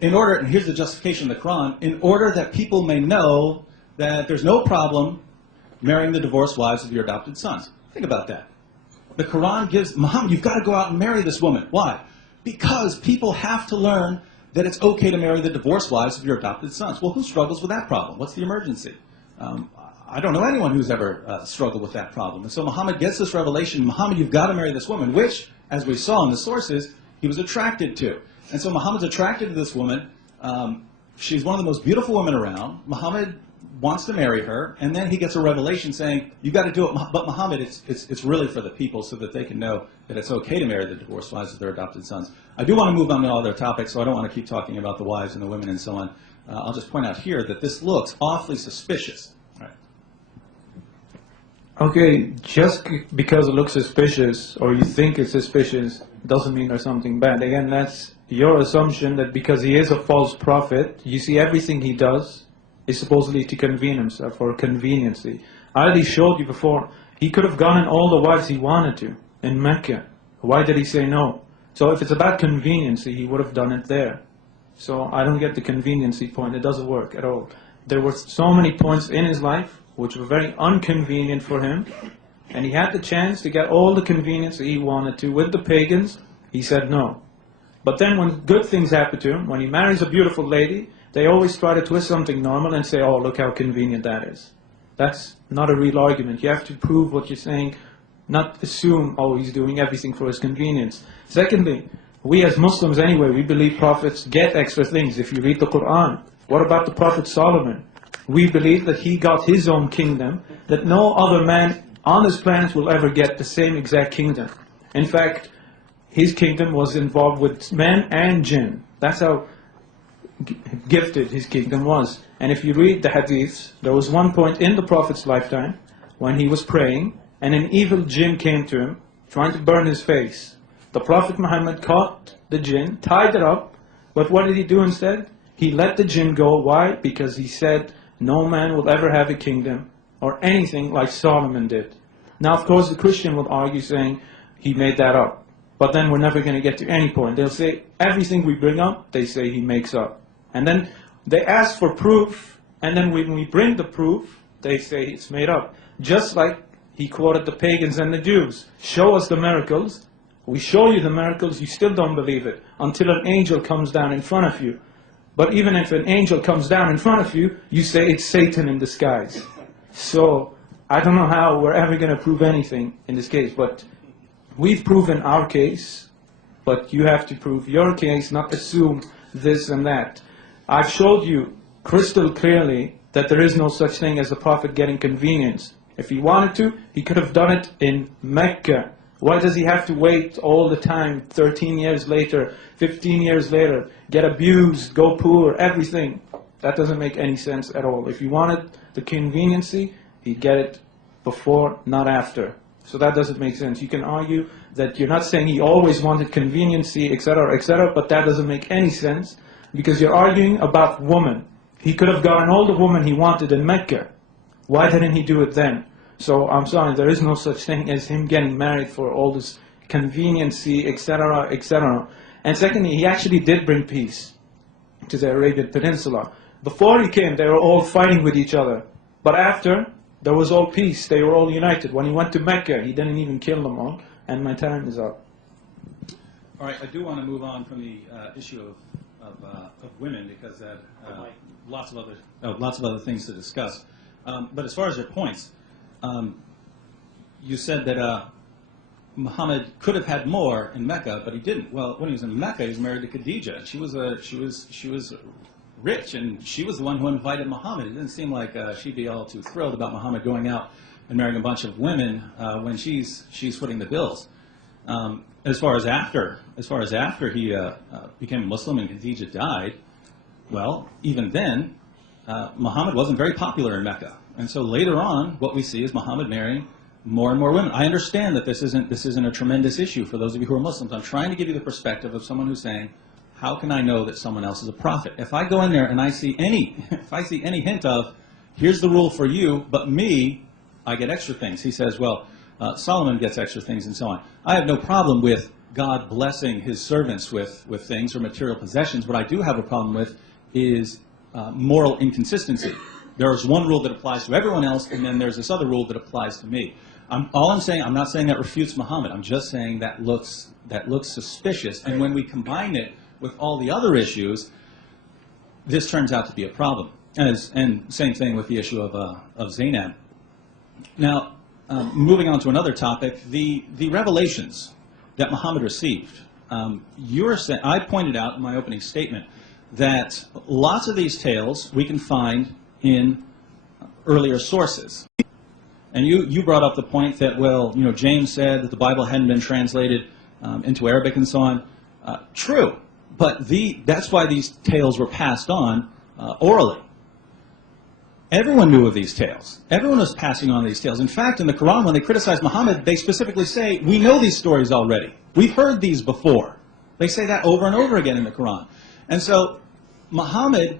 in order, and here's the justification of the Quran, in order that people may know that there's no problem marrying the divorced wives of your adopted sons. Think about that. The Quran gives, Muhammad, you've got to go out and marry this woman. Why? Because people have to learn that it's okay to marry the divorced wives of your adopted sons. Well, who struggles with that problem? What's the emergency? I don't know anyone who's ever struggled with that problem. And so Muhammad gets this revelation, Muhammad, you've got to marry this woman, which, as we saw in the sources, he was attracted to. And so Muhammad's attracted to this woman. She's one of the most beautiful women around. Muhammad wants to marry her, and then he gets a revelation saying, you've got to do it, but Muhammad, it's really for the people so that they can know that it's okay to marry the divorced wives of their adopted sons. I do want to move on to other topics, so I don't want to keep talking about the wives and the women and so on. I'll just point out here that this looks awfully suspicious. Right. Okay, just because it looks suspicious or you think it's suspicious doesn't mean there's something bad. Again, that's your assumption that because he is a false prophet, you see everything he does is supposedly to convene himself or conveniency. I already showed you before, he could have gotten all the wives he wanted to in Mecca. Why did he say no? So if it's about conveniency, he would have done it there. So I don't get the conveniency point. It doesn't work at all. There were so many points in his life which were very inconvenient for him, and he had the chance to get all the convenience that he wanted to with the pagans. He said no. But then when good things happen to him, when he marries a beautiful lady, they always try to twist something normal and say, oh, look how convenient that is. That's not a real argument. You have to prove what you're saying, not assume, oh, he's doing everything for his convenience. Secondly, we as Muslims anyway, we believe prophets get extra things. If you read the Quran, what about the Prophet Solomon? We believe that he got his own kingdom, that no other man on this planet will ever get the same exact kingdom. In fact, his kingdom was involved with men and jinn. That's how gifted his kingdom was. And if you read the hadiths, there was one point in the Prophet's lifetime when he was praying and an evil jinn came to him trying to burn his face. The Prophet Muhammad caught the jinn, tied it up, but what did he do instead? He let the jinn go. Why? Because he said no man will ever have a kingdom or anything like Solomon did. Now of course the Christian will argue saying he made that up. But then we're never going to get to any point. They'll say everything we bring up, they say he makes up. And then they ask for proof, and then when we bring the proof, they say it's made up. Just like he quoted the pagans and the Jews. Show us the miracles. We show you the miracles, you still don't believe it, until an angel comes down in front of you. But even if an angel comes down in front of you, you say it's Satan in disguise. So, I don't know how we're ever going to prove anything in this case, but we've proven our case, but you have to prove your case, not assume this and that. I've showed you crystal clearly that there is no such thing as the Prophet getting convenience. If he wanted to, he could have done it in Mecca. Why does he have to wait all the time, 13 years later, 15 years later, get abused, go poor, everything? That doesn't make any sense at all. If he wanted the conveniency, he'd get it before, not after. So that doesn't make sense. You can argue that you're not saying he always wanted conveniency, etc., but that doesn't make any sense because you're arguing about woman. He could have gotten all the woman he wanted in Mecca. Why didn't he do it then? So I'm sorry, there is no such thing as him getting married for all this conveniency, etc. And secondly, he actually did bring peace to the Arabian Peninsula. Before he came, they were all fighting with each other. But after, there was all peace. They were all united. When he went to Mecca, he didn't even kill them all. And my time is up. All right, I do want to move on from the issue of women because lots of other things to discuss. But as far as your points, you said that Muhammad could have had more in Mecca, but he didn't. Well, when he was in Mecca, he was married to Khadija. She was rich, and she was the one who invited Muhammad. It didn't seem like she'd be all too thrilled about Muhammad going out and marrying a bunch of women when she's footing the bills. As far as after he became a Muslim and Khadija died, well, even then, Muhammad wasn't very popular in Mecca. And so later on, what we see is Muhammad marrying more and more women. I understand that this isn't a tremendous issue for those of you who are Muslims. I'm trying to give you the perspective of someone who's saying, how can I know that someone else is a prophet? If I go in there and I see any hint of, here's the rule for you, but me, I get extra things. He says, well, Solomon gets extra things and so on. I have no problem with God blessing his servants with things or material possessions. What I do have a problem with is moral inconsistency. There's one rule that applies to everyone else, and then there's this other rule that applies to me. All I'm saying, I'm not saying that refutes Muhammad. I'm just saying that looks suspicious. And when we combine it with all the other issues, this turns out to be a problem. And same thing with the issue of Zainab. Now, moving on to another topic, the revelations that Muhammad received. I pointed out in my opening statement that lots of these tales we can find in earlier sources. And you brought up the point that, well, James said that the Bible hadn't been translated into Arabic and so on. True, but that's why these tales were passed on orally. Everyone knew of these tales. Everyone was passing on these tales. In fact, in the Quran, when they criticize Muhammad, they specifically say, we know these stories already. We've heard these before. They say that over and over again in the Quran. And so Muhammad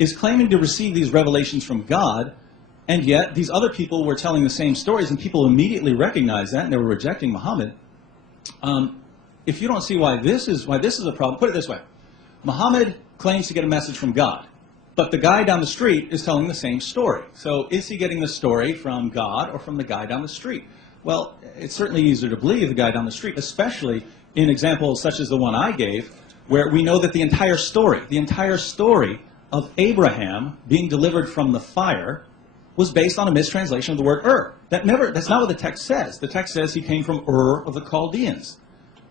is claiming to receive these revelations from God, and yet these other people were telling the same stories, and people immediately recognized that, and they were rejecting Muhammad. If you don't see why this is a problem, put it this way. Muhammad claims to get a message from God, but the guy down the street is telling the same story. So is he getting the story from God or from the guy down the street? Well, it's certainly easier to believe the guy down the street, especially in examples such as the one I gave, where we know that the entire story of Abraham being delivered from the fire was based on a mistranslation of the word Ur. That's not what the text says. The text says he came from Ur of the Chaldeans.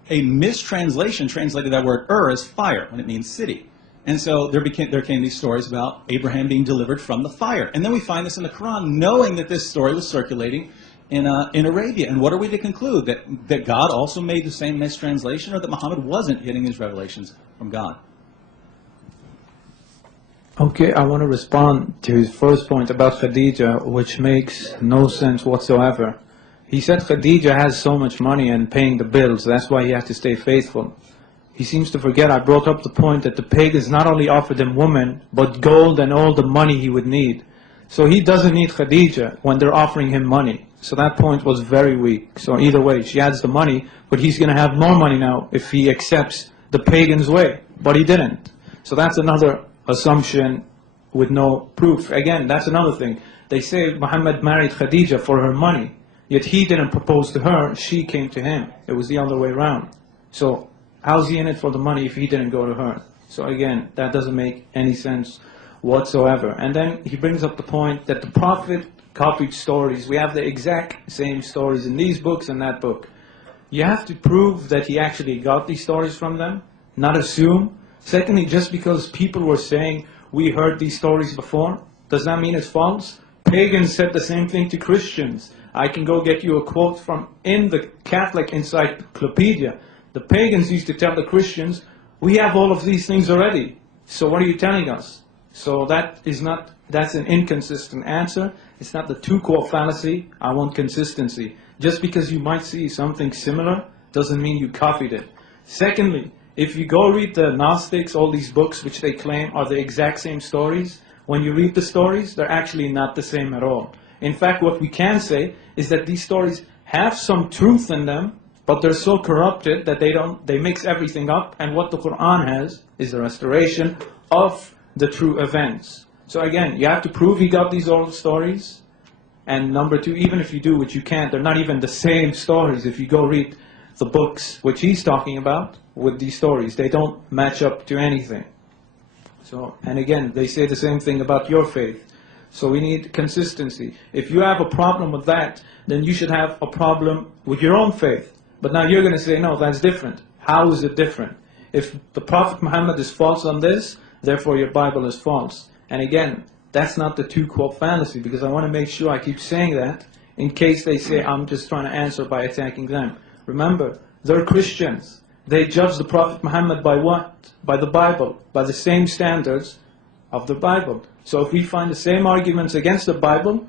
A mistranslation translated that word Ur as fire when it means city. And so there came these stories about Abraham being delivered from the fire. And then we find this in the Quran, knowing that this story was circulating in Arabia. And what are we to conclude? That God also made the same mistranslation, or that Muhammad wasn't getting his revelations from God? Okay, I want to respond to his first point about Khadija, which makes no sense whatsoever. He said Khadija has so much money and paying the bills, that's why he has to stay faithful. He seems to forget I brought up the point that the pagans not only offered him women, but gold and all the money he would need. So he doesn't need Khadija when they're offering him money. So that point was very weak. So either way, she has the money, but he's going to have more money now if he accepts the pagan's way. But he didn't. So that's another assumption with no proof. Again, that's another thing. They say Muhammad married Khadija for her money, yet he didn't propose to her, she came to him. It was the other way around. So how's he in it for the money if he didn't go to her? So again, that doesn't make any sense whatsoever. And then he brings up the point that the Prophet copied stories. We have the exact same stories in these books and that book. You have to prove that he actually got these stories from them, not assume. Secondly, just because people were saying, we heard these stories before, does that mean it's false? Pagans said the same thing to Christians. I can go get you a quote from in the Catholic Encyclopedia. The pagans used to tell the Christians, we have all of these things already. So what are you telling us? So that's an inconsistent answer. It's not the two-quote fallacy. I want consistency. Just because you might see something similar doesn't mean you copied it. Secondly, if you go read the Gnostics, all these books which they claim are the exact same stories, when you read the stories, they're actually not the same at all. In fact, what we can say is that these stories have some truth in them, but they're so corrupted that they mix everything up, and what the Quran has is the restoration of the true events. So again, you have to prove he got these old stories, and number two, even if you do, which you can't, they're not even the same stories. If you go read the books which he's talking about with these stories, they don't match up to anything. So, and again, they say the same thing about your faith. So we need consistency. If you have a problem with that, then you should have a problem with your own faith. But now you're going to say, no, that's different. How is it different? If the Prophet Muhammad is false on this, therefore your Bible is false. And again, that's not the two-quote fallacy, because I want to make sure I keep saying that in case they say I'm just trying to answer by attacking them. Remember, they're Christians. They judge the Prophet Muhammad by what? By the Bible, by the same standards of the Bible. So if we find the same arguments against the Bible,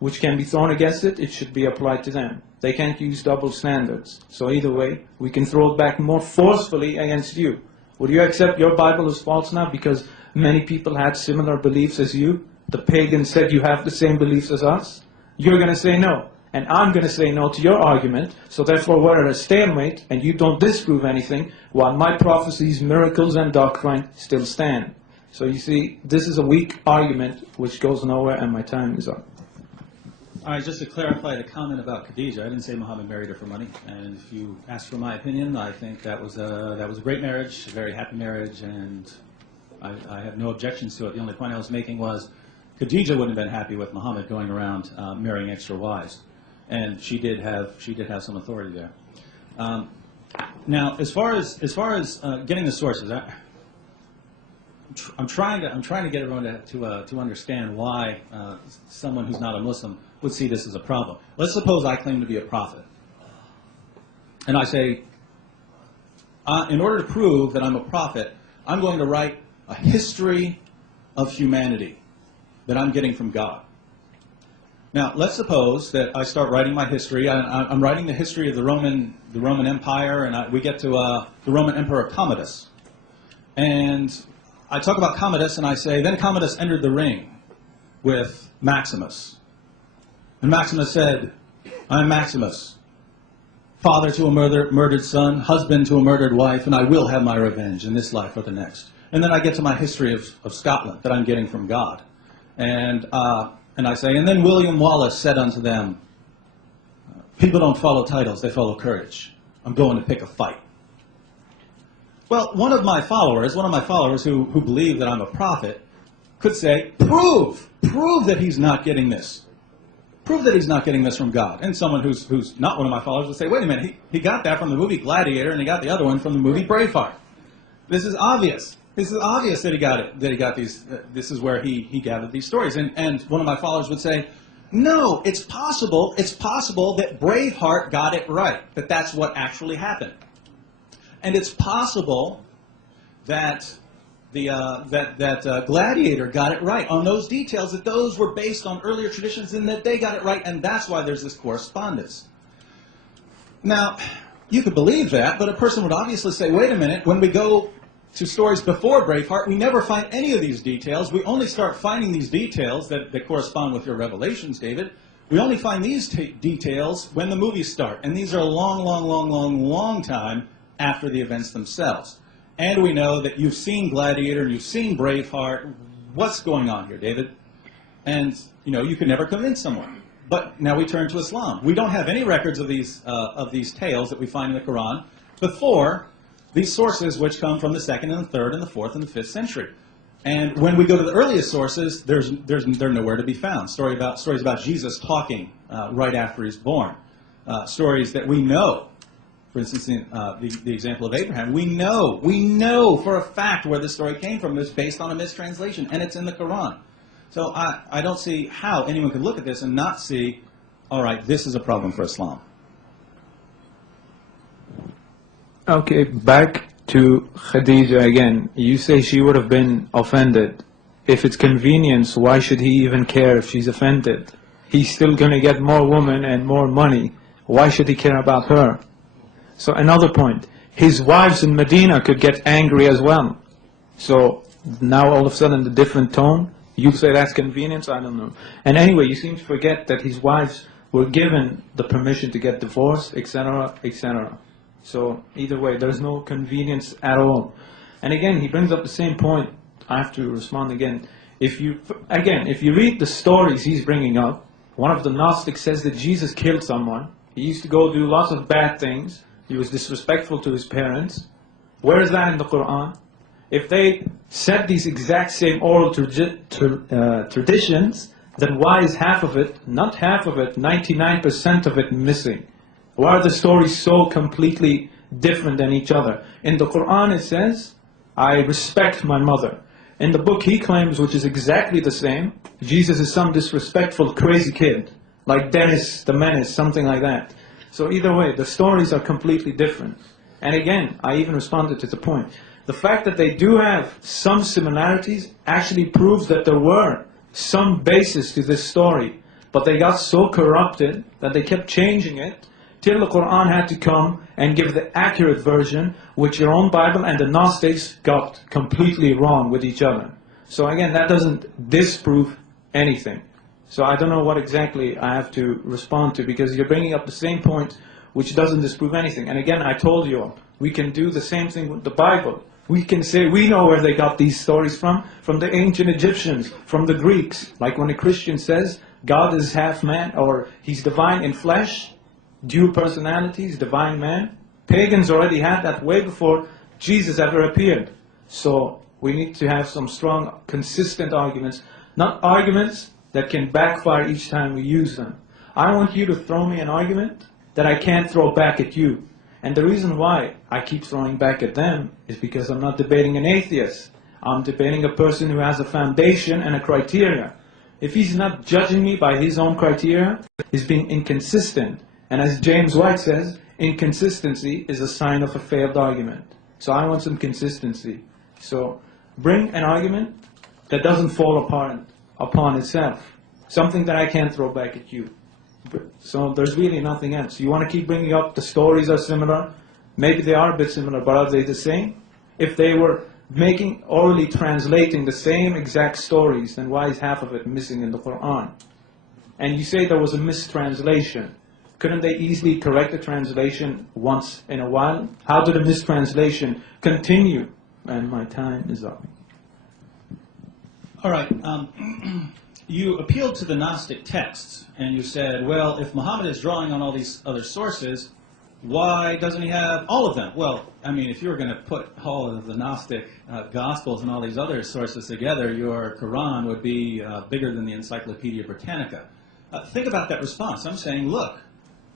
which can be thrown against it, it should be applied to them. They can't use double standards. So either way, we can throw it back more forcefully against you. Would you accept your Bible is false now because many people had similar beliefs as you? The pagans said you have the same beliefs as us? You're going to say no. and I'm going to say no to your argument, so therefore we're at a stalemate, and you don't disprove anything, while my prophecies, miracles, and doctrine still stand. So you see, this is a weak argument which goes nowhere, and my time is up. All right, just to clarify the comment about Khadijah, I didn't say Muhammad married her for money. And if you ask for my opinion, I think that was a great marriage, a very happy marriage, and I have no objections to it. The only point I was making was Khadijah wouldn't have been happy with Muhammad going around marrying extra wives, and she did have some authority there. Now, as far as getting the sources, I'm trying to get everyone to understand why someone who's not a Muslim would see this as a problem. Let's suppose I claim to be a prophet, and I say, in order to prove that I'm a prophet, I'm going to write a history of humanity that I'm getting from God. Now, let's suppose that I start writing my history. I'm writing the history of the Roman Empire, and we get to the Roman Emperor Commodus, and I talk about Commodus, and I say, then Commodus entered the ring with Maximus. And Maximus said, I'm Maximus, father to a murdered son, husband to a murdered wife, and I will have my revenge in this life or the next. And then I get to my history of Scotland that I'm getting from God. And I say, and then William Wallace said unto them, people don't follow titles, they follow courage. I'm going to pick a fight. Well, one of my followers who believe that I'm a prophet, could say, prove that he's not getting this. Prove that he's not getting this from God. And someone who's not one of my followers would say, wait a minute, he got that from the movie Gladiator, and he got the other one from the movie Braveheart. This is obvious. This is obvious that he got it. That he got these. This is where he gathered these stories. And one of my followers would say, no, it's possible. It's possible that Braveheart got it right. That that's what actually happened. And it's possible that Gladiator got it right on those details, that those were based on earlier traditions and that they got it right, and that's why there's this correspondence. Now, you could believe that, but a person would obviously say, wait a minute, when we go to stories before Braveheart, we never find any of these details. We only start finding these details that correspond with your revelations, David. We only find these details when the movies start, and these are a long time after the events themselves. And we know that you've seen Gladiator, you've seen Braveheart. What's going on here, David? And, you could never convince someone. But now we turn to Islam. We don't have any records of these tales that we find in the Quran before these sources which come from the 2nd and the 3rd and the 4th and the 5th century. And when we go to the earliest sources, they're nowhere to be found. Stories about Jesus talking right after he's born. Stories that we know. For instance, the example of Abraham, we know for a fact where this story came from. It's based on a mistranslation, and it's in the Quran. So I don't see how anyone could look at this and not see, all right, this is a problem for Islam. Okay, back to Khadija again. You say she would have been offended. If it's convenience, why should he even care if she's offended? He's still going to get more women and more money. Why should he care about her? So another point, his wives in Medina could get angry as well. So now all of a sudden the different tone, you say that's convenience, I don't know. And anyway, you seem to forget that his wives were given the permission to get divorced, etc., etc. So either way, there's no convenience at all. And again, he brings up the same point. I have to respond again. If you read the stories he's bringing up, one of the Gnostics says that Jesus killed someone. He used to go do lots of bad things. He was disrespectful to his parents. Where is that in the Quran? If they said these exact same oral traditions, then why is half of it, not half of it, 99% of it missing? Why are the stories so completely different than each other? In the Quran it says, I respect my mother. In the book he claims, which is exactly the same, Jesus is some disrespectful crazy kid, like Dennis the Menace, something like that. So either way, the stories are completely different. And again, I even responded to the point. The fact that they do have some similarities actually proves that there were some basis to this story. But they got so corrupted that they kept changing it till the Quran had to come and give the accurate version, which your own Bible and the Gnostics got completely wrong with each other. So again, that doesn't disprove anything. So I don't know what exactly I have to respond to, because you're bringing up the same point which doesn't disprove anything. And again, I told you all, we can do the same thing with the Bible. We can say we know where they got these stories from the ancient Egyptians, from the Greeks. Like when a Christian says God is half man, or he's divine in flesh, dual personalities, divine man. Pagans already had that way before Jesus ever appeared. So we need to have some strong, consistent arguments, not arguments that can backfire each time we use them. I want you to throw me an argument that I can't throw back at you. And the reason why I keep throwing back at them is because I'm not debating an atheist. I'm debating a person who has a foundation and a criteria. If he's not judging me by his own criteria, he's being inconsistent. And as James White says, inconsistency is a sign of a failed argument. So I want some consistency. So bring an argument that doesn't fall apart upon itself. Something that I can't throw back at you. So there's really nothing else. You want to keep bringing up the stories are similar. Maybe they are a bit similar, but are they the same? If they were orally translating the same exact stories, then why is half of it missing in the Quran? And you say there was a mistranslation. Couldn't they easily correct the translation once in a while? How did a mistranslation continue? And my time is up. All right. You appealed to the Gnostic texts, and you said, well, if Muhammad is drawing on all these other sources, why doesn't he have all of them? Well, I mean, if you were going to put all of the Gnostic Gospels and all these other sources together, your Quran would be bigger than the Encyclopedia Britannica. Think about that response. I'm saying, look,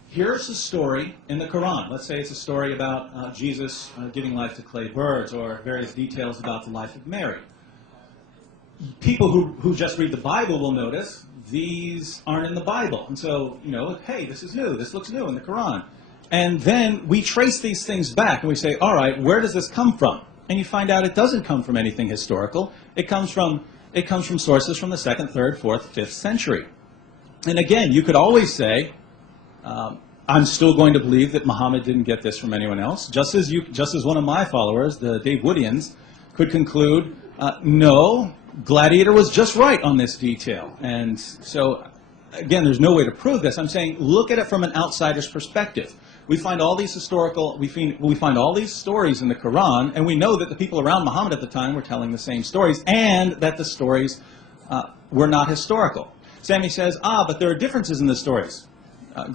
here's a story in the Quran. Let's say it's a story about Jesus giving life to clay birds, or various details about the life of Mary. People who just read the Bible will notice these aren't in the Bible. And so, hey, this is new. This looks new in the Quran. And then we trace these things back and we say, all right, where does this come from? And you find out it doesn't come from anything historical. It comes from sources from the 2nd, 3rd, 4th, 5th century. And again, you could always say, I'm still going to believe that Muhammad didn't get this from anyone else. Just as one of my followers, the Dave Woodians, could conclude, no, Gladiator was just right on this detail. And so, again, there's no way to prove this. I'm saying, look at it from an outsider's perspective. We find all these we find all these stories in the Quran, and we know that the people around Muhammad at the time were telling the same stories, and that the stories were not historical. Sami says, but there are differences in the stories.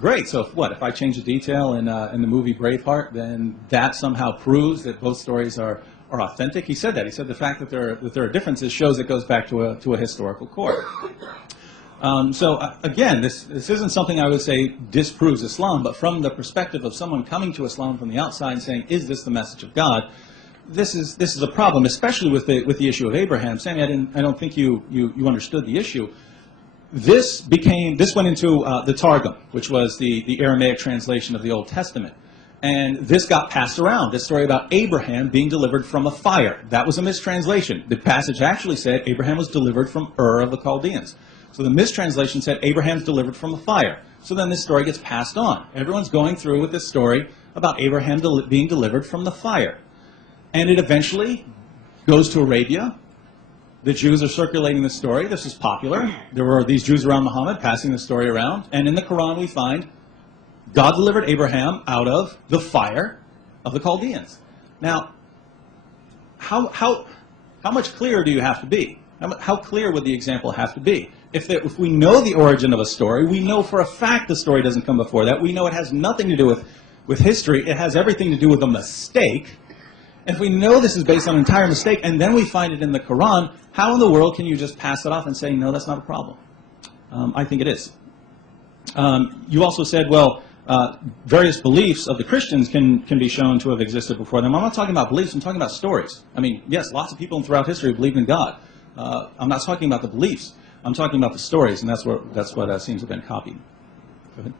Great, so if I change a detail in the movie Braveheart, then that somehow proves that both stories are authentic? He said that. He said the fact that there are differences shows it goes back to a historical core. Again, this isn't something I would say disproves Islam, but from the perspective of someone coming to Islam from the outside and saying, is this the message of God? This is a problem, especially with the issue of Abraham. Sami, I don't think you understood the issue. This went into the Targum, which was the Aramaic translation of the Old Testament. And this got passed around, this story about Abraham being delivered from a fire. That was a mistranslation. The passage actually said Abraham was delivered from Ur of the Chaldeans. So the mistranslation said Abraham's delivered from a fire. So then this story gets passed on. Everyone's going through with this story about Abraham being delivered from the fire. And it eventually goes to Arabia. The Jews are circulating the story. This is popular. There were these Jews around Muhammad passing the story around. And in the Quran we find God delivered Abraham out of the fire of the Chaldeans. Now, how much clearer do you have to be? How clear would the example have to be? If we know the origin of a story, we know for a fact the story doesn't come before that. We know it has nothing to do with history. It has everything to do with a mistake. And if we know this is based on an entire mistake, and then we find it in the Quran, how in the world can you just pass it off and say, no, that's not a problem? I think it is. You also said, well, various beliefs of the Christians can be shown to have existed before them. I'm not talking about beliefs, I'm talking about stories. I mean, yes, lots of people throughout history believed in God. I'm not talking about the beliefs. I'm talking about the stories, and that's what seems to have been copied. Go ahead.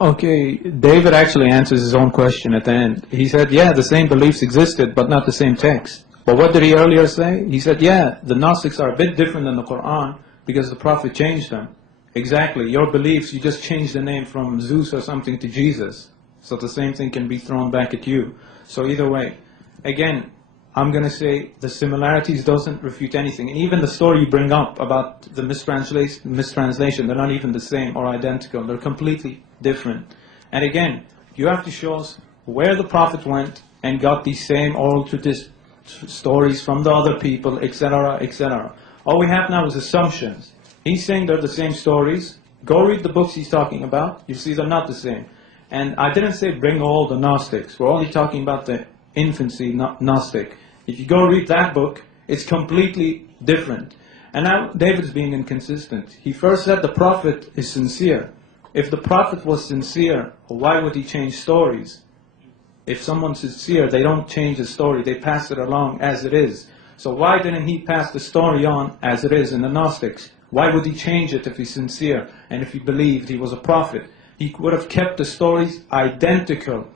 Okay, David actually answers his own question at the end. He said, yeah, the same beliefs existed, but not the same text. But what did he earlier say? He said, yeah, the Gnostics are a bit different than the Quran because the Prophet changed them. Exactly, your beliefs, you just changed the name from Zeus or something to Jesus. So the same thing can be thrown back at you. So either way, again, I'm going to say the similarities doesn't refute anything. And even the story you bring up about the mistranslation, they're not even the same or identical. They're completely different. And again, you have to show us where the Prophet went and got these same oral stories from the other people, etc., etc. All we have now is assumptions. He's saying they're the same stories. Go read the books he's talking about. You see they're not the same. And I didn't say bring all the Gnostics. We're only talking about the infancy Gnostic. If you go read that book, it's completely different. And now David's being inconsistent. He first said the Prophet is sincere. If the Prophet was sincere, why would he change stories? If someone's sincere, they don't change the story. They pass it along as it is. So why didn't he pass the story on as it is in the Gnostics? Why would he change it if he's sincere and if he believed he was a prophet? He would have kept the stories identical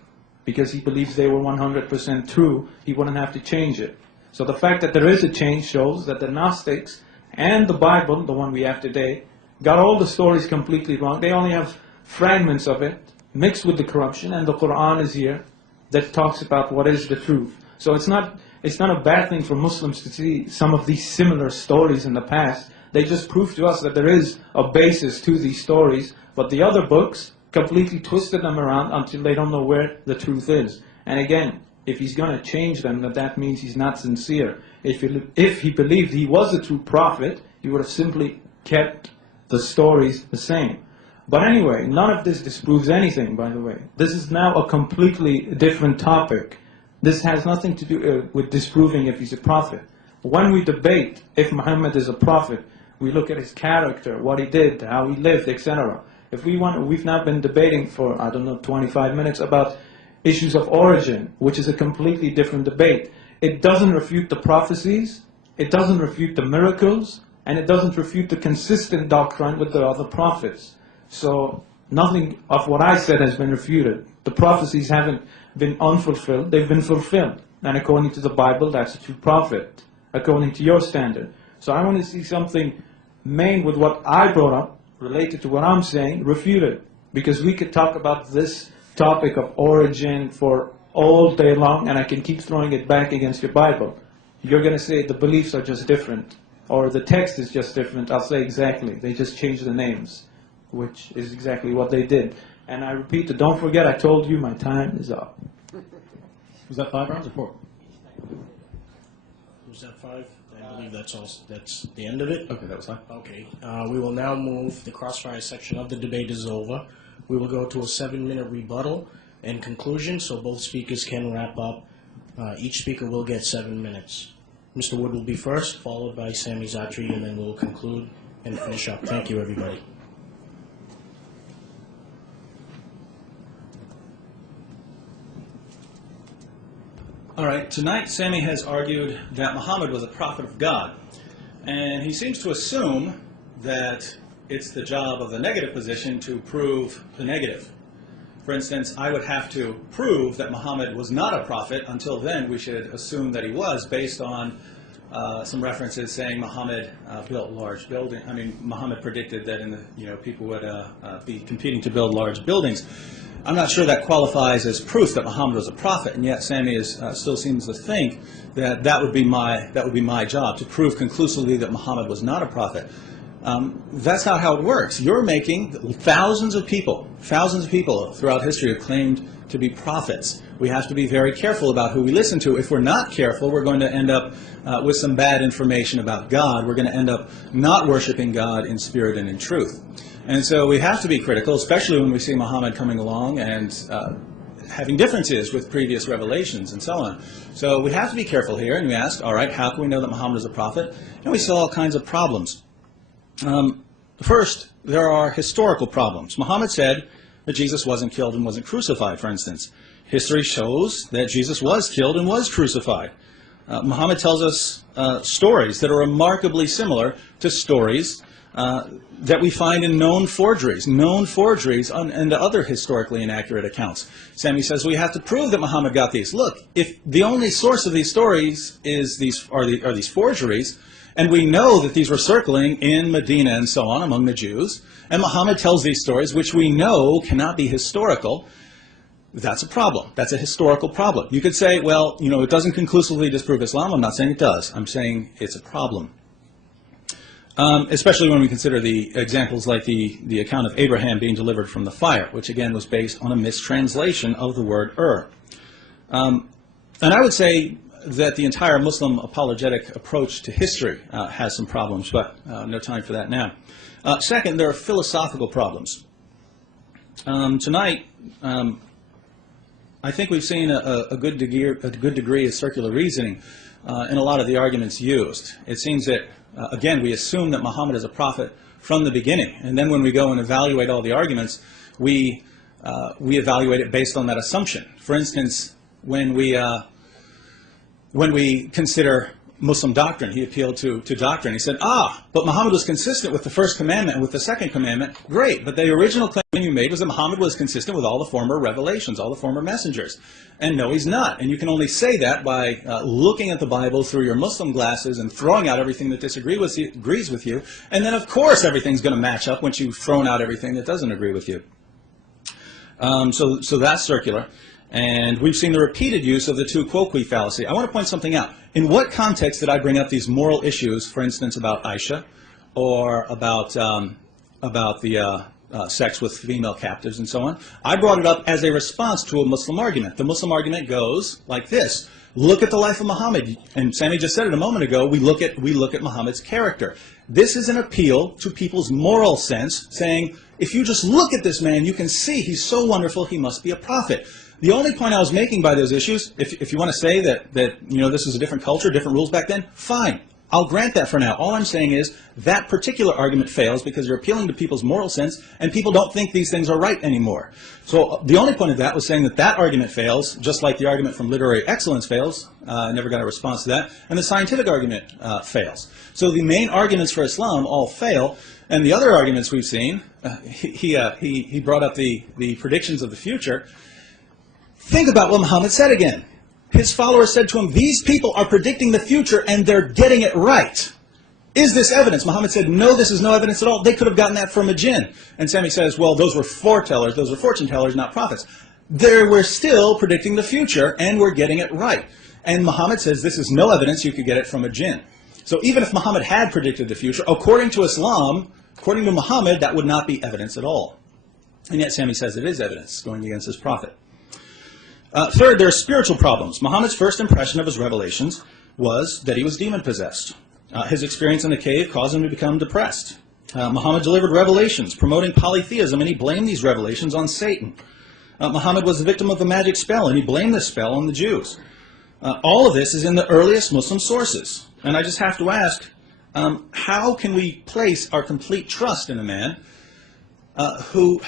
because he believes they were 100% true. He wouldn't have to change it. So the fact that there is a change shows that the Gnostics and the Bible, the one we have today, got all the stories completely wrong. They only have fragments of it mixed with the corruption, and the Quran is here that talks about what is the truth. So it's not a bad thing for Muslims to see some of these similar stories in the past. They just prove to us that there is a basis to these stories, but the other books completely twisted them around until they don't know where the truth is. And again, if he's going to change them, that means he's not sincere. If he believed he was a true prophet, he would have simply kept the stories the same. But anyway, none of this disproves anything, by the way. This is now a completely different topic. This has nothing to do with disproving if he's a prophet. When we debate if Muhammad is a prophet, we look at his character, what he did, how he lived, etc. We've now been debating for, 25 minutes about issues of origin, which is a completely different debate. It doesn't refute the prophecies, it doesn't refute the miracles, and it doesn't refute the consistent doctrine with the other prophets. So nothing of what I said has been refuted. The prophecies haven't been unfulfilled, they've been fulfilled. And according to the Bible, that's a true prophet, according to your standard. So I want to see something main with what I brought up, related to what I'm saying, refuted. Because we could talk about this topic of origin for all day long, and I can keep throwing it back against your Bible. You're going to say the beliefs are just different, or the text is just different. I'll say exactly. They just changed the names, which is exactly what they did. And I repeat, don't forget, I told you my time is up. Was that 5 rounds or 4? Was that 5? I believe that's the end of it. Okay, that was fine. Okay. We will now move. The Crossfire section of the debate is over. We will go to a 7-minute rebuttal and conclusion, so both speakers can wrap up. Each speaker will get 7 minutes. Mr. Wood will be first, followed by Sami Zaatari, and then we'll conclude and finish up. Thank you, everybody. All right, tonight Sami has argued that Muhammad was a prophet of God. And he seems to assume that it's the job of the negative position to prove the negative. For instance, I would have to prove that Muhammad was not a prophet. Until then, we should assume that he was, based on some references saying Muhammad built large buildings. I mean, Muhammad predicted that people would be competing to build large buildings. I'm not sure that qualifies as proof that Muhammad was a prophet, and yet Sami still seems to think that that would be my job, to prove conclusively that Muhammad was not a prophet. That's not how it works. You're making thousands of people throughout history have claimed to be prophets. We have to be very careful about who we listen to. If we're not careful, we're going to end up with some bad information about God. We're going to end up not worshiping God in spirit and in truth. And so we have to be critical, especially when we see Muhammad coming along and having differences with previous revelations and so on. So we have to be careful here, and we ask, all right, how can we know that Muhammad is a prophet? And we saw all kinds of problems. First, there are historical problems. Muhammad said that Jesus wasn't killed and wasn't crucified, for instance. History shows that Jesus was killed and was crucified. Muhammad tells us stories that are remarkably similar to stories that we find in known forgeries and other historically inaccurate accounts. Sami says we have to prove that Muhammad got these. Look, if the only source of these stories is these forgeries, and we know that these were circling in Medina and so on among the Jews, and Muhammad tells these stories, which we know cannot be historical, That's a problem. That's a historical problem. You could say, well, you know, it doesn't conclusively disprove Islam. I'm not saying it does. I'm saying it's a problem. Especially when we consider the examples like the account of Abraham being delivered from the fire, which again was based on a mistranslation of the word And I would say that the entire Muslim apologetic approach to history has some problems, but no time for that now. Second, there are philosophical problems. Tonight, I think we've seen a good degree of circular reasoning in a lot of the arguments used. It seems that, again, we assume that Muhammad is a prophet from the beginning, and then when we go and evaluate all the arguments, we evaluate it based on that assumption. For instance, when we consider Muslim doctrine, he appealed to doctrine. He said, but Muhammad was consistent with the first commandment and with the second commandment. Great, but the original claim you made was that Muhammad was consistent with all the former revelations, all the former messengers. And no, he's not. And you can only say that by looking at the Bible through your Muslim glasses and throwing out everything that agrees with you. And then, of course, everything's going to match up once you've thrown out everything that doesn't agree with you. So that's circular. And we've seen the repeated use of the tu quoque fallacy. I want to point something out. In what context did I bring up these moral issues, for instance, about Aisha or about the sex with female captives and so on? I brought it up as a response to a Muslim argument. The Muslim argument goes like this. Look at the life of Muhammad. And Sami just said it a moment ago, we look at Muhammad's character. This is an appeal to people's moral sense, saying, if you just look at this man, you can see he's so wonderful, he must be a prophet. The only point I was making by those issues, if you want to say that you know, this was a different culture, different rules back then, fine. I'll grant that for now. All I'm saying is that particular argument fails because you're appealing to people's moral sense and people don't think these things are right anymore. So the only point of that was saying that that argument fails, just like the argument from literary excellence fails. I never got a response to that. And the scientific argument fails. So the main arguments for Islam all fail. And the other arguments we've seen, he brought up the predictions of the future. Think about what Muhammad said again. His followers said to him, these people are predicting the future and they're getting it right. Is this evidence? Muhammad said, no, this is no evidence at all. They could have gotten that from a jinn. And Sami says, well, those were foretellers, those were fortune tellers, not prophets. They were still predicting the future and we're getting it right. And Muhammad says, this is no evidence, you could get it from a jinn. So even if Muhammad had predicted the future, according to Islam, according to Muhammad, that would not be evidence at all. And yet Sami says it is evidence going against his prophet. Third, there are spiritual problems. Muhammad's first impression of his revelations was that he was demon-possessed. His experience in the cave caused him to become depressed. Muhammad delivered revelations promoting polytheism, and he blamed these revelations on Satan. Muhammad was the victim of a magic spell, and he blamed this spell on the Jews. All of this is in the earliest Muslim sources. And I just have to ask, how can we place our complete trust in a man who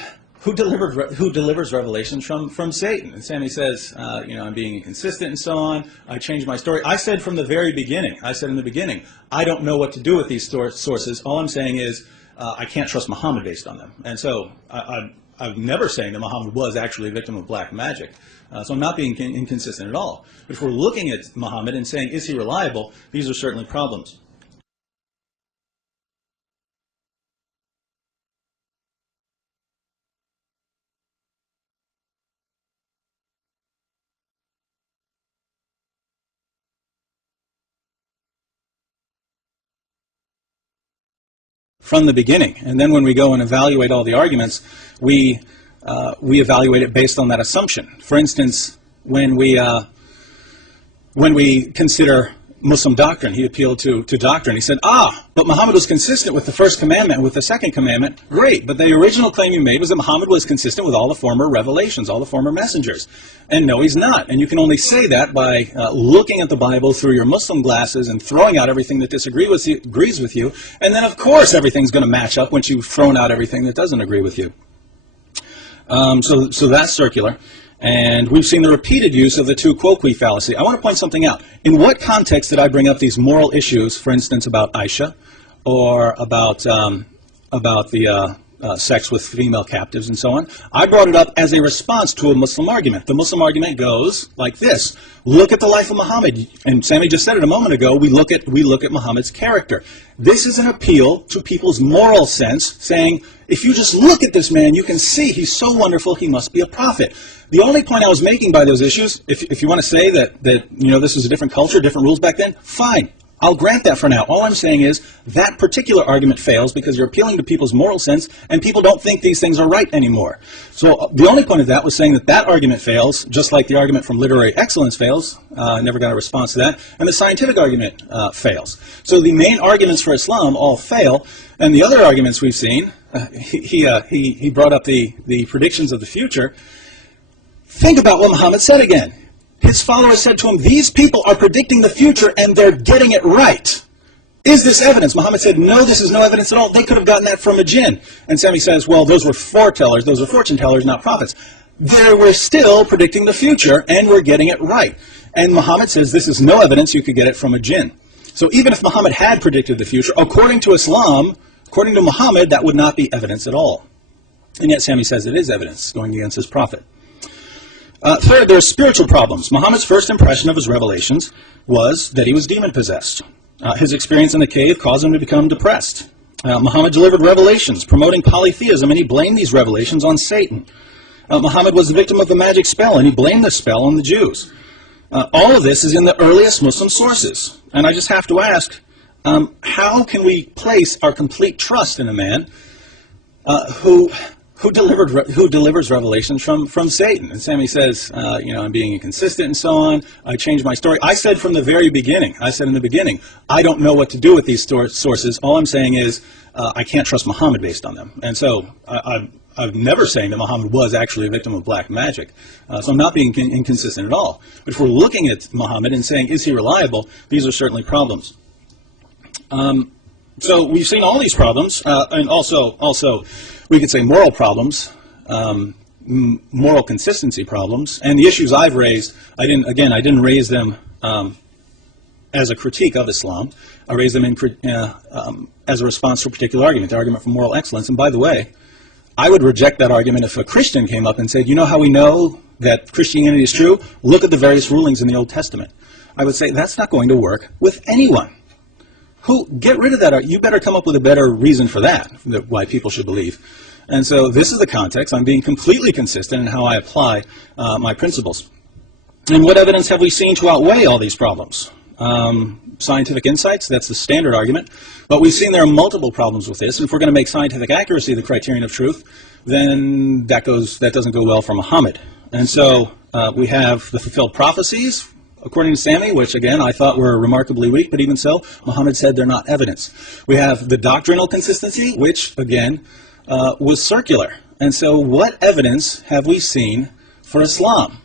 delivers revelations from Satan? And Sami says, you know, I'm being inconsistent and so on. I changed my story. I said from the very beginning, I don't know what to do with these sources. All I'm saying is I can't trust Muhammad based on them. And so I'm never saying that Muhammad was actually a victim of black magic. So I'm not being inconsistent at all. But if we're looking at Muhammad and saying, is he reliable, these are certainly problems. From the beginning. And then when we go and evaluate all the arguments, we evaluate it based on that assumption. For instance, when we consider Muslim doctrine, he appealed to doctrine. He said, but Muhammad was consistent with the first commandment and with the second commandment. Great, but the original claim you made was that Muhammad was consistent with all the former revelations, all the former messengers. And no, he's not. And you can only say that by looking at the Bible through your Muslim glasses and throwing out everything that agrees with you. And then, of course, everything's going to match up once you've thrown out everything that doesn't agree with you. So that's circular. And we've seen the repeated use of the tu quoque fallacy. I want to point something out. In what context did I bring up these moral issues, for instance, about Aisha or about the sex with female captives and so on. I brought it up as a response to a Muslim argument. The Muslim argument goes like this. Look at the life of Muhammad. And Sami just said it a moment ago. We look at Muhammad's character. This is an appeal to people's moral sense, saying, if you just look at this man, you can see he's so wonderful, he must be a prophet. The only point I was making by those issues, if you want to say that this was a different culture, different rules back then, fine. I'll grant that for now. All I'm saying is that particular argument fails because you're appealing to people's moral sense and people don't think these things are right anymore. So the only point of that was saying that argument fails, just like the argument from literary excellence fails. Never got a response to that. And the scientific argument fails. So the main arguments for Islam all fail. And the other arguments we've seen, he brought up the predictions of the future. Think about what Muhammad said again. His followers said to him, these people are predicting the future and they're getting it right. Is this evidence? Muhammad said, no, this is no evidence at all. They could have gotten that from a jinn. And Sami says, well, those were foretellers, those were fortune tellers, not prophets. They were still predicting the future and were getting it right. And Muhammad says, this is no evidence, you could get it from a jinn. So even if Muhammad had predicted the future, according to Islam, according to Muhammad, that would not be evidence at all. And yet Sami says it is evidence going against his prophet. Third, there are spiritual problems. Muhammad's first impression of his revelations was that he was demon-possessed. His experience in the cave caused him to become depressed. Muhammad delivered revelations promoting polytheism, and he blamed these revelations on Satan. Muhammad was the victim of a magic spell, and he blamed the spell on the Jews. All of this is in the earliest Muslim sources. And I just have to ask, how can we place our complete trust in a man who delivers revelations from Satan? And Sami says, I'm being inconsistent and so on. I changed my story. I said from the very beginning, I don't know what to do with these sources. All I'm saying is I can't trust Muhammad based on them. And so I'm never saying that Muhammad was actually a victim of black magic. So I'm not being inconsistent at all. But if we're looking at Muhammad and saying, is he reliable, these are certainly problems. So we've seen all these problems, and also we could say moral problems, moral consistency problems, and the issues I've raised. I didn't raise them as a critique of Islam. I raised them as a response to a particular argument, the argument for moral excellence. And by the way, I would reject that argument if a Christian came up and said, you know how we know that Christianity is true? Look at the various rulings in the Old Testament. I would say that's not going to work with anyone. Get rid of that. You better come up with a better reason for that, why people should believe. And so this is the context. I'm being completely consistent in how I apply my principles. And what evidence have we seen to outweigh all these problems? Scientific insights, that's the standard argument. But we've seen there are multiple problems with this. And if we're going to make scientific accuracy the criterion of truth, then that doesn't go well for Muhammad. And so we have the fulfilled prophecies, according to Sami, which again I thought were remarkably weak, but even so, Muhammad said they're not evidence. We have the doctrinal consistency, which again was circular. And so what evidence have we seen for Islam?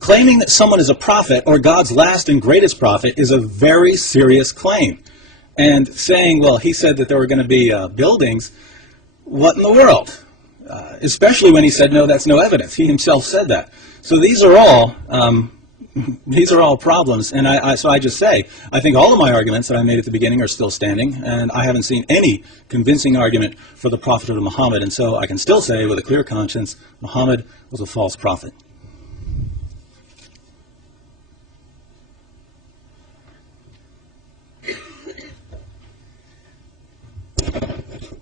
Claiming that someone is a prophet or God's last and greatest prophet is a very serious claim. And saying, well, he said that there were going to be buildings, what in the world? Especially when he said, no, that's no evidence. He himself said that. So these are all problems, and so I just say, I think all of my arguments that I made at the beginning are still standing, and I haven't seen any convincing argument for the prophethood of Muhammad, and so I can still say with a clear conscience, Muhammad was a false prophet.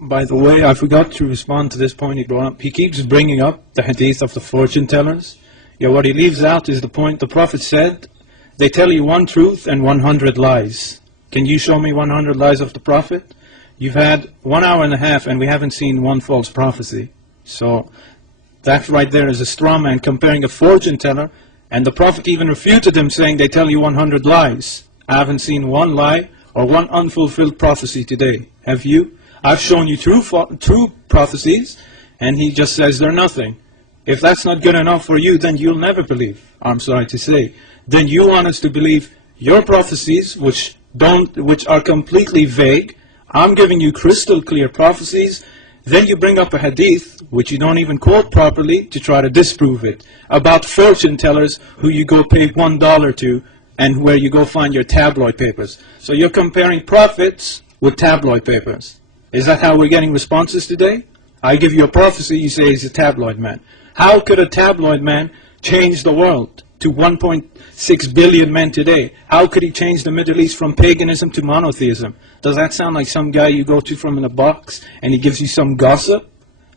By the way, I forgot to respond to this point he brought up. He keeps bringing up the hadith of the fortune tellers. Yeah, what he leaves out is the point the Prophet said, they tell you one truth and 100 lies. Can you show me 100 lies of the Prophet? You've had 1 hour and a half and we haven't seen one false prophecy. So that right there is a straw man comparing a fortune teller, and the Prophet even refuted him saying they tell you 100 lies. I haven't seen one lie or one unfulfilled prophecy today. Have you? I've shown you true prophecies, and he just says they're nothing. If that's not good enough for you, then you'll never believe, I'm sorry to say. Then you want us to believe your prophecies, which are completely vague. I'm giving you crystal clear prophecies. Then you bring up a hadith, which you don't even quote properly, to try to disprove it, about fortune tellers who you go pay $1 to, and where you go find your tabloid papers. So you're comparing prophets with tabloid papers. Is that how we're getting responses today? I give you a prophecy, you say he's a tabloid man. How could a tabloid man change the world to 1.6 billion men today? How could he change the Middle East from paganism to monotheism? Does that sound like some guy you go to from in a box and he gives you some gossip?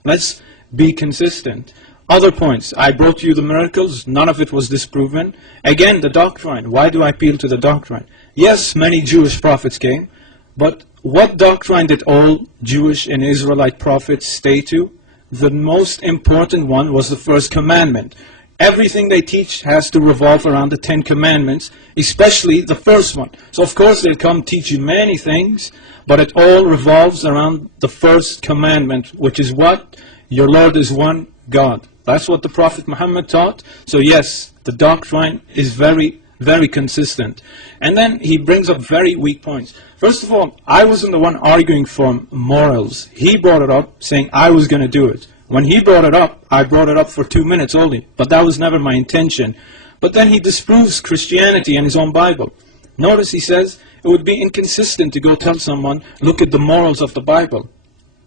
Let's be consistent. Other points. I brought you the miracles. None of it was disproven. Again, the doctrine. Why do I appeal to the doctrine? Yes, many Jewish prophets came. But what doctrine did all Jewish and Israelite prophets stay to? The most important one was the first commandment. Everything they teach has to revolve around the 10 commandments, especially the first one. So of course they'll come teach you many things, but it all revolves around the first commandment, which is what? Your Lord is one God. That's what the Prophet Muhammad taught. So yes, the doctrine is very, very consistent. And then he brings up very weak points. First of all, I wasn't the one arguing for morals. He brought it up saying I was going to do it. When he brought it up, I brought it up for 2 minutes only. But that was never my intention. But then he disproves Christianity and his own Bible. Notice he says it would be inconsistent to go tell someone, look at the morals of the Bible.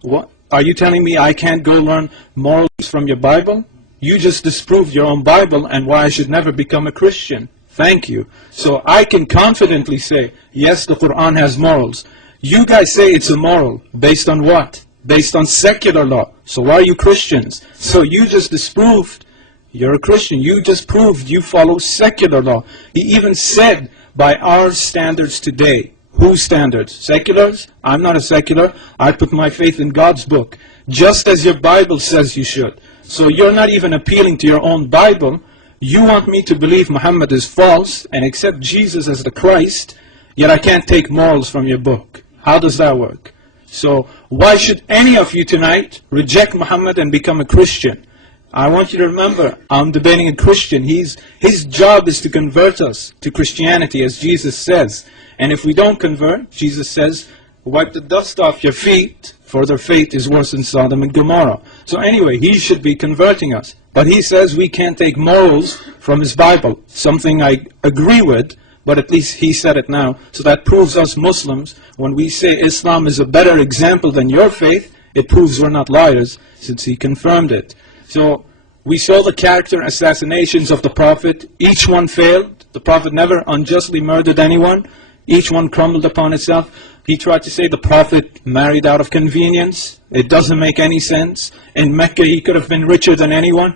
What? Are you telling me I can't go learn morals from your Bible? You just disproved your own Bible and why I should never become a Christian. Thank you. So I can confidently say, yes, the Quran has morals. You guys say it's immoral. Based on what? Based on secular law. So why are you Christians? So you just disproved you're a Christian. You just proved you follow secular law. He even said, by our standards today. Whose standards? Seculars? I'm not a secular. I put my faith in God's book. Just as your Bible says you should. So you're not even appealing to your own Bible. You want me to believe Muhammad is false and accept Jesus as the Christ, yet I can't take morals from your book. How does that work? So why should any of you tonight reject Muhammad and become a Christian? I want you to remember, I'm debating a Christian. His job is to convert us to Christianity, as Jesus says. And if we don't convert, Jesus says, wipe the dust off your feet, for their fate is worse than Sodom and Gomorrah. So anyway, he should be converting us. But he says we can't take morals from his Bible, something I agree with, but at least he said it now. So that proves us Muslims, when we say Islam is a better example than your faith, it proves we're not liars, since he confirmed it. So we saw the character assassinations of the Prophet. Each one failed. The Prophet never unjustly murdered anyone. Each one crumbled upon itself. He tried to say the Prophet married out of convenience. It doesn't make any sense. In Mecca, he could have been richer than anyone.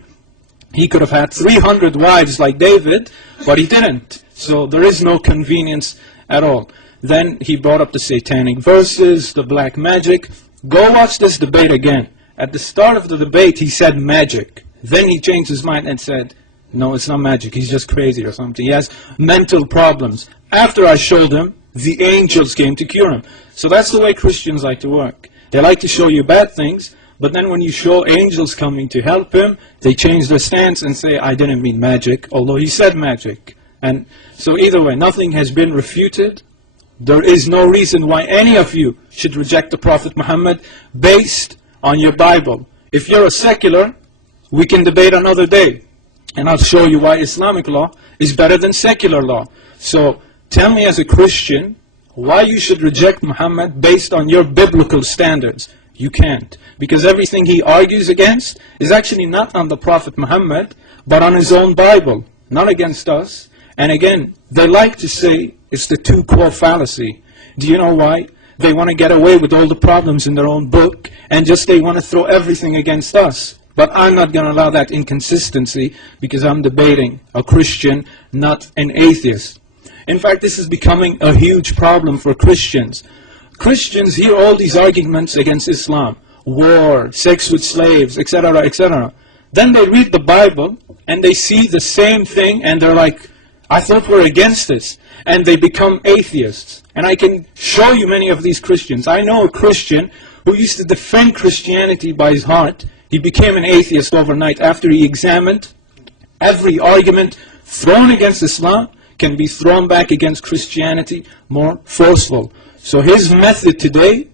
He could have had 300 wives like David, but he didn't. So there is no convenience at all. Then he brought up the satanic verses, the black magic. Go watch this debate again. At the start of the debate, he said magic. Then he changed his mind and said, no, it's not magic. He's just crazy or something. He has mental problems. After I showed him, the angels came to cure him. So that's the way Christians like to work. They like to show you bad things, but then when you show angels coming to help him, they change their stance and say, I didn't mean magic, although he said magic. And so either way, nothing has been refuted. There is no reason why any of you should reject the Prophet Muhammad based on your Bible. If you're a secular, we can debate another day. And I'll show you why Islamic law is better than secular law. So tell me as a Christian why you should reject Muhammad based on your biblical standards. You can't. Because everything he argues against is actually not on the Prophet Muhammad, but on his own Bible, not against us. And again, they like to say it's the two-quo fallacy. Do you know why? They want to get away with all the problems in their own book, and just they want to throw everything against us. But I'm not going to allow that inconsistency, because I'm debating a Christian, not an atheist. In fact, this is becoming a huge problem for Christians. Christians hear all these arguments against Islam, war, sex with slaves, etc., etc. Then they read the Bible, and they see the same thing, and they're like, I thought we're against this. And they become atheists. And I can show you many of these Christians. I know a Christian who used to defend Christianity by his heart. He became an atheist overnight after he examined every argument thrown against Islam can be thrown back against Christianity more forceful. So his method today,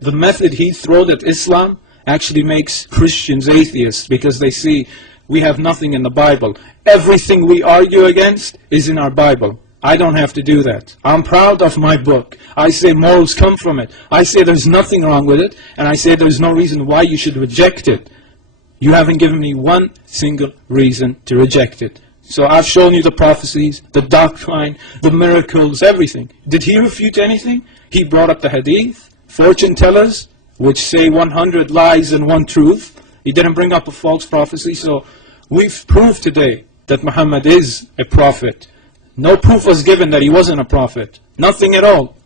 the method he threw at Islam, actually makes Christians atheists, because they see we have nothing in the Bible. Everything we argue against is in our Bible. I don't have to do that. I'm proud of my book. I say morals come from it. I say there's nothing wrong with it, and I say there's no reason why you should reject it. You haven't given me one single reason to reject it. So I've shown you the prophecies, the doctrine, the miracles, everything. Did he refute anything? He brought up the hadith, fortune tellers, which say 100 lies and one truth. He didn't bring up a false prophecy. So we've proved today that Muhammad is a prophet. No proof was given that he wasn't a prophet. Nothing at all.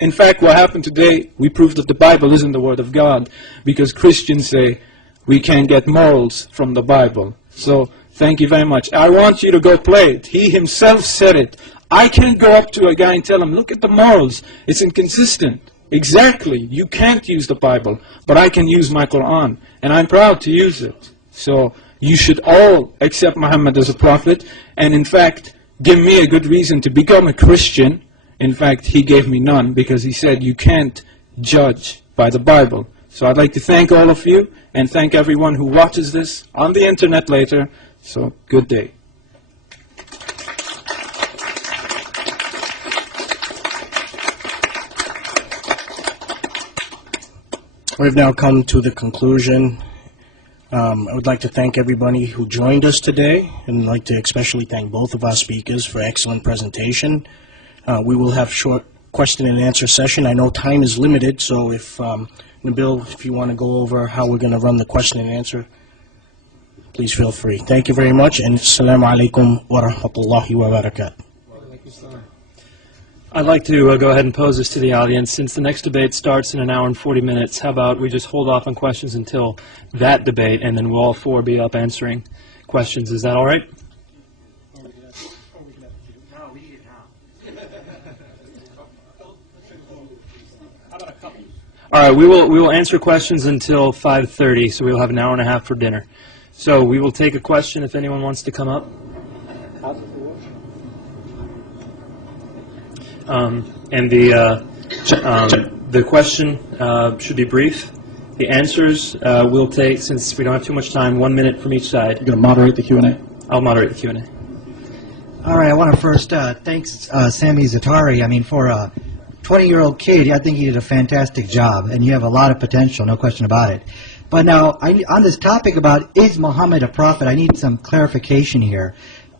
In fact, what happened today, we proved that the Bible isn't the Word of God, because Christians say we can't get morals from the Bible. So thank you very much. I want you to go play it. He himself said it. I can't go up to a guy and tell him, look at the morals. It's inconsistent. Exactly. You can't use the Bible, but I can use my Quran, and I'm proud to use it. So you should all accept Muhammad as a prophet, and in fact, give me a good reason to become a Christian. In fact, he gave me none, because he said you can't judge by the Bible. So I'd like to thank all of you, and thank everyone who watches this on the internet later. So, good day. We've now come to the conclusion. I would like to thank everybody who joined us today, and I'd like to especially thank both of our speakers for excellent presentation. We will have short question and answer session. I know time is limited, so if Nabil, if you want to go over how we're going to run the question and answer, please feel free. Thank you very much, and assalamu alaikum wa rahmatullahi wa barakatuh. I'd like to go ahead and pose this to the audience. Since the next debate starts in an hour and 40 minutes, how about we just hold off on questions until that debate, and then we'll all four be up answering questions. Is that all right? All right, we will answer questions until 5:30, so we'll have an hour and a half for dinner. So we will take a question if anyone wants to come up. And the question should be brief. The answers will take, since we don't have too much time, 1 minute from each side. You're going to moderate the Q&A? I'll moderate the Q&A. All right, I want to first thank Sami Zaatari. I mean, for a 20-year-old kid, I think he did a fantastic job, and you have a lot of potential, no question about it. But now, on this topic about is Muhammad a prophet, I need some clarification here.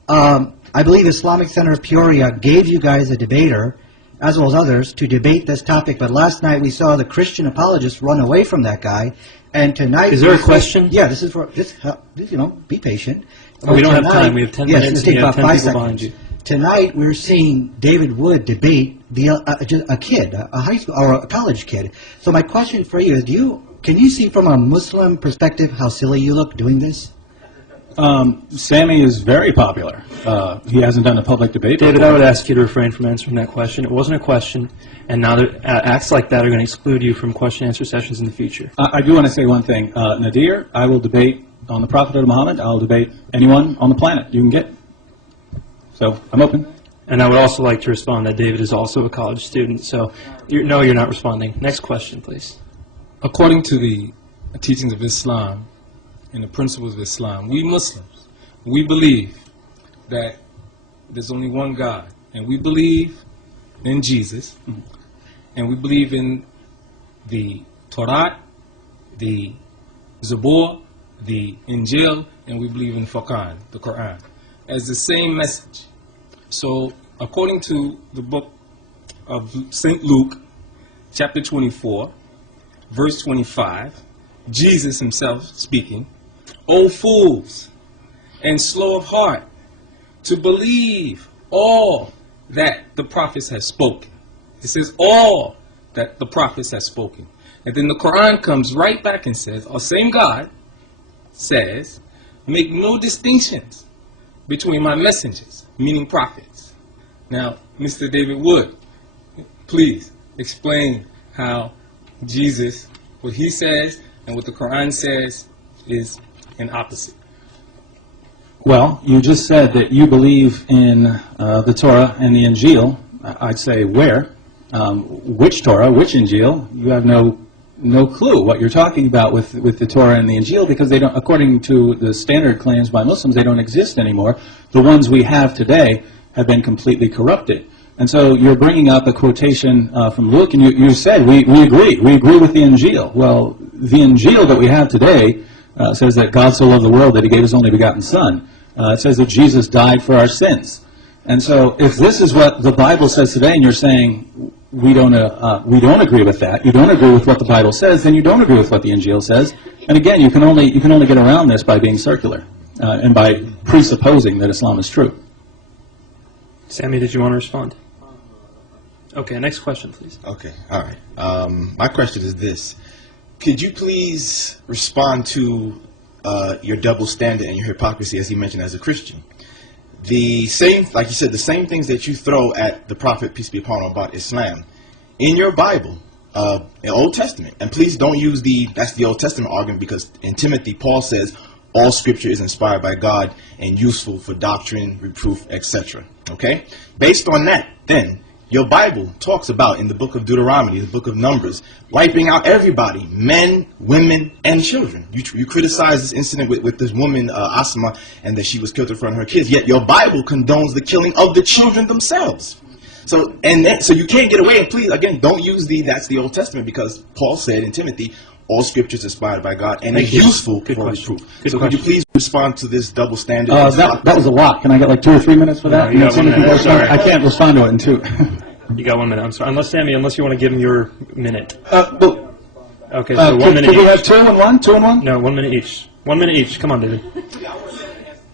I believe Islamic Center of Peoria gave you guys a debater, as well as others, to debate this topic, but last night we saw the Christian apologists run away from that guy, and tonight... Is there a question? Yeah, this is for, you know, be patient. We don't have time. We have 10 minutes, and we have 10 people behind you. Tonight we're seeing David Wood debate a kid, a high school or a college kid. So my question for you is, can you see from a Muslim perspective how silly you look doing this? Sami is very popular. He hasn't done a public debate. David, I would ask you to refrain from answering that question. It wasn't a question, and now acts like that are going to exclude you from question and answer sessions in the future. I do want to say one thing. Nadir, I will debate on the Prophet of Muhammad. I'll debate anyone on the planet you can get. So I'm open. And I would also like to respond that David is also a college student. So, no, you're not responding. Next question, please. According to the teachings of Islam and the principles of Islam, we Muslims, we believe that there's only one God. And we believe in Jesus. And we believe in the Torah, the Zabur, the Injil, and we believe in Furqan, the Quran, as the same message. So, according to the book of St. Luke, chapter 24, verse 25, Jesus himself speaking, "O fools, and slow of heart, to believe all that the prophets have spoken." It says all that the prophets have spoken. And then the Quran comes right back and says, our same God says, "Make no distinctions between my messengers," meaning prophets. Now, Mr. David Wood, please explain how Jesus, what he says and what the Quran says is an opposite. Well, you just said that you believe in the Torah and the Injil. I'd say where? Which Torah, which Injil? You have no clue what you're talking about with the Torah and the Injil, because they don't, according to the standard claims by Muslims, they don't exist anymore. The ones we have today have been completely corrupted. And so you're bringing up a quotation from Luke, and you said, we agree with the Injil. Well, the Injil that we have today says that God so loved the world that he gave his only begotten Son. It says that Jesus died for our sins. And so if this is what the Bible says today, and you're saying we don't agree with that, you don't agree with what the Bible says, then you don't agree with what the Injil says. And again, you can only get around this by being circular and by presupposing that Islam is true. Sami, did you want to respond? Okay, next question, please. Okay, all right. My question is this. Could you please respond to your double standard and your hypocrisy, as you mentioned, as a Christian? The same, like you said, the same things that you throw at the Prophet, peace be upon him, about Islam, in your Bible, in Old Testament, and please don't use that's the Old Testament argument, because in Timothy, Paul says, all Scripture is inspired by God and useful for doctrine, reproof, etc. Okay? Based on that, then, your Bible talks about, in the book of Deuteronomy, the book of Numbers, wiping out everybody, men, women, and children. You criticize this incident with this woman, Asma, and that she was killed in front of her kids, yet your Bible condones the killing of the children themselves. So you can't get away, and please, again, don't use that's the Old Testament, because Paul said in Timothy, all Scripture is inspired by God and is useful for reproof. So could you please respond to this double standard? That was a lot. Can I get like 2 or 3 minutes for that? No, you got 1 minute. Sorry. I can't respond to it in 2. You got 1 minute. I'm sorry. Unless you want to give him your minute. But, Okay, so 1 minute could we each. have 2 and 1? 2 and 1? No, 1 minute each. 1 minute each. Come on, David.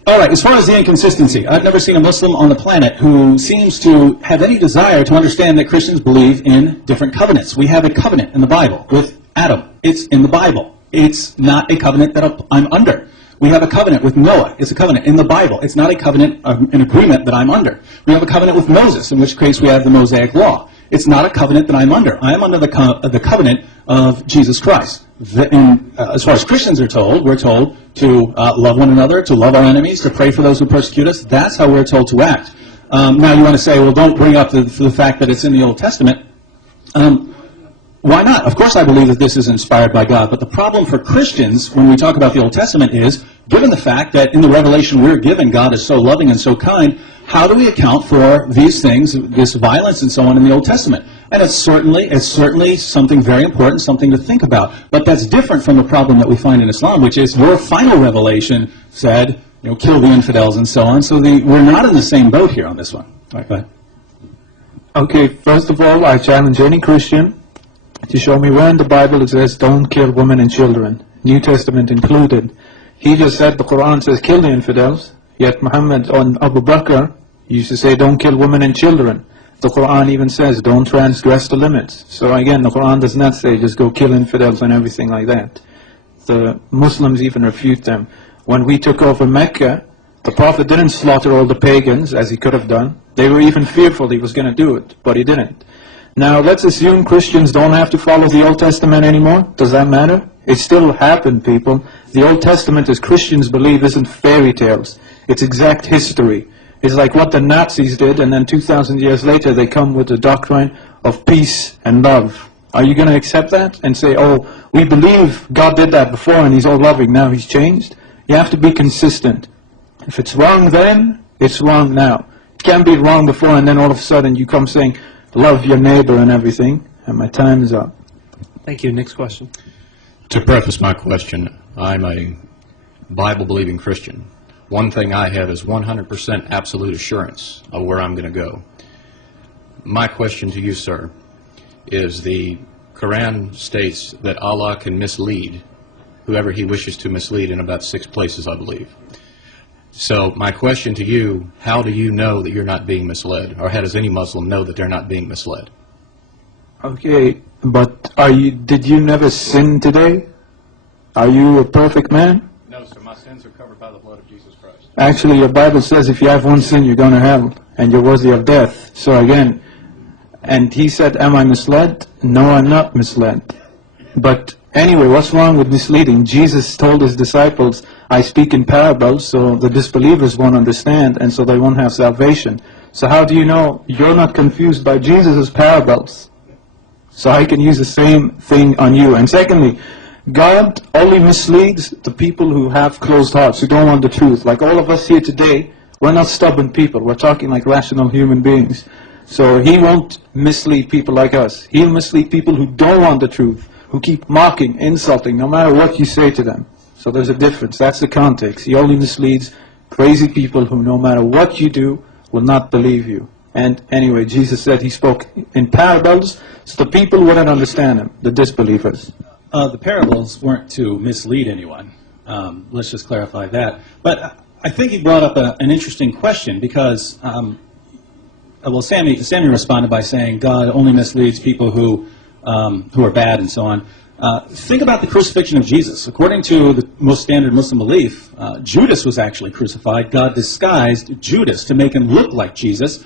All right, as far as the inconsistency, I've never seen a Muslim on the planet who seems to have any desire to understand that Christians believe in different covenants. We have a covenant in the Bible with Adam. It's in the Bible. It's not a covenant that I'm under. We have a covenant with Noah. It's a covenant in the Bible. It's not a covenant, an agreement that I'm under. We have a covenant with Moses, in which case we have the Mosaic Law. It's not a covenant that I'm under. I am under the covenant of Jesus Christ. As far as Christians are told, we're told to love one another, to love our enemies, to pray for those who persecute us. That's how we're told to act. Now you want to say, well, don't bring up the fact that it's in the Old Testament. Why not? Of course I believe that this is inspired by God, but the problem for Christians when we talk about the Old Testament is, given the fact that in the revelation we're given, God is so loving and so kind, how do we account for these things, this violence and so on in the Old Testament? And it's certainly something very important, something to think about. But that's different from the problem that we find in Islam, which is your final revelation said, kill the infidels and so on. So we're not in the same boat here on this one. All right, go ahead. Okay, first of all, I challenge any Christian to show me where in the Bible it says don't kill women and children, New Testament included. He just said the Quran says kill the infidels, yet Muhammad on Abu Bakr used to say don't kill women and children. The Quran even says don't transgress the limits. So again, the Quran does not say just go kill infidels and everything like that. The Muslims even refute them. When we took over Mecca, the Prophet didn't slaughter all the pagans as he could have done. They were even fearful he was going to do it, but he didn't. Now, let's assume Christians don't have to follow the Old Testament anymore. Does that matter? It still happened, people. The Old Testament, as Christians believe, isn't fairy tales. It's exact history. It's like what the Nazis did, and then 2,000 years later they come with the doctrine of peace and love. Are you going to accept that and say, oh, we believe God did that before and he's all loving, now he's changed? You have to be consistent. If it's wrong then, it's wrong now. It can't be wrong before and then all of a sudden you come saying, love your neighbor and everything, and my time is up. Thank you. Next question. To preface my question, I'm a Bible-believing Christian. One thing I have is 100% absolute assurance of where I'm going to go. My question to you, sir, is the Quran states that Allah can mislead whoever he wishes to mislead in about 6 places, I believe. So my question to you, how do you know that you're not being misled? Or how does any Muslim know that they're not being misled? Okay, but did you never sin today? Are you a perfect man? No, sir. My sins are covered by the blood of Jesus Christ. Actually, your Bible says if you have one sin, you're going to hell, and you're worthy of death. So again, and he said, am I misled? No, I'm not misled. But anyway, what's wrong with misleading? Jesus told his disciples, I speak in parables, so the disbelievers won't understand, and so they won't have salvation. So how do you know you're not confused by Jesus' parables? So I can use the same thing on you. And secondly, God only misleads the people who have closed hearts, who don't want the truth. Like all of us here today, We're not stubborn people. We're talking like rational human beings. So he won't mislead people like us. He'll mislead people who don't want the truth, who keep mocking, insulting, no matter what you say to them. So there's a difference. That's the context. He only misleads crazy people who, no matter what you do, will not believe you. And anyway, Jesus said he spoke in parables, so the people wouldn't understand him, the disbelievers. The parables weren't to mislead anyone. Let's just clarify that. But I think he brought up an interesting question because, well, Sami responded by saying God only misleads people who are bad and so on. Think about the crucifixion of Jesus. According to the most standard Muslim belief, Judas was actually crucified. God disguised Judas to make him look like Jesus.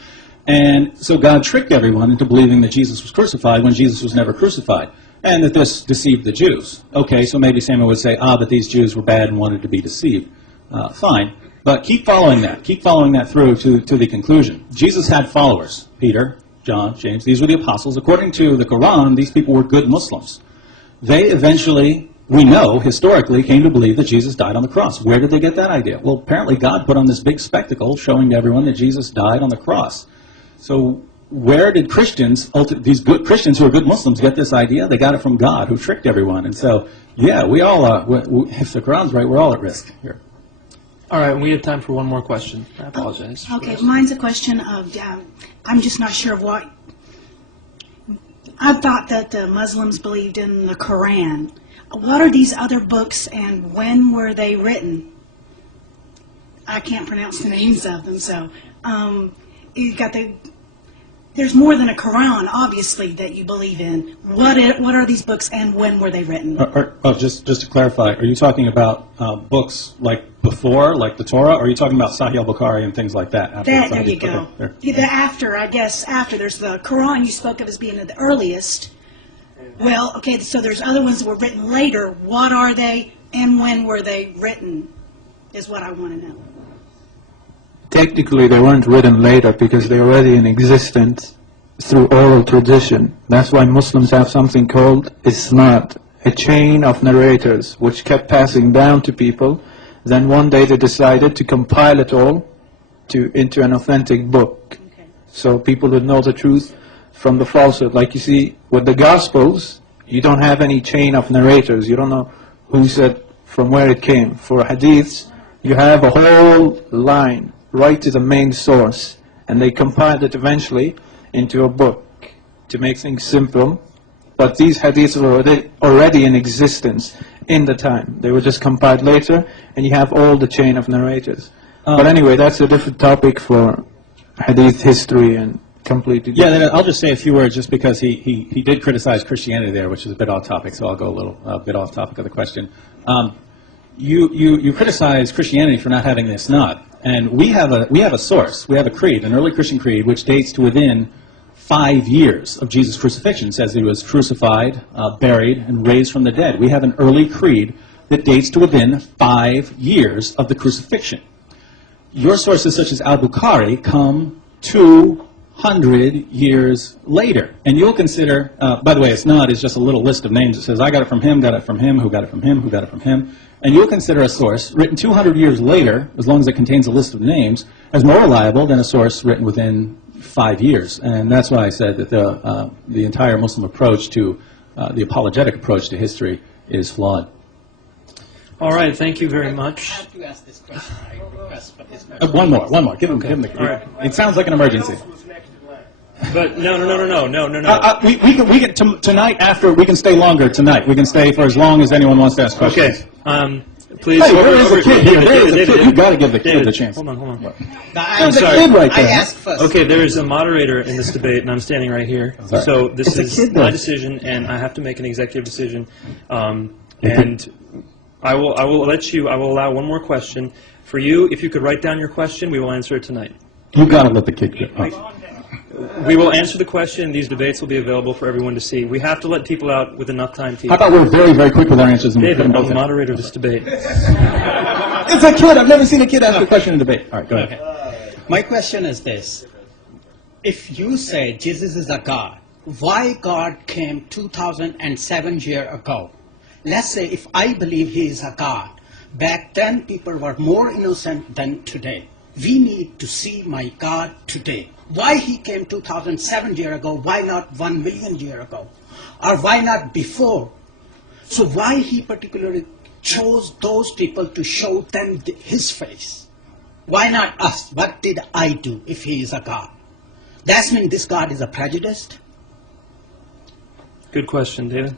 And so God tricked everyone into believing that Jesus was crucified when Jesus was never crucified. And that this deceived the Jews. Okay, so maybe Samuel would say, but these Jews were bad and wanted to be deceived. Fine. But keep following that. Keep following that through to the conclusion. Jesus had followers. Peter, John, James. These were the apostles. According to the Quran, these people were good Muslims. They eventually, we know, historically, came to believe that Jesus died on the cross. Where did they get that idea? Well, apparently God put on this big spectacle showing to everyone that Jesus died on the cross. So where did Christians, these good Christians who are good Muslims, get this idea? They got it from God, who tricked everyone. And so, yeah, we all, if the Quran's right, we're all at risk here. All right, we have time for one more question. I apologize. Okay, mine's a question of, I'm just not sure of what. I thought that the Muslims believed in the Quran. What are these other books and when were they written? I can't pronounce the names of them, so you've got there's more than a Quran, obviously, that you believe in. What are these books and when were they written? Just to clarify, are you talking about books like before, like the Torah, or are you talking about Sahih al-Bukhari and things like that? There you go. Okay, after. There's the Quran you spoke of as being the earliest. Well, okay, so there's other ones that were written later. What are they and when were they written is what I want to know. Technically, they weren't written later because they're already in existence through oral tradition. That's why Muslims have something called Isnad, a chain of narrators which kept passing down to people. Then one day they decided to compile it all into an authentic book. Okay. So people would know the truth from the falsehood. Like you see, with the Gospels, you don't have any chain of narrators. You don't know who said from where it came. For Hadiths, you have a whole line right to the main source, and they compiled it eventually into a book to make things simple. But these hadiths were already in existence in the time. They were just compiled later, and you have all the chain of narrators. But anyway, that's a different topic for hadith history and completely different. Yeah, I'll just say a few words just because he did criticize Christianity there, which is a bit off topic, so I'll go a bit off topic of the question. You criticize Christianity for not having this Isnad, and we have a source, we have a creed, an early Christian creed, which dates to within 5 years of Jesus' crucifixion. It says he was crucified, buried, and raised from the dead. We have an early creed that dates to within 5 years of the crucifixion. Your sources, such as Al-Bukhari, come 200 years later. And you'll consider, by the way, Isnad is just a little list of names. It says, I got it from him, got it from him, who got it from him, who got it from him. And you'll consider a source written 200 years later, as long as it contains a list of names, as more reliable than a source written within 5 years. And that's why I said that the entire Muslim approach to, the apologetic approach to history is flawed. All right, thank you very much. I have to ask this question. I request for this question. One more. Give him the. All right. It sounds like an emergency. But no. We can tonight after we can stay longer tonight. We can stay for as long as anyone wants to ask questions. Okay. Please. Hey, there is a kid here. There is a kid. You've got to give the kid a chance. Hold on. There's a kid right there. I asked first. Okay, there is a moderator in this debate, and I'm standing right here. Sorry. So this is my decision, and I have to make an executive decision. And I will allow one more question for you. If you could write down your question, we will answer it tonight. You've got to let the kid go. We will answer the question. These debates will be available for everyone to see. We have to let people out with enough time to. How about we're very, very quick with our answers? And David, I'm the moderator of this debate. It's a kid. I've never seen a kid ask a question in a debate. All right, go ahead. Okay. My question is this. If you say Jesus is a God, why God came 2007 years ago? Let's say if I believe he is a God, back then people were more innocent than today. we need to see my God today. Why he came 2007 years ago, why not 1 million years ago? Or why not before? So why he particularly chose those people to show them his face? Why not us? What did I do if he is a God? That means this God is a prejudiced? Good question, David.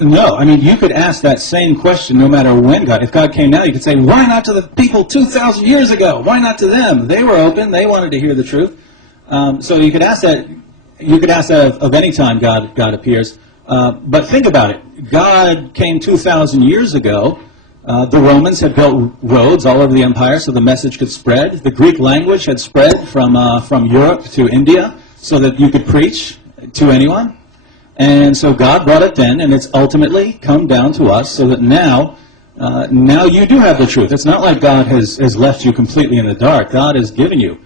No, I mean, you could ask that same question no matter when God, if God came now, you could say, why not to the people 2,000 years ago? Why not to them? They were open, they wanted to hear the truth. So you could ask that, of any time God appears. But think about it. God came 2,000 years ago. The Romans had built roads all over the empire so the message could spread. The Greek language had spread from Europe to India so that you could preach to anyone. And so God brought it then, and it's ultimately come down to us so that now you do have the truth. It's not like God has left you completely in the dark. God has given you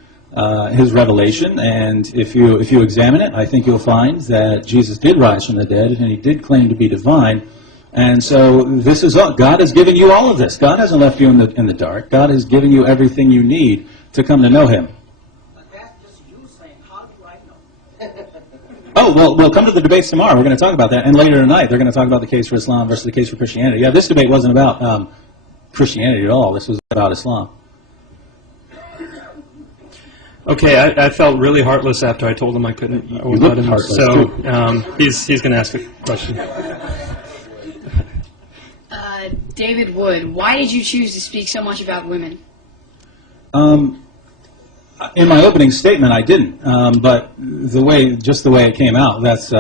his revelation, and if you examine it, I think you'll find that Jesus did rise from the dead, and he did claim to be divine. And so this is all. God has given you all of this. God hasn't left you in the dark. God has given you everything you need to come to know him. But that's just you saying, how do I know? Oh, well, we'll come to the debates tomorrow. We're going to talk about that. And later tonight, they're going to talk about the case for Islam versus the case for Christianity. Yeah, this debate wasn't about Christianity at all. This was about Islam. Okay, I felt really heartless after I told him I couldn't. You looked heartless, so too. He's going to ask a question. David Wood, why did you choose to speak so much about women? In my opening statement, I didn't, but just the way it came out, that's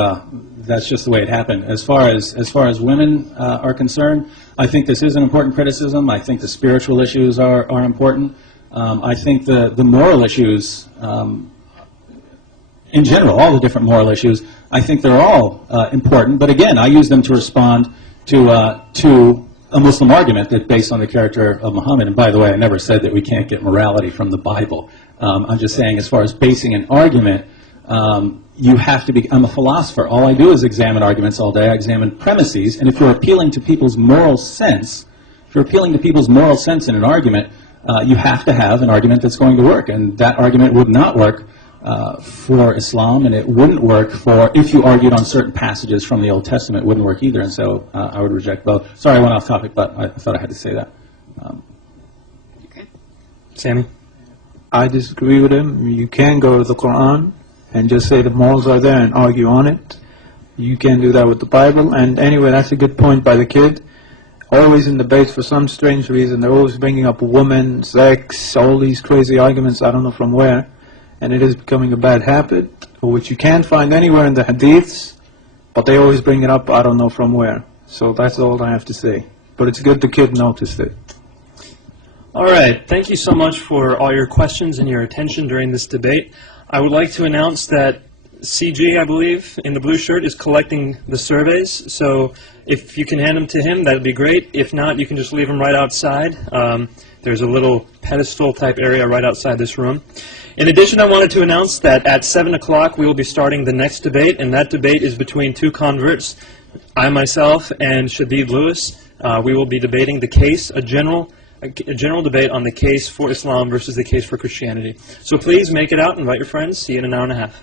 just the way it happened. As far as women are concerned, I think this is an important criticism. I think the spiritual issues are important. I think the moral issues, in general, all the different moral issues, I think they're all important. But again, I use them to respond to a Muslim argument that's based on the character of Muhammad. And by the way, I never said that we can't get morality from the Bible. I'm just saying, as far as basing an argument, you have to be. I'm a philosopher. All I do is examine arguments all day. I examine premises. And if you're appealing to people's moral sense, in an argument, you have to have an argument that's going to work. And that argument would not work for Islam, and it wouldn't work if you argued on certain passages from the Old Testament, it wouldn't work either. And so I would reject both. Sorry, I went off topic, but I thought I had to say that. Okay. Sammy? I disagree with him. You can go to the Quran and just say the morals are there and argue on it. You can do that with the Bible. And anyway, that's a good point by the kid. Always in debates, for some strange reason, they're always bringing up women, sex, all these crazy arguments, I don't know from where. And it is becoming a bad habit, which you can't find anywhere in the hadiths, but they always bring it up, I don't know from where. So that's all I have to say. But it's good the kid noticed it. All right. Thank you so much for all your questions and your attention during this debate. I would like to announce that CG, I believe, in the blue shirt, is collecting the surveys. So if you can hand them to him, that would be great. If not, you can just leave them right outside. There's a little pedestal type area right outside this room. In addition, I wanted to announce that at 7 o'clock we will be starting the next debate, and that debate is between two converts, I myself and Shadid Lewis. We will be debating the case, a general debate on the case for Islam versus the case for Christianity. So please make it out, invite your friends. See you in an hour and a half.